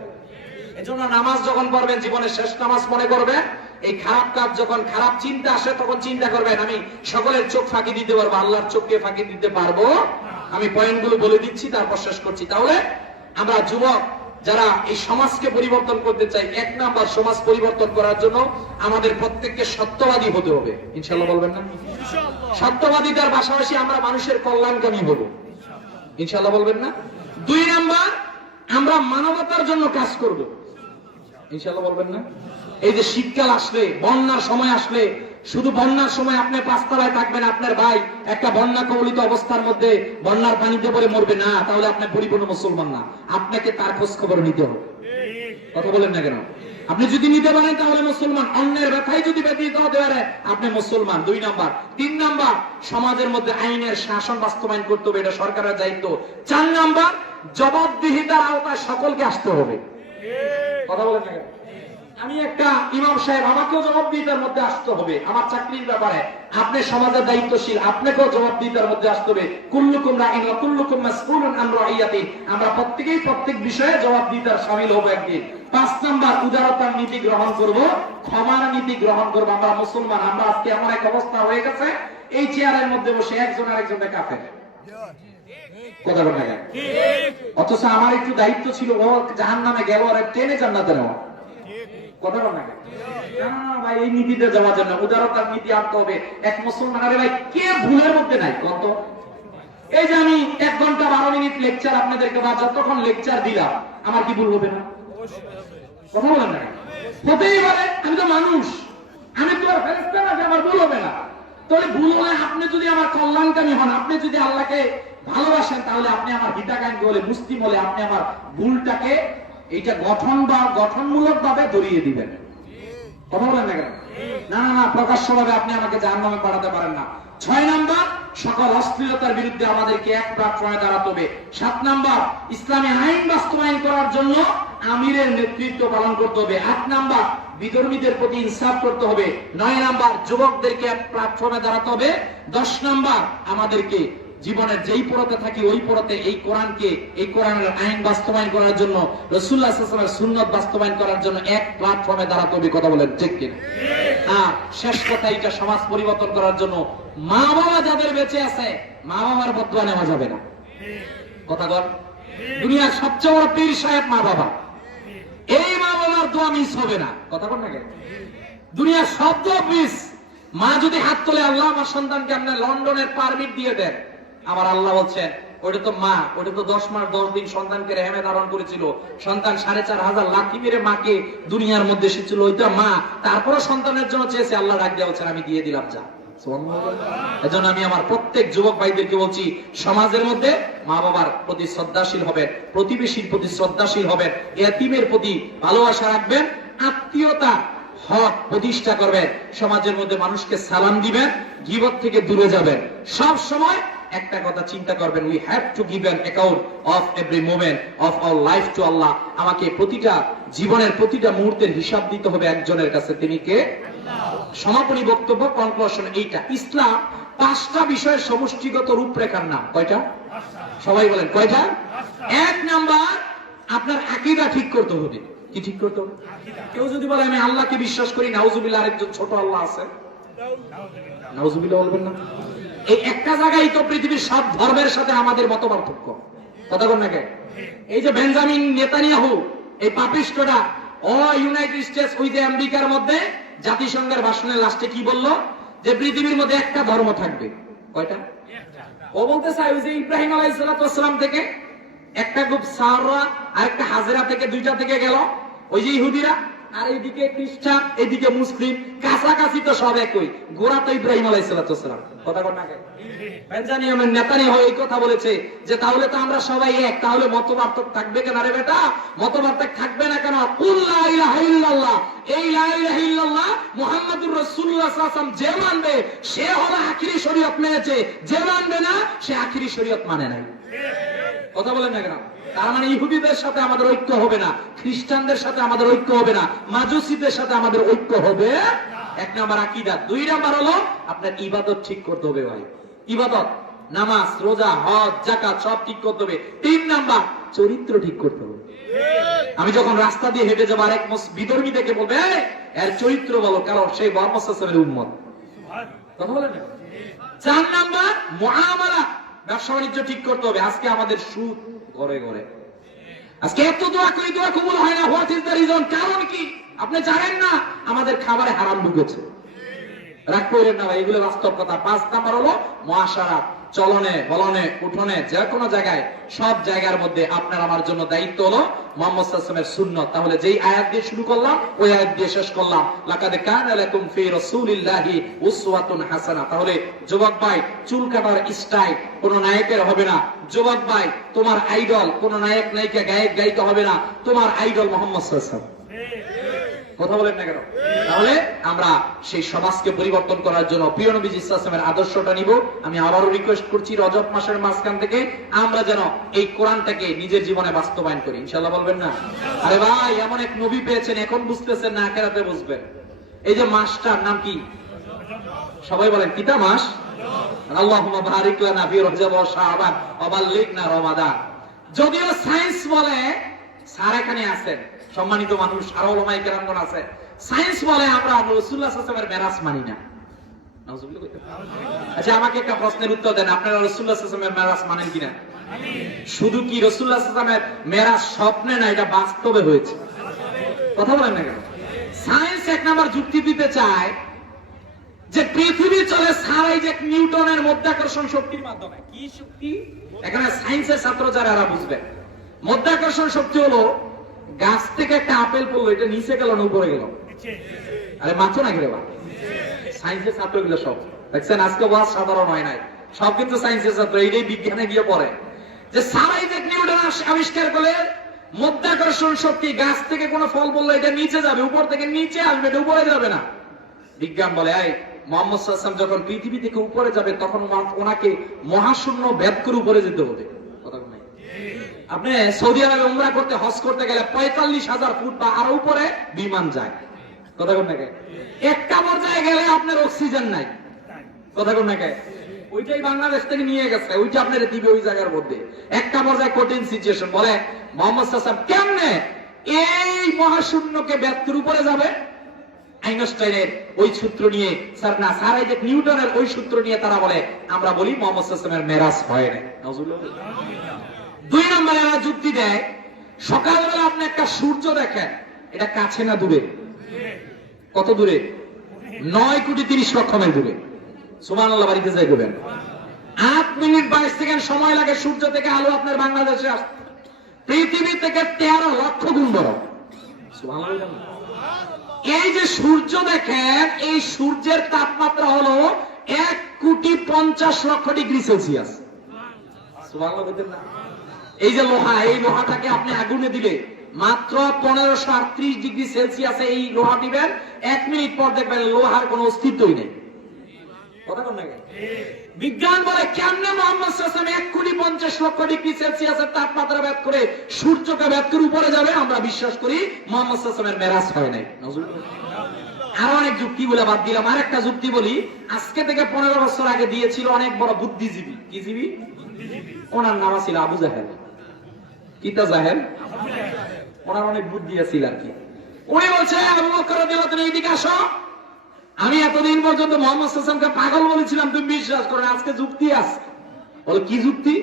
এজন্য নামাজ যখন পড়বেন, জীবনের শেষ নামাজ মনে করবেন। এই খারাপ কাজ যখন, খারাপ চিন্তা আসে, তখন চিন্তা করবেন আমি সকলের চোখ ফাঁকি দিতে পারবো, আল্লাহর চোখকে ফাঁকি দিতে পারবো। আমি পয়েন্টগুলো বলে দিচ্ছি, তারপর শেষ করছি। তাহলে আমরা যুবক যারা এই সমাজকে পরিবর্তন করতে চাই, 1 নাম্বার সমাজ পরিবর্তন করার জন্য আমাদের প্রত্যেককে সত্যবাদী হতে হবে। ইনশাআল্লাহ বলবেন না? সত্যবাদীতার পাশাপাশি আমরা মানুষের কল্যাণকামী হব। ইনশাআল্লাহ বলবেন না? 2 নাম্বার, আমরা মানবতার জন্য কাজ করব। ইনশাআল্লাহ বলবেন না? এই যে শীতকাল আসলে, বন্যার সময় আসলে, শুধু বন্যার সময় আপনি 5 তলায় থাকবেন, আপনার ভাই একটা বন্যা কবলিত অবস্থার মধ্যে বন্যার পানিতে পড়ে মরবে না, তাহলে আপনি পরিপূর্ণ মুসলমান না। আপনাকে তার খোঁজ খবর নিতে হবে। কথা বলেন না কেন? আপনি যদি নিতে পারেন তাহলে মুসলমান। অন্যের ব্যথায় যদি ব্যতীত হতে পারে, আপনি মুসলমান। 2 নাম্বার। 3 নাম্বার, সমাজের মধ্যে আইনের শাসন বাস্তবায়ন করতে হবে, এটা সরকারের দায়িত্ব। 4 নাম্বার, জবাবদিহিতার আওতায় সকলকে আসতে হবে। কথা বলেন না কেন? আমি একটা ইমাম সাহেব, আমাকেও জবাবদিহিতার মধ্যে আসতে হবে আমার চাকরির ব্যাপারে। আপনি সমাজের দায়িত্বশীল, আপনাকেও জবাবদিহিতার মধ্যে আসতে হবে। কুল্লুকুম রাঈন ওয়া কুল্লুকুম মাসউলুন আন রাইয়াতি। আমরা প্রত্যেকেই প্রত্যেক বিষয়ে জবাবদিহিতার শামিল হব একদিন। 5 নাম্বার, উদারতার নীতি গ্রহণ করব, ক্ষমার নীতি গ্রহণ করব। আমরা মুসলমান, আমরা আজকে এমন এক অবস্থা হয়ে গেছে, এই চেয়ারের মধ্যে বসে একজন আরেকজনকে কাফের। কথা বলেন না? অথচ আমার একটু দায়িত্ব ছিল, ও জাহান্নামে গেল আর ট্রেনে জান্নাতে নেওয়া। কথা বলেন না? ভাই, এই নীতিতে যাওয়ার জন্য উদারতার নীতি আনতে হবে। এক মুসলমান, আরে ভাই, কে ভুলের মধ্যে নাই কত? এই যে আমি 1 ঘন্টা 12 মিনিট লেকচার আপনাদেরকে বা যতক্ষণ লেকচার দিলাম, আমার কি ভুল হবে না? কথা বলেন না? হতেই পারে, আমি তো মানুষ, আমি তো আর ফেরেশতা না যে আমার ভুল হবে না। তাহলে ভুল হলে আপনি যদি আমার কল্যাণকামী হন, আপনি যদি আল্লাহকে ভালোবাসেন, তাহলে আপনি আমার হিতাকাঙ্ক্ষী হলে, মুসলিম হলে, আপনি আমার ভুলটাকে এইটা গঠনমূলক ভাবে ধরিয়ে দিবেন। কথা বলেন না কেন? না না না, প্রকাশ্যভাবে আপনি আমাকে জাহান্নামে পাঠাতে পারেন না। 6 নাম্বার, সকল অশ্লীলতার বিরুদ্ধে আমাদেরকে এক প্ল্যাটফর্মে দাঁড়াতে হবে। 7 নাম্বার, ইসলামী আইন বাস্তবায়ন করার জন্য আমিরের নেতৃত্ব পালন করতে হবে। 8 নাম্বার, বিধর্মীদের প্রতি ইনসাফ করতে হবে। 9 নাম্বার, যুবকদেরকে এক প্ল্যাটফর্মে দাঁড়াতে হবে। 10 নাম্বার, আমাদেরকে জীবনের যেই পড়াতে থাকি ওই পড়াতে এই কোরআনকে, এই কোরআনের আইন বাস্তবায়ন করার জন্য, রাসূলুল্লাহ সাল্লাল্লাহু আলাইহি ওয়াসাল্লামের সুন্নাত বাস্তবায়ন করার জন্য এক প্ল্যাটফর্মে দাঁড়াতে হবে। কথা বলেন ঠিক কিনা? আর শেষ কথা, এটা সমাজ পরিবর্তন করার জন্য মা বাবা যাদের বেঁচে আছে, মা বাবার বদদোয়া নেওয়া যাবে না। কথা বল? দুনিয়ার সবচেয়ে বড় পীর সাহেব মা বাবা, এই মা বাবার দোয়া মিস হবে না। কথা বল না কেন? দুনিয়ার সব দোয়া মিস। মা যদি হাত তোলে, আল্লাহ আমার সন্তানকে আপনার লন্ডনের পারমিট দিয়ে দেন, আমার আল্লাহ বলছেন ওইটা তো মা, ওইটা তো 10 মাস 10 দিন সন্তানকে রেহেমে ধারণ করেছিল, সন্তান 4,500 লাথি মেরে মাকে দুনিয়ার মধ্যে এসেছিল, ওইটা মা। তারপরে সন্তানের জন্য চেয়েছে, আল্লাহ ডাক দিয়ে বলছেন আমি দিয়ে দিলাম, যা। এজন্য আমি আমার প্রত্যেক যুবক ভাইদেরকে বলছি, সমাজের মধ্যে মা বাবার প্রতি শ্রদ্ধাশীল হবেন, প্রতিবেশীর প্রতি শ্রদ্ধাশীল হবেন, এতিমের প্রতি ভালোবাসা রাখবেন, আত্মীয়তা হক প্রতিষ্ঠা করবেন, সমাজের মধ্যে মানুষকে সালাম দিবেন, গীবত থেকে দূরে যাবেন। সব সময় একটা কথা চিন্তা করবেন, we have to give an account of every moment of our life to Allah. আমাকে প্রতিটা জীবনের প্রতিটা মুহূর্তের হিসাব দিতে হবে একজনের কাছে, তিনি কে? সমাপনী বক্তব্য, কনক্লুশন এইটা। ইসলাম 5টা বিষয়ের সমষ্টিগত রূপরেখার নাম। কয়টা? সবাই বলেন কয়টা? 1 নাম্বার, আপনার আকীদা ঠিক করতে হবে। কি ঠিক করতে হবে? কেউ যদি বলে আমি আল্লাহকে বিশ্বাস করি, নাউজুবিল্লাহ, আরেকজন ছোট আল্লাহ আছে, নাউজুবিল্লাহ বলবেন না? এই একটা জায়গায় তো পৃথিবীর সব ধর্মের সাথে আমাদের মত পার্থক্য, কথা বল নাকি? এই যে বেঞ্জামিন নেতানিয়াহু, এই পাপিষ্টটা ইউনাইটেড স্টেটস ওই যে আমেরিকার মধ্যে জাতিসংঘের ভাষণের লাস্টে কি বললো? যে পৃথিবীর মধ্যে একটা ধর্ম থাকবে। কয়টা? ও বলতে চায় ওই যে ইব্রাহিম আলাইহিস সালাম থেকে একটা গ্রুপ, সাররা আর একটা হাজেরা থেকে দুইটা থেকে গেল, ওই যে ইহুদিরা, আর এইদিকে খ্রিস্টান, এইদিকে মুসলিম, কাছাকাছি তো সব একই, গোড়া তো ইব্রাহিম আলাইহিস সালাম। কথা বল না? বেঞ্জামিন নেতানিয়াহু এই কথা বলেছে যে তাহলে তো আমরা সবাই এক, তাহলে মতপার্থক্য থাকবে কেন? রে বেটা, মতপার্থক্য থাকবে না কেন? কুল লা ইলাহা ইল্লাল্লাহ, এই লা ইলাহা ইল্লাল্লাহ মুহাম্মাদুর রাসূলুল্লাহ সাল্লাল্লাহু আলাইহি ওয়াসাল্লাম যে মানবে সে হলো আখিরি শরীয়ত মেনেছে, যে মানবে না সে আখিরি শরীয়ত মানে নাই। কথা বলেন না কেন? তার মানে ইহুদিদের সাথে আমাদের ঐক্য হবে না, খ্রিস্টানদের সাথে আমাদের ঐক্য হবে না, মাজুসীদের সাথে আমাদের ঐক্য হবে। এক নাম্বার আকীদা। দুই নাম্বার হলো আপনার ইবাদত ঠিক করতে হবে ভাই। ইবাদত, নামাজ, রোজা, হজ, যাকাত সব ঠিক করতে হবে। তিন নাম্বার চরিত্র ঠিক করতে হবে। আমি যখন রাস্তা দিয়ে হেঁটে যাবো আরেক বিধর্মী দেখে বলবে এর চরিত্র বলো, কারণ সেই মুহাম্মদ সাল্লাল্লাহু আলাইহি ওয়াসাল্লামের উম্মত। কথা বলেন না? চার নাম্বার মুআমালা, ব্যবসা বাণিজ্য ঠিক করতে হবে। আজকে আমাদের সুদ ঘরে ঘরে, আজকে এত দোয়া করি, দোয়া কবুল হয় না। What is the reason? কারণ কি আপনি জানেন না? আমাদের খাবারে হারাম ঢুকেছে। রাগ করেন না ভাই, এগুলো বাস্তব কথা। পাঁচ নাম্বার হলো মুআশারাত, চলনে বলনে উঠনে যে কোনো জায়গায়, সব জায়গার মধ্যে আপনার আমার জন্য দায়িত্ব হলো মুহাম্মদ সাল্লাল্লাহু আলাইহি ওয়াসাল্লামের সুন্নাত। তাহলে যেই আয়াত দিয়ে শুরু করলাম ওই আয়াত দিয়ে শেষ করলাম, লাকাদ কানা লাকুম ফি রাসূলিল্লাহি উসওয়াতুন হাসানাহ। তাহলে যুবক ভাই, চুল কাটার স্টাইল কোন নায়কের হবে না। যুবক ভাই, তোমার আইডল কোন নায়ক নায়িকা গায়ক গায়িকা হবে না, তোমার আইডল মুহাম্মদ সাল্লাল্লাহু আলাইহি ওয়াসাল্লাম। কথা বলেন না কেন? তাহলে আমরা সেই সমাজকে পরিবর্তন করার জন্য প্রিয় নবীজি সাল্লাল্লাহু আলাইহি ওয়াসাল্লামের আদর্শটা নিব। আমি আবারও রিকোয়েস্ট করছি রজব মাসের মাঝখান থেকে আমরা যেন এই কোরআনটাকে নিজের জীবনে বাস্তবায়ন করি, ইনশাআল্লাহ। বলবেন না? আরে ভাই, এমন এক নবী পেয়েছেন, এখন বুঝতেছেন না, আখিরাতে বুঝবেন। এই যে মাসটার নাম কি? সবাই বলেন কিতা মাস? আল্লাহুম্মা বারিক লানা ফি রজব ওয়া শাবান ওয়া বাল্লিগনা রমাদান। যদিও সায়েন্স বলে, স্যার এখানে আছেন সম্মানিত মানুষ, আর ওলামায়ে কেরামগণ আছে, সায়েন্স বলে আমরা রাসূলুল্লাহ সাল্লাল্লাহু আলাইহি ওয়াসাল্লামের মেরাজ মানি না। নাউজুবিল্লাহ। আচ্ছা, আমাকে একটা প্রশ্নের উত্তর দেন, আপনারা রাসূলুল্লাহ সাল্লাল্লাহু আলাইহি ওয়াসাল্লামের মেরাজ মানেন কিনা? শুধু কি রাসূলুল্লাহ সাল্লাল্লাহু আলাইহি ওয়াসাল্লামের মেরাজ স্বপ্নে না, এটা বাস্তবে হয়েছে। কথা বলেন না কেন? সায়েন্স এক নাম্বার যুক্তি দিতে চায় যে পৃথিবী চলে স্যার আইজ্যাক নিউটনের মধ্যাকর্ষণ শক্তির মাধ্যমে। কি শক্তি? এখানে সায়েন্সের ছাত্র যারা এরা বুঝবে। মধ্যাকর্ষণ শক্তি হলো গাছ থেকে একটা আপেল পড়লো, এটা নিচে গেল না উপরে গেল? আরে মাছ না গেলে সায়েন্সের ছাত্রগুলো সব দেখছেন, আজকে ওয়াজ সাধারণ হয় নাই, সব কিন্তু সায়েন্সের ছাত্র। এইটাই বিজ্ঞানে গিয়ে পড়ে যে স্যার আইজ্যাক নিউটন আবিষ্কার করে মধ্যাকর্ষণ শক্তি, গাছ থেকে কোনো ফল পড়লো এটা নিচে যাবে, উপর থেকে নিচে আসবে, এটা উপরে যাবে না। বিজ্ঞান বলে এই মুহাম্মদ সাল্লাল্লাহু আলাইহি ওয়াসাল্লাম যখন পৃথিবী থেকে উপরে যাবে তখন ওনাকে মহাশূন্য ভেদ করে উপরে যেতে হবে। কথা বলেন? আপনি সৌদি আরবে উমরা করতে, হজ করতে গেলে 45,000 ফুট বা আরো উপরে বিমান যায়। কথা বলেন নাকি? একটা পর্যায়ে গেলে আপনার অক্সিজেন নাই। কথা বলেন নাকি? ওইটাই বাংলাদেশ থেকে নিয়ে গেছে, ওইটা আপনার দিবে ওই জায়গার মধ্যে। একটা পর্যায়ে কঠিন সিচুয়েশন, বলে মুহাম্মদ সাল্লাল্লাহু আলাইহি ওয়াসাল্লাম কেমনে এই মহাশূন্যকে ভেদ করে উপরে যাবে? আইনস্টাইনের ওই সূত্র নিয়ে, স্যার আইজ্যাক নিউটনের ওই সূত্র নিয়ে তারা বলে, আমরা বলি মুহাম্মদ সাল্লাল্লাহু আলাইহি ওয়াসাল্লামের মেরাজ হয় না। নাউজুবিল্লাহ। দুই নম্বরে এরা যুক্তি দেয়, সকালবেলা আপনি একটা সূর্য দেখেন, এটা কাছে না দূরে? কত দূরে? 9,30,00,000 মাইল দূরে। সুবহানাল্লাহ, বাড়িতে যাই করবেন। 8 মিনিট 22 সেকেন্ড সময় লাগে সূর্য থেকে আলো আপনার বাংলাদেশে আসতে। পৃথিবী থেকে 13 লক্ষ গুণ বড়। সুবহানাল্লাহ। এই যে সূর্য দেখেন, এই সূর্যের তাপমাত্রা হলো 1,50,00,000 ডিগ্রি সেলসিয়াস। সুবহানাল্লাহ বলতেন না? এই যে লোহা, এই লোহাটাকে আপনি আগুনে দিলে মাত্র 1538 ডিগ্রি সেলসিয়াসে এই লোহা দিবেন, 1 মিনিট পর দেখবেন লোহার কোনো অস্তিত্বই নেই। কথা বলেন না? বিজ্ঞান বলে কেমনে মুহাম্মদ সাল্লাল্লাহু আলাইহি ওয়াসাল্লাম 1,50,00,000 ডিগ্রি সেলসিয়াসের তাপমাত্রা ভেদ করে সূর্যকে ভেদ করে উপরে যাবে? আমরা বিশ্বাস করি মুহাম্মদ সাল্লাল্লাহু আলাইহি ওয়াসাল্লামের মেরাজ হয় নাই। আরো অনেক যুক্তিগুলো বাদ দিলাম, আর একটা যুক্তি বলি। আজকে থেকে 15 বছর আগে দিয়েছিল অনেক বড় বুদ্ধিজীবী। কি জীবী? ওনার নাম ছিল আবু জাহেল। কিতা জাহেল? ওনার অনেক বুদ্ধি আছিল আর কি। উনি বলছে, আবু বকর রাদিয়াল্লাহু আনহু, এইদিকে আসো, আমি এতদিন পর্যন্ত মোহাম্মদ সাল্লাল্লাহু আলাইহি ওয়াসাল্লামকে পাগল বলেছিলাম, তুমি বিশ্বাস করো না। আজকে যুক্তি আছে। বলে কি যুক্তি?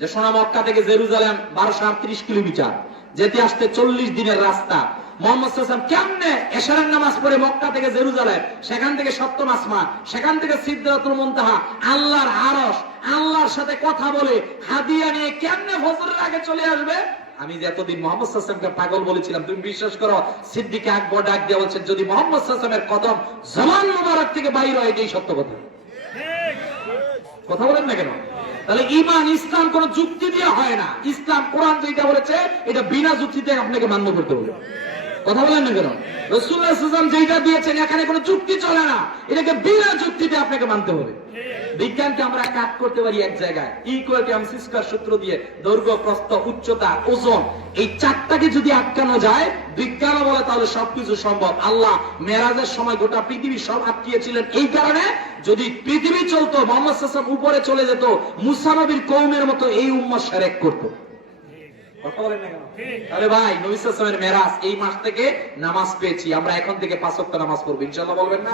যে সোনা মক্কা থেকে জেরুজালেম 1238 কিলোমিটার, যেতে আসতে 40 দিনের রাস্তা। মোহাম্মদ সাল্লাল্লাহু আলাইহি ওয়াসাল্লাম কেমনে এশারের নামাজ পড়ে মক্কা থেকে জেরুজালেম, সেখান থেকে সপ্তম আসমান, সেখান থেকে সিদরাতুল মুনতাহা, আল্লাহর আরশ, আল্লাহর সাথে কথা বলে হাদিয়া নিয়ে কেমনে ফজরের আগে চলে আসবে? আমি যে এতদিন মোহাম্মদ সাল্লাল্লাহু আলাইহি ওয়াসাল্লামকে পাগল বলেছিলাম, তুমি বিশ্বাস করো? সিদ্দিক আকবর ডাক দিয়ে বলছেন, যদি মোহাম্মদ সাল্লাল্লাহু আলাইহি ওয়াসাল্লামের কদম জবান মুবারক থেকে বাইর হয়, এটাই সত্য কথা। কথা বলেন না কেন? তাহলে ঈমান ইসলাম কোন যুক্তি দিয়ে হয় না। ইসলাম কোরআন যেটা বলেছে এটা বিনা যুক্তিতে আপনাকে মান্য করতে হবে। কথা বলেন না কেন? রাসূলুল্লাহ সাল্লাল্লাহু আলাইহি ওয়াসাল্লাম যেটা দিয়েছেন এখানে কোনো যুক্তি চলে না, এটাকে বিনা যুক্তিতে আপনাকে মানতে হবে। বিজ্ঞানকে আমরা কাট করতে পারি এক জায়গায়, ইকুয়ালিটি এমসি স্কয়ার সূত্র দিয়ে দৈর্ঘ্য, প্রস্থ, উচ্চতা, ওজন, এই চারটাকে যদি আটকানো যায়, বিজ্ঞানও বলে তাহলে সবকিছু সম্ভব। আল্লাহ মেরাজের সময় গোটা পৃথিবী সব আটকিয়েছিলেন এই কারণে, যদি পৃথিবী চলতো, মুহাম্মদ সাল্লাল্লাহু আলাইহি ওয়াসাল্লাম উপরে চলে যেত, মুসা নবীর কওমের মতো এই উম্মত শিরক করত। কথা বলেন না কেন? তাহলে ভাই নবী সাল্লাল্লাহু আলাইহি ওয়াসাল্লামের মেরাজ, এই মাস থেকে নামাজ পেয়েছি আমরা, এখন থেকে 5 ওয়াক্ত নামাজ পড়ব ইনশাআল্লাহ, বলবেন না?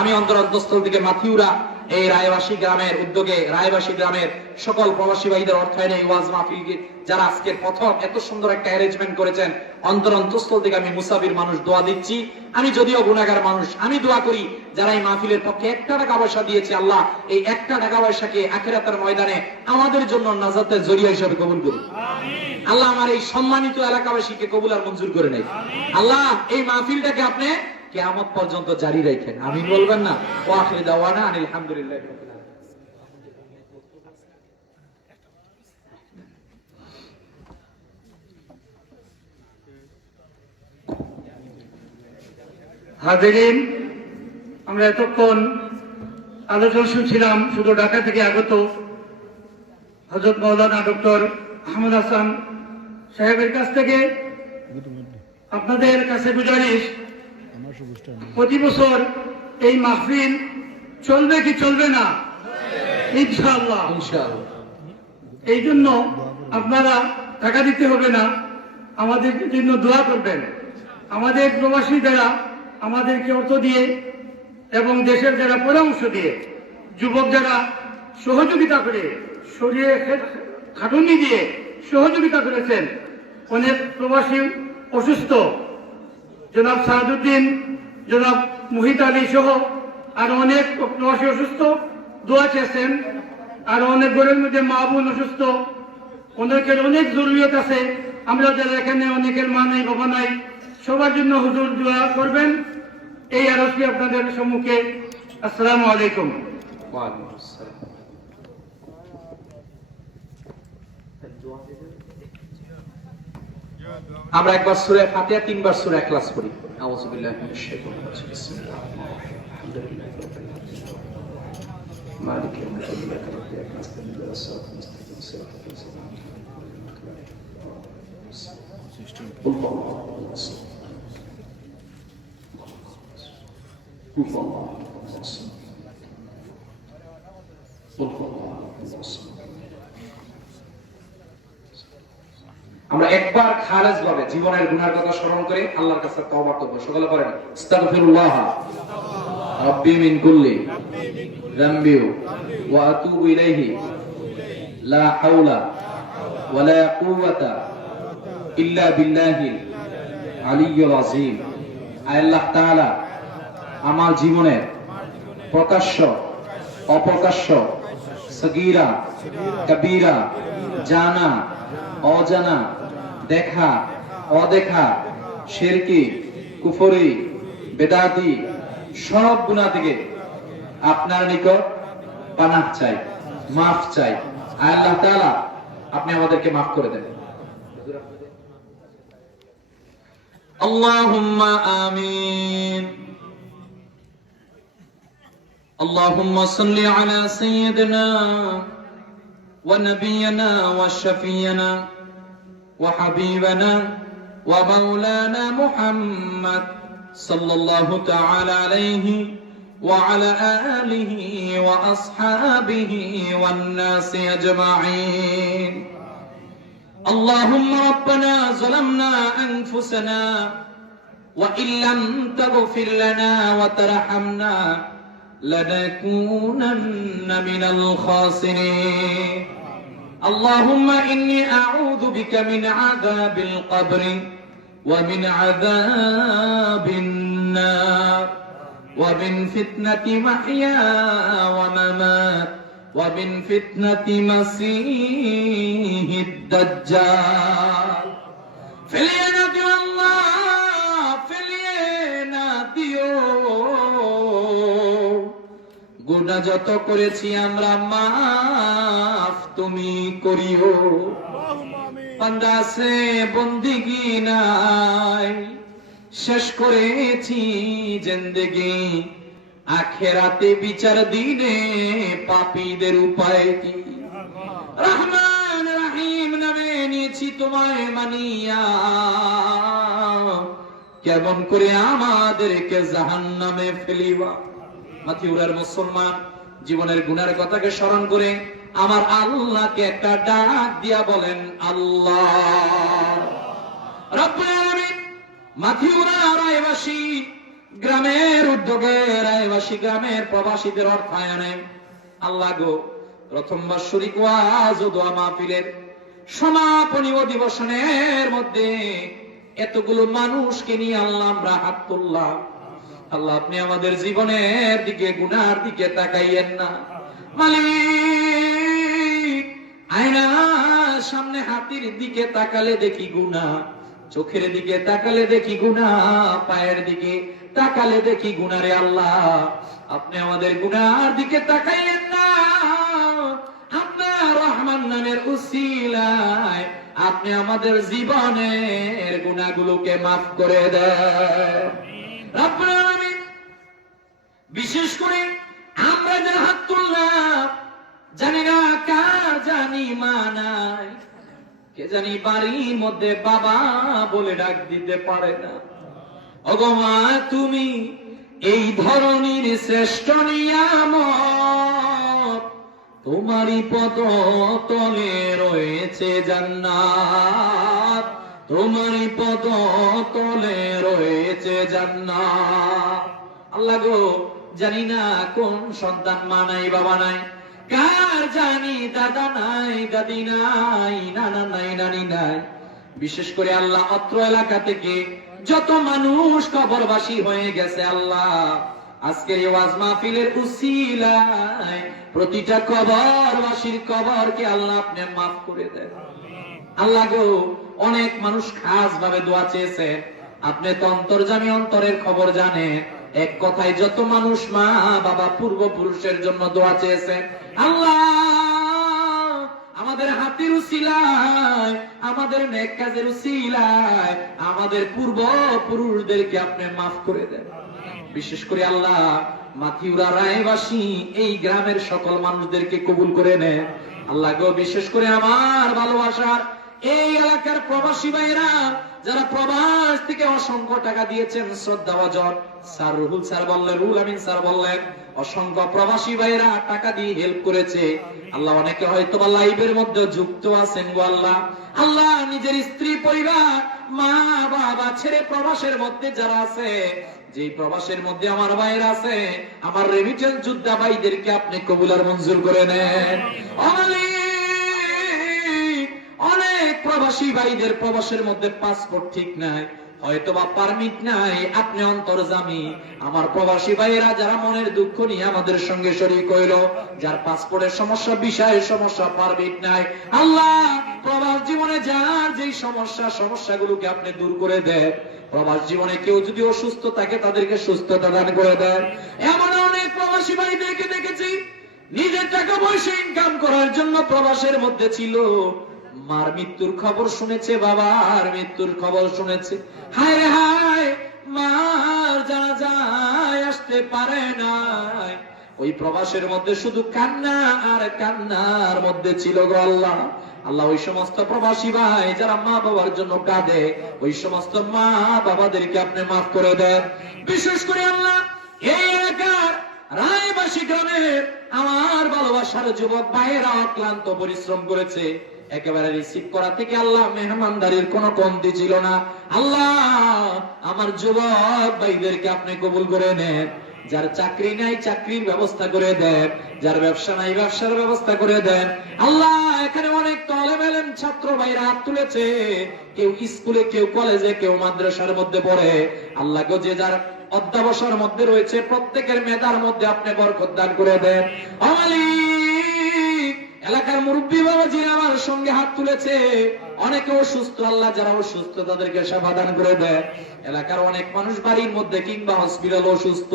আমি অন্তরস্থল থেকে মাথিউরা এই রায়বাসী গ্রামের উদ্যোগে, রায়বাসী গ্রামের সকল প্রবাসী ভাইদের অর্থায়নে এই ওয়াজ মাহফিল যারা আজকের প্রথম এত সুন্দর একটা অ্যারেঞ্জমেন্ট করেছেন, অন্তরস্থল থেকে আমি মুসাফির মানুষ দোয়া দিচ্ছি। আমি যদিও গুনাহগার মানুষ, আমি দোয়া করি যারা এই মাহফিলের পক্ষে 1 টাকা পয়সা দিয়েছে, আল্লাহ এই 1 টাকা পয়সাকে আখিরাতের ময়দানে আমাদের জন্য নাজাতের জরিয়া হিসেবে কবুল করুন। আল্লাহ আমার এই সম্মানিত এলাকাবাসীকে কবুল আর মঞ্জুর করে নেয়। আল্লাহ এই মাহফিলটাকে আপনি কিয়ামত পর্যন্ত জারি রাখেন, আমিন বলবেন না? ওয়া আখিরু দাওয়ানা আলহামদুলিল্লাহি রাব্বিল আলামিন। হাজিরিন, আমরা এতক্ষণ আলোচনা শুনছিলাম শুধু ঢাকা থেকে আগত হযরত মাওলানা ডক্টর আহমদ হাসান সাহেবের কাছ থেকে। আপনাদের কাছে গুজারিশ, প্রতি বছর এই মাহফিল চলবে কি চলবে না? ইনশাআল্লাহ। এই জন্য আপনারা টাকা দিতে হবে না, আমাদের জন্য দোয়া করবেন। আমাদের প্রবাসী যারা আমাদেরকে অর্থ দিয়ে এবং দেশের যারা পরামর্শ দিয়ে, যুবক যারা সহযোগিতা করে, শরীরে খাটুনি দিয়ে সহযোগিতা করেছেন, অনেক প্রবাসী অসুস্থ, জনাব সাহাদুদ্দিন, জনাব মুহিত আলী সহ আরো অনেক প্রবাসী অসুস্থ, দোয়া চেয়েছেন। আরো অনেক ঘরের মধ্যে মা বোন অসুস্থ, অনেকের অনেক জরুরিয়ত আছে। আমরা যারা এখানে, অনেকের মা নাই, বাবা নাই, সবার জন্য হুজুর দোয়া করবেন, এই আরজি আপনাদের সম্মুখে। আসসালামু আলাইকুম। আমরা একবার সূরা ফাতিহা, 3 বার সূরা ইখলাস পড়ি। আউযু বিল্লাহি মিনাশ শাইতানির রাজিম। বিসমিল্লাহির রহমানির রহিম। মালিক ইয়াউমিদ্দিন। ইyyaka নa'বুদু ওয়া ইyyaka নাস্তাঈন। ইহদিনাস সিরাতাল মুস্তাকিম। সিরাতাল লাযীনা আন'আমতা আলাইহিম। আমরা একবার খালেজ ভাবে জীবনের গুনার কথা স্মরণ করে আল্লাহর কাছে তওবা করব। সকলে বলেন আস্তাগফিরুল্লাহ রাব্বি মিন কুল্লি যামবি ওয়া আতুবু ইলাইহি লা হাওলা ওয়া লা কুওয়াতা ইল্লা বিল্লাহিল আলিয়্যিল আযীম। আল্লাহ তাআলা আমার জীবনের প্রকাশ্য, অপ্রকাশ্য, সগীরা, কবীরা, জানা, অজানা, দেখা, অদেখা, শিরকি, কুফরি, বেদাতি সব গুনাহ থেকে আপনার নিকট পানাহ চাই, মাফ চাই। আল্লাহ তাআলা আপনি আমাদেরকে মাফ করে দেন। আল্লাহুম্মা আমিন। আল্লাহুম্মা সাল্লি আলা সাইয়্যিদিনা ওয়া নাবিয়িনা ওয়া শাফিয়িনা وحبيبنا ومولانا محمد صلى الله تعالى عليه وعلى آله وأصحابه والناس أجمعين. اللهم ربنا ظلمنا أنفسنا وإن لم تغفر لنا وترحمنا لنكونن من الخاسرين اللهم إني أعوذ بك من عذاب القبر ومن عذاب النار ومن فتنة محيا وممات ومن فتنة مسيح الدجال فلينا দিও আল্লাহ ফেলিয়ে দিও গুনাহ যত করেছি আমরা মাফ তুমি করিও বান্দা সে বন্দিগি নাই শেষ করেছি জিন্দেগি আখিরাতে বিচার দিনে পাপীদের উপায় কি রহমান রহিম নামে নিয়েছি তোমায় মানিয়া কেমন করে আমাদেরকে জাহান্নামে ফেলিবা মাথিউরার মুসলমান জীবনের গুনার কথাকে স্মরণ করে আমার আল্লাহকে একটা ডাক দিয়া বলেন আল্লাহ রব্বুল আলামিন মাথিউরা রায়বাসী গ্রামের উদ্যোগে রায়বাসী গ্রামের প্রবাসীদের অর্থায়নে আল্লাহ গো প্রথম বাৎসরিক ওয়াজ ও দোয়া মাহফিলের সমাপনী অধিবেশনের মধ্যে এতগুলো মানুষকে নিয়ে আল্লাহ আমরা হাত তুললাম আল্লাহ আপনি আমাদের জীবনের দিকে গুনার দিকে তাকাইয়েন না মালিক আয়নার সামনে হাতির দিকে তাকালে দেখি গুনাহ চোখের দিকে তাকালে দেখি গুনাহ পায়ের দিকে তাকালে দেখি গুনাহ রে আল্লাহ আপনি আমাদের গুনার দিকে তাকাইয়েন না আপনার রহমান নামের উসিলায় আপনি আমাদের জীবনের গুনাহগুলোকে maaf করে দেন রব্বুল আলামিন বিশেষ করে আমরা যারা হাত তুললাম জানি না কার জানি মানাই কে জানি বাড়ির মধ্যে বাবা বলে ডাক দিতে পারে না ওগো মা তুমি এই ধরনের শ্রেষ্ঠ নিয়ামত তোমারই পদ তলে রয়েছে জান্নাত তোমারই পদ তলে রয়েছে জান্নাত আল্লাহ গো জানি না কোন সন্তান মা নাই বাবা নাই কার জানি দাদা নাই দাদি নাই নানা নাই নানি নাই বিশেষ করে আল্লাহ অত্র এলাকা থেকে যত মানুষ কবরবাসী হয়ে গেছে আল্লাহ আজকের এই ওয়াজ মাহফিলের উসিলায় প্রতিটা কবরবাসীর কবরকে আল্লাহ আপনি maaf করে দেন আল্লাহ গো অনেক মানুষ খাস ভাবে দোয়া চেয়েছে আপনি তো অন্তর্যামী অন্তরের খবর জানেন এক কথায় যত মানুষ মা বাবা পূর্বপুরুষের জন্য দোয়া চেয়েছে আল্লাহ আমাদের হাতের উসিলায় আমাদের নেক কাজের উসিলায় আমাদের পূর্বপুরুষদেরকে আপনি maaf করে দেন বিশেষ করে আল্লাহ মাথিউরা রায়বাসী এই গ্রামের সকল মানুষদেরকে কবুল করে নেন আল্লাহ গো বিশেষ করে আমার ভালোবাসার এই এলাকার প্রবাসী ভাইরা যারা প্রবাস থেকে অসংখ্য টাকা দিয়েছেন শ্রদ্ধাভাজন স্যার রুহুল স্যার বললেন রুহুল আমিন স্যার বললেন অসংখ্য প্রবাসী ভাইরা টাকা দিয়ে হেল্প করেছে আল্লাহ অনেকে হয়তো বা লাইভের মধ্যে যুক্ত আছেন গো আল্লাহ আল্লাহ নিজের স্ত্রী পরিবার মা বাবা ছেড়ে প্রবাসের মধ্যে যারা আছে যে প্রবাসের মধ্যে আমার ভাইরা আছে আমার রেমিটেন্স যোদ্ধা ভাইদেরকে আপনি কবুল আর মঞ্জুর করে নেন অনেক প্রবাসী ভাইদের প্রবাসের মধ্যে পাসপোর্ট ঠিক নাই হয়তোবা পারমিট নাই আপনি অন্তর্যামী আমার প্রবাসী ভাইয়েরা যারা মনের দুঃখ নিয়ে আমাদের সঙ্গে শরীক হইল যার পাসপোর্টের সমস্যা বিষয়ের সমস্যা পারমিট নাই আল্লাহ প্রবাস জীবনে যার যেই সমস্যাগুলোকে আপনি দূর করে দেন প্রবাস জীবনে কেউ যদি অসুস্থ থাকে তাদেরকে সুস্থতা দান করে দেন এমন অনেক প্রবাসী ভাইদেরকে দেখেছি নিজের টাকা পয়সা ইনকাম করার জন্য প্রবাসের মধ্যে ছিল মার মৃত্যুর খবর শুনেছে বাবার মৃত্যুর খবর শুনেছে হায় রে হায় মার জানাজায় আসতে পারে নাই ওই প্রবাসের মধ্যে শুধু কান্না আর কান্নার মধ্যে ছিল গো আল্লাহ আল্লাহ ওই সমস্ত প্রবাসী ভাই যারা মা বাবার জন্য কাঁদে ওই সমস্ত মা বাবাদেরকে আপনি maaf করে দেন বিশেষ করে আল্লাহ এই এলাকার রায়বাসী গ্রামের আমার ভালোবাসার যুবক ভাইয়েরা অক্লান্ত পরিশ্রম করেছে একেবারে রিসিভ করা থেকে আল্লাহ মেহমানদারির কোনো কমতি ছিল না। আল্লাহ আমার যুবক ভাইদেরকে আপনি কবুল করে নেন, যার চাকরি নাই চাকরির ব্যবস্থা করে দেন, যার ব্যবসা নাই ব্যবসার ব্যবস্থা করে দেন। আল্লাহ এখানে অনেক তালেবে ইলম ছাত্র ভাইরা হাত তুলেছে, কেউ স্কুলে, কেউ কলেজে, কেউ মাদ্রাসার মধ্যে পড়ে। আল্লাহ গো, যে যার অধ্যবসায়ের মধ্যে রয়েছে প্রত্যেকের মেধার মধ্যে আপনি বরকত দান করে দেন। এলাকার মুরব্বী বাবাজি আমার সঙ্গে হাত তুলেছে, অনেকে অসুস্থ, আল্লাহ যারা অসুস্থ তাদেরকে সেবা দান করে দেয়। এলাকার অনেক মানুষ বাড়ির মধ্যে কিংবা হসপিটাল অসুস্থ,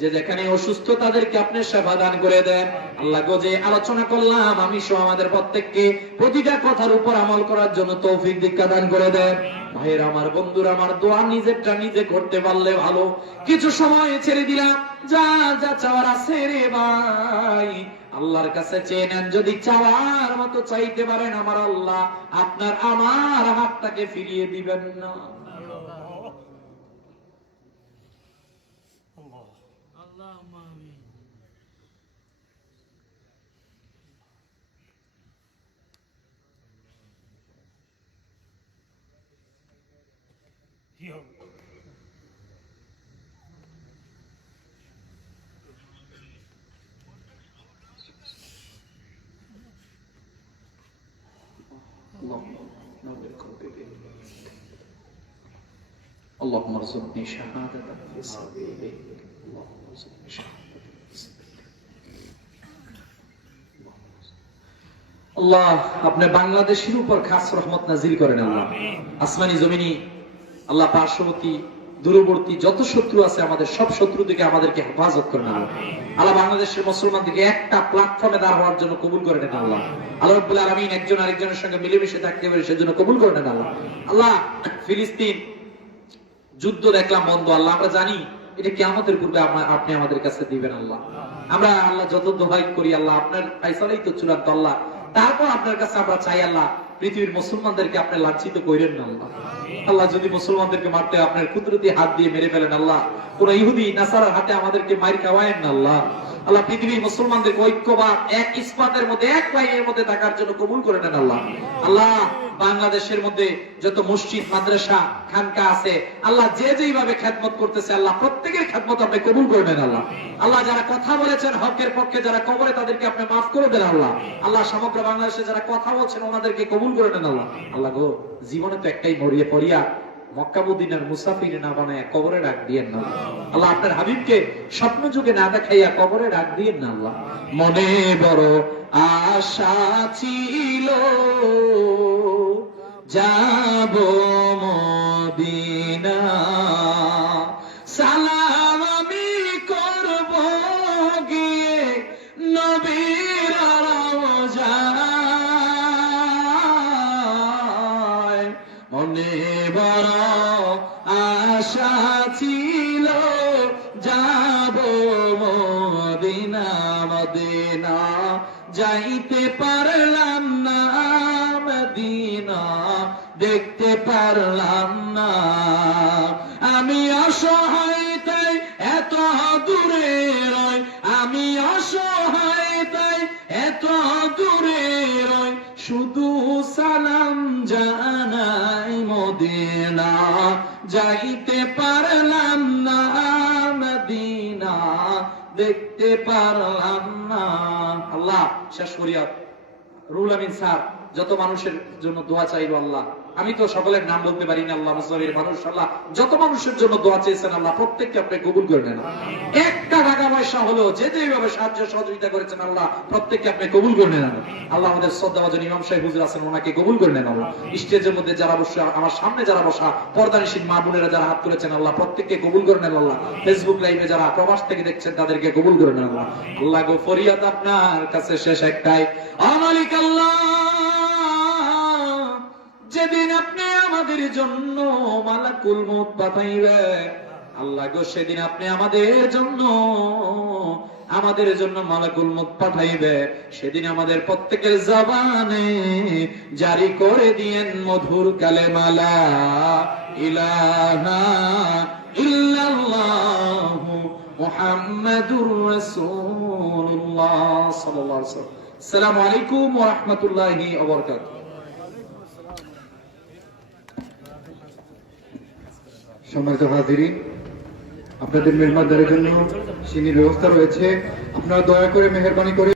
যে যেখানে অসুস্থ তাদেরকে আপনি সেবা দান করে দেন। আল্লাহ গো, যে আলোচনা করলাম আমি সহ আমাদের প্রত্যেককে প্রতিটা কথার উপর আমল করার জন্য তৌফিক দীক্ষা দান করে দেন। ভাইয়ের আমার, বন্ধুরা আমার, দোয়া নিজেরটা নিজে করতে পারলে ভালো। কিছু সময় ছেড়ে দিলাম, যা যা চাওয়ার আছে রে ভাই আল্লাহর কাছে চেয়ে নেন। যদি চাওয়ার মতো চাইতে পারেন আমার আল্লাহ আপনার আমার হাতটাকে ফিরিয়ে দিবেন না। اللهم ارزقني شهادة في سبيلك اللهم ارزقني شهادة في سبيلك আল্লাহ আপনি বাংলাদেশের উপর খাস রহমত নাজিল করেন আল্লাহ। আসমানি জমিনি আল্লাহ, পার্শ্ববর্তী দূরবর্তী যত শত্রু আছে আমাদের সব শত্রু থেকে আমাদেরকে হেফাজত করেন আল্লাহ। আল্লাহ বাংলাদেশের মুসলমানদেরকে একটা প্ল্যাটফর্মে দাঁড় হওয়ার জন্য কবুল করে নেন আল্লাহ। আল্লাহ রাব্বুল আলামিন একজন আরেকজনের সঙ্গে মিলেমিশে থাকতে পারে সেজন্য কবুল করে নেন আল্লাহ। আল্লাহ ফিলিস্তিন যুদ্ধ দেখলাম বন্ধ, আল্লাহ আমরা জানি এটা কিয়ামতের পূর্বে আপনি আমাদের কাছে দিবেন আল্লাহ। আমরা আল্লাহ যত দোহাই করি আল্লাহ আপনার ফায়সালাই তো চূড়ান্ত আল্লাহ। তারপর আপনার কাছে আমরা চাই আল্লাহ পৃথিবীর মুসলমানদেরকে আপনি লাঞ্ছিত করেন না আল্লাহ। আল্লাহ যদি মুসলমানদেরকে মারতে আপনার কুদরতি হাত দিয়ে মেরে ফেলেন আল্লাহ, কোন ইহুদি নাসারার হাতে আমাদেরকে মার খাওয়ায়েন না আল্লাহ। আল্লাহ পৃথিবীর মুসলমানদেরকে ঐক্যবাদ এক ইসপাতের মধ্যে এক লাইনের মধ্যে থাকার জন্য কবুল করে নেন আল্লাহ। আল্লাহ বাংলাদেশের মধ্যে যত মসজিদ মাদ্রাসা খানকা আছে আল্লাহ যে যেইভাবে খেদমত করতেছে আল্লাহ প্রত্যেকের খেদমত আপনি কবুল করে নেন আল্লাহ। আল্লাহ যারা কথা বলেছেন হকের পক্ষে, যারা কবরে তাদেরকে আপনি মাফ করে দেন আল্লাহ। আল্লাহ সমগ্র বাংলাদেশে যারা কথা বলছেন ওনাদেরকে কবুল করে নেন আল্লাহ। আল্লাহ গো, জীবনে তো একটাই মরিয়ে পড়িয়া মক্কা মদিনার মুসাফির না বানায় কবরে রাখ দিয়েন না আল্লাহ। আপনার হাবিবকে স্বপ্ন যুগে না দেখাইয়া কবরে রাখ দিয়েন না আল্লাহ। মনে বড় আশা ছিল যাব মদিনা, সালাম আমি করব গিয়ে নবীর রওজায়। মনে বড় আশা ছিল যাব মদিনা, মদিনা যাইতে পারলাম না, মদিনা দেখতে পারলাম না। আমি অসহায় তাই এত দূরে রই, আমি অসহায় তাই এত দূরে রই, শুধু সালাম জানাই মদিনা যাইতে পারলাম না, মদিনা দেখতে পারলাম না। আল্লাহ শেষ করিয়াত রুহুল আমিন স্যার যত মানুষের জন্য দোয়া চাইলো আল্লাহ, আমি তো সকলের নাম বলতে পারি না আল্লাহ, মুসলিমের মানুষ আল্লাহ যত মানুষের জন্য দোয়া চেয়েছেন আল্লাহ প্রত্যেককে আপনি কবুল করে নেন। একটা টাকা পয়সা হলো যে যেভাবে সাহায্য সহযোগিতা করেছেন আল্লাহ প্রত্যেককে আপনি কবুল করে নেন আল্লাহ। আমাদের শ্রদ্ধাভাজন ইমাম সাহেব হুজুর আছেন ওনাকে কবুল করে নেন আল্লাহ। স্টেজের মধ্যে যারা বসে, আমার সামনে যারা বসা পর্দানিশীন মা বোনেরা যারা হাত তুলেছেন আল্লাহ প্রত্যেককে কবুল করে নেন আল্লাহ। ফেসবুক লাইভে যারা প্রবাস থেকে দেখছেন তাদেরকে কবুল করে নেন আল্লাহ। আল্লাহ গো, ফরিয়াদ আপনার কাছে শেষ একটাই, আমালিক আল্লাহ যেদিন আপনি আমাদের জন্য মালাকুল মউত পাঠাইবেন আল্লাহ গো, সেদিন আপনি আমাদের জন্য মালাকুল মউত পাঠাইবে, সেদিন আমাদের প্রত্যেকের জবানে জারি করে দিয়েন মধুর কালেমা লা ইলাহা ইল্লাল্লাহু মুহাম্মাদুর রাসূলুল্লাহ সাল্লাল্লাহু আলাইহি ওয়াসাল্লাম। আসসালামু আলাইকুম ওয়া রাহমাতুল্লাহি ওয়া বারাকাতুহু। সম্মানিত হাজিরিন, আপনাদের মেহমানদারের জন্য সিনির ব্যবস্থা রয়েছে। আপনারা দয়া করে মেহেরবানি করে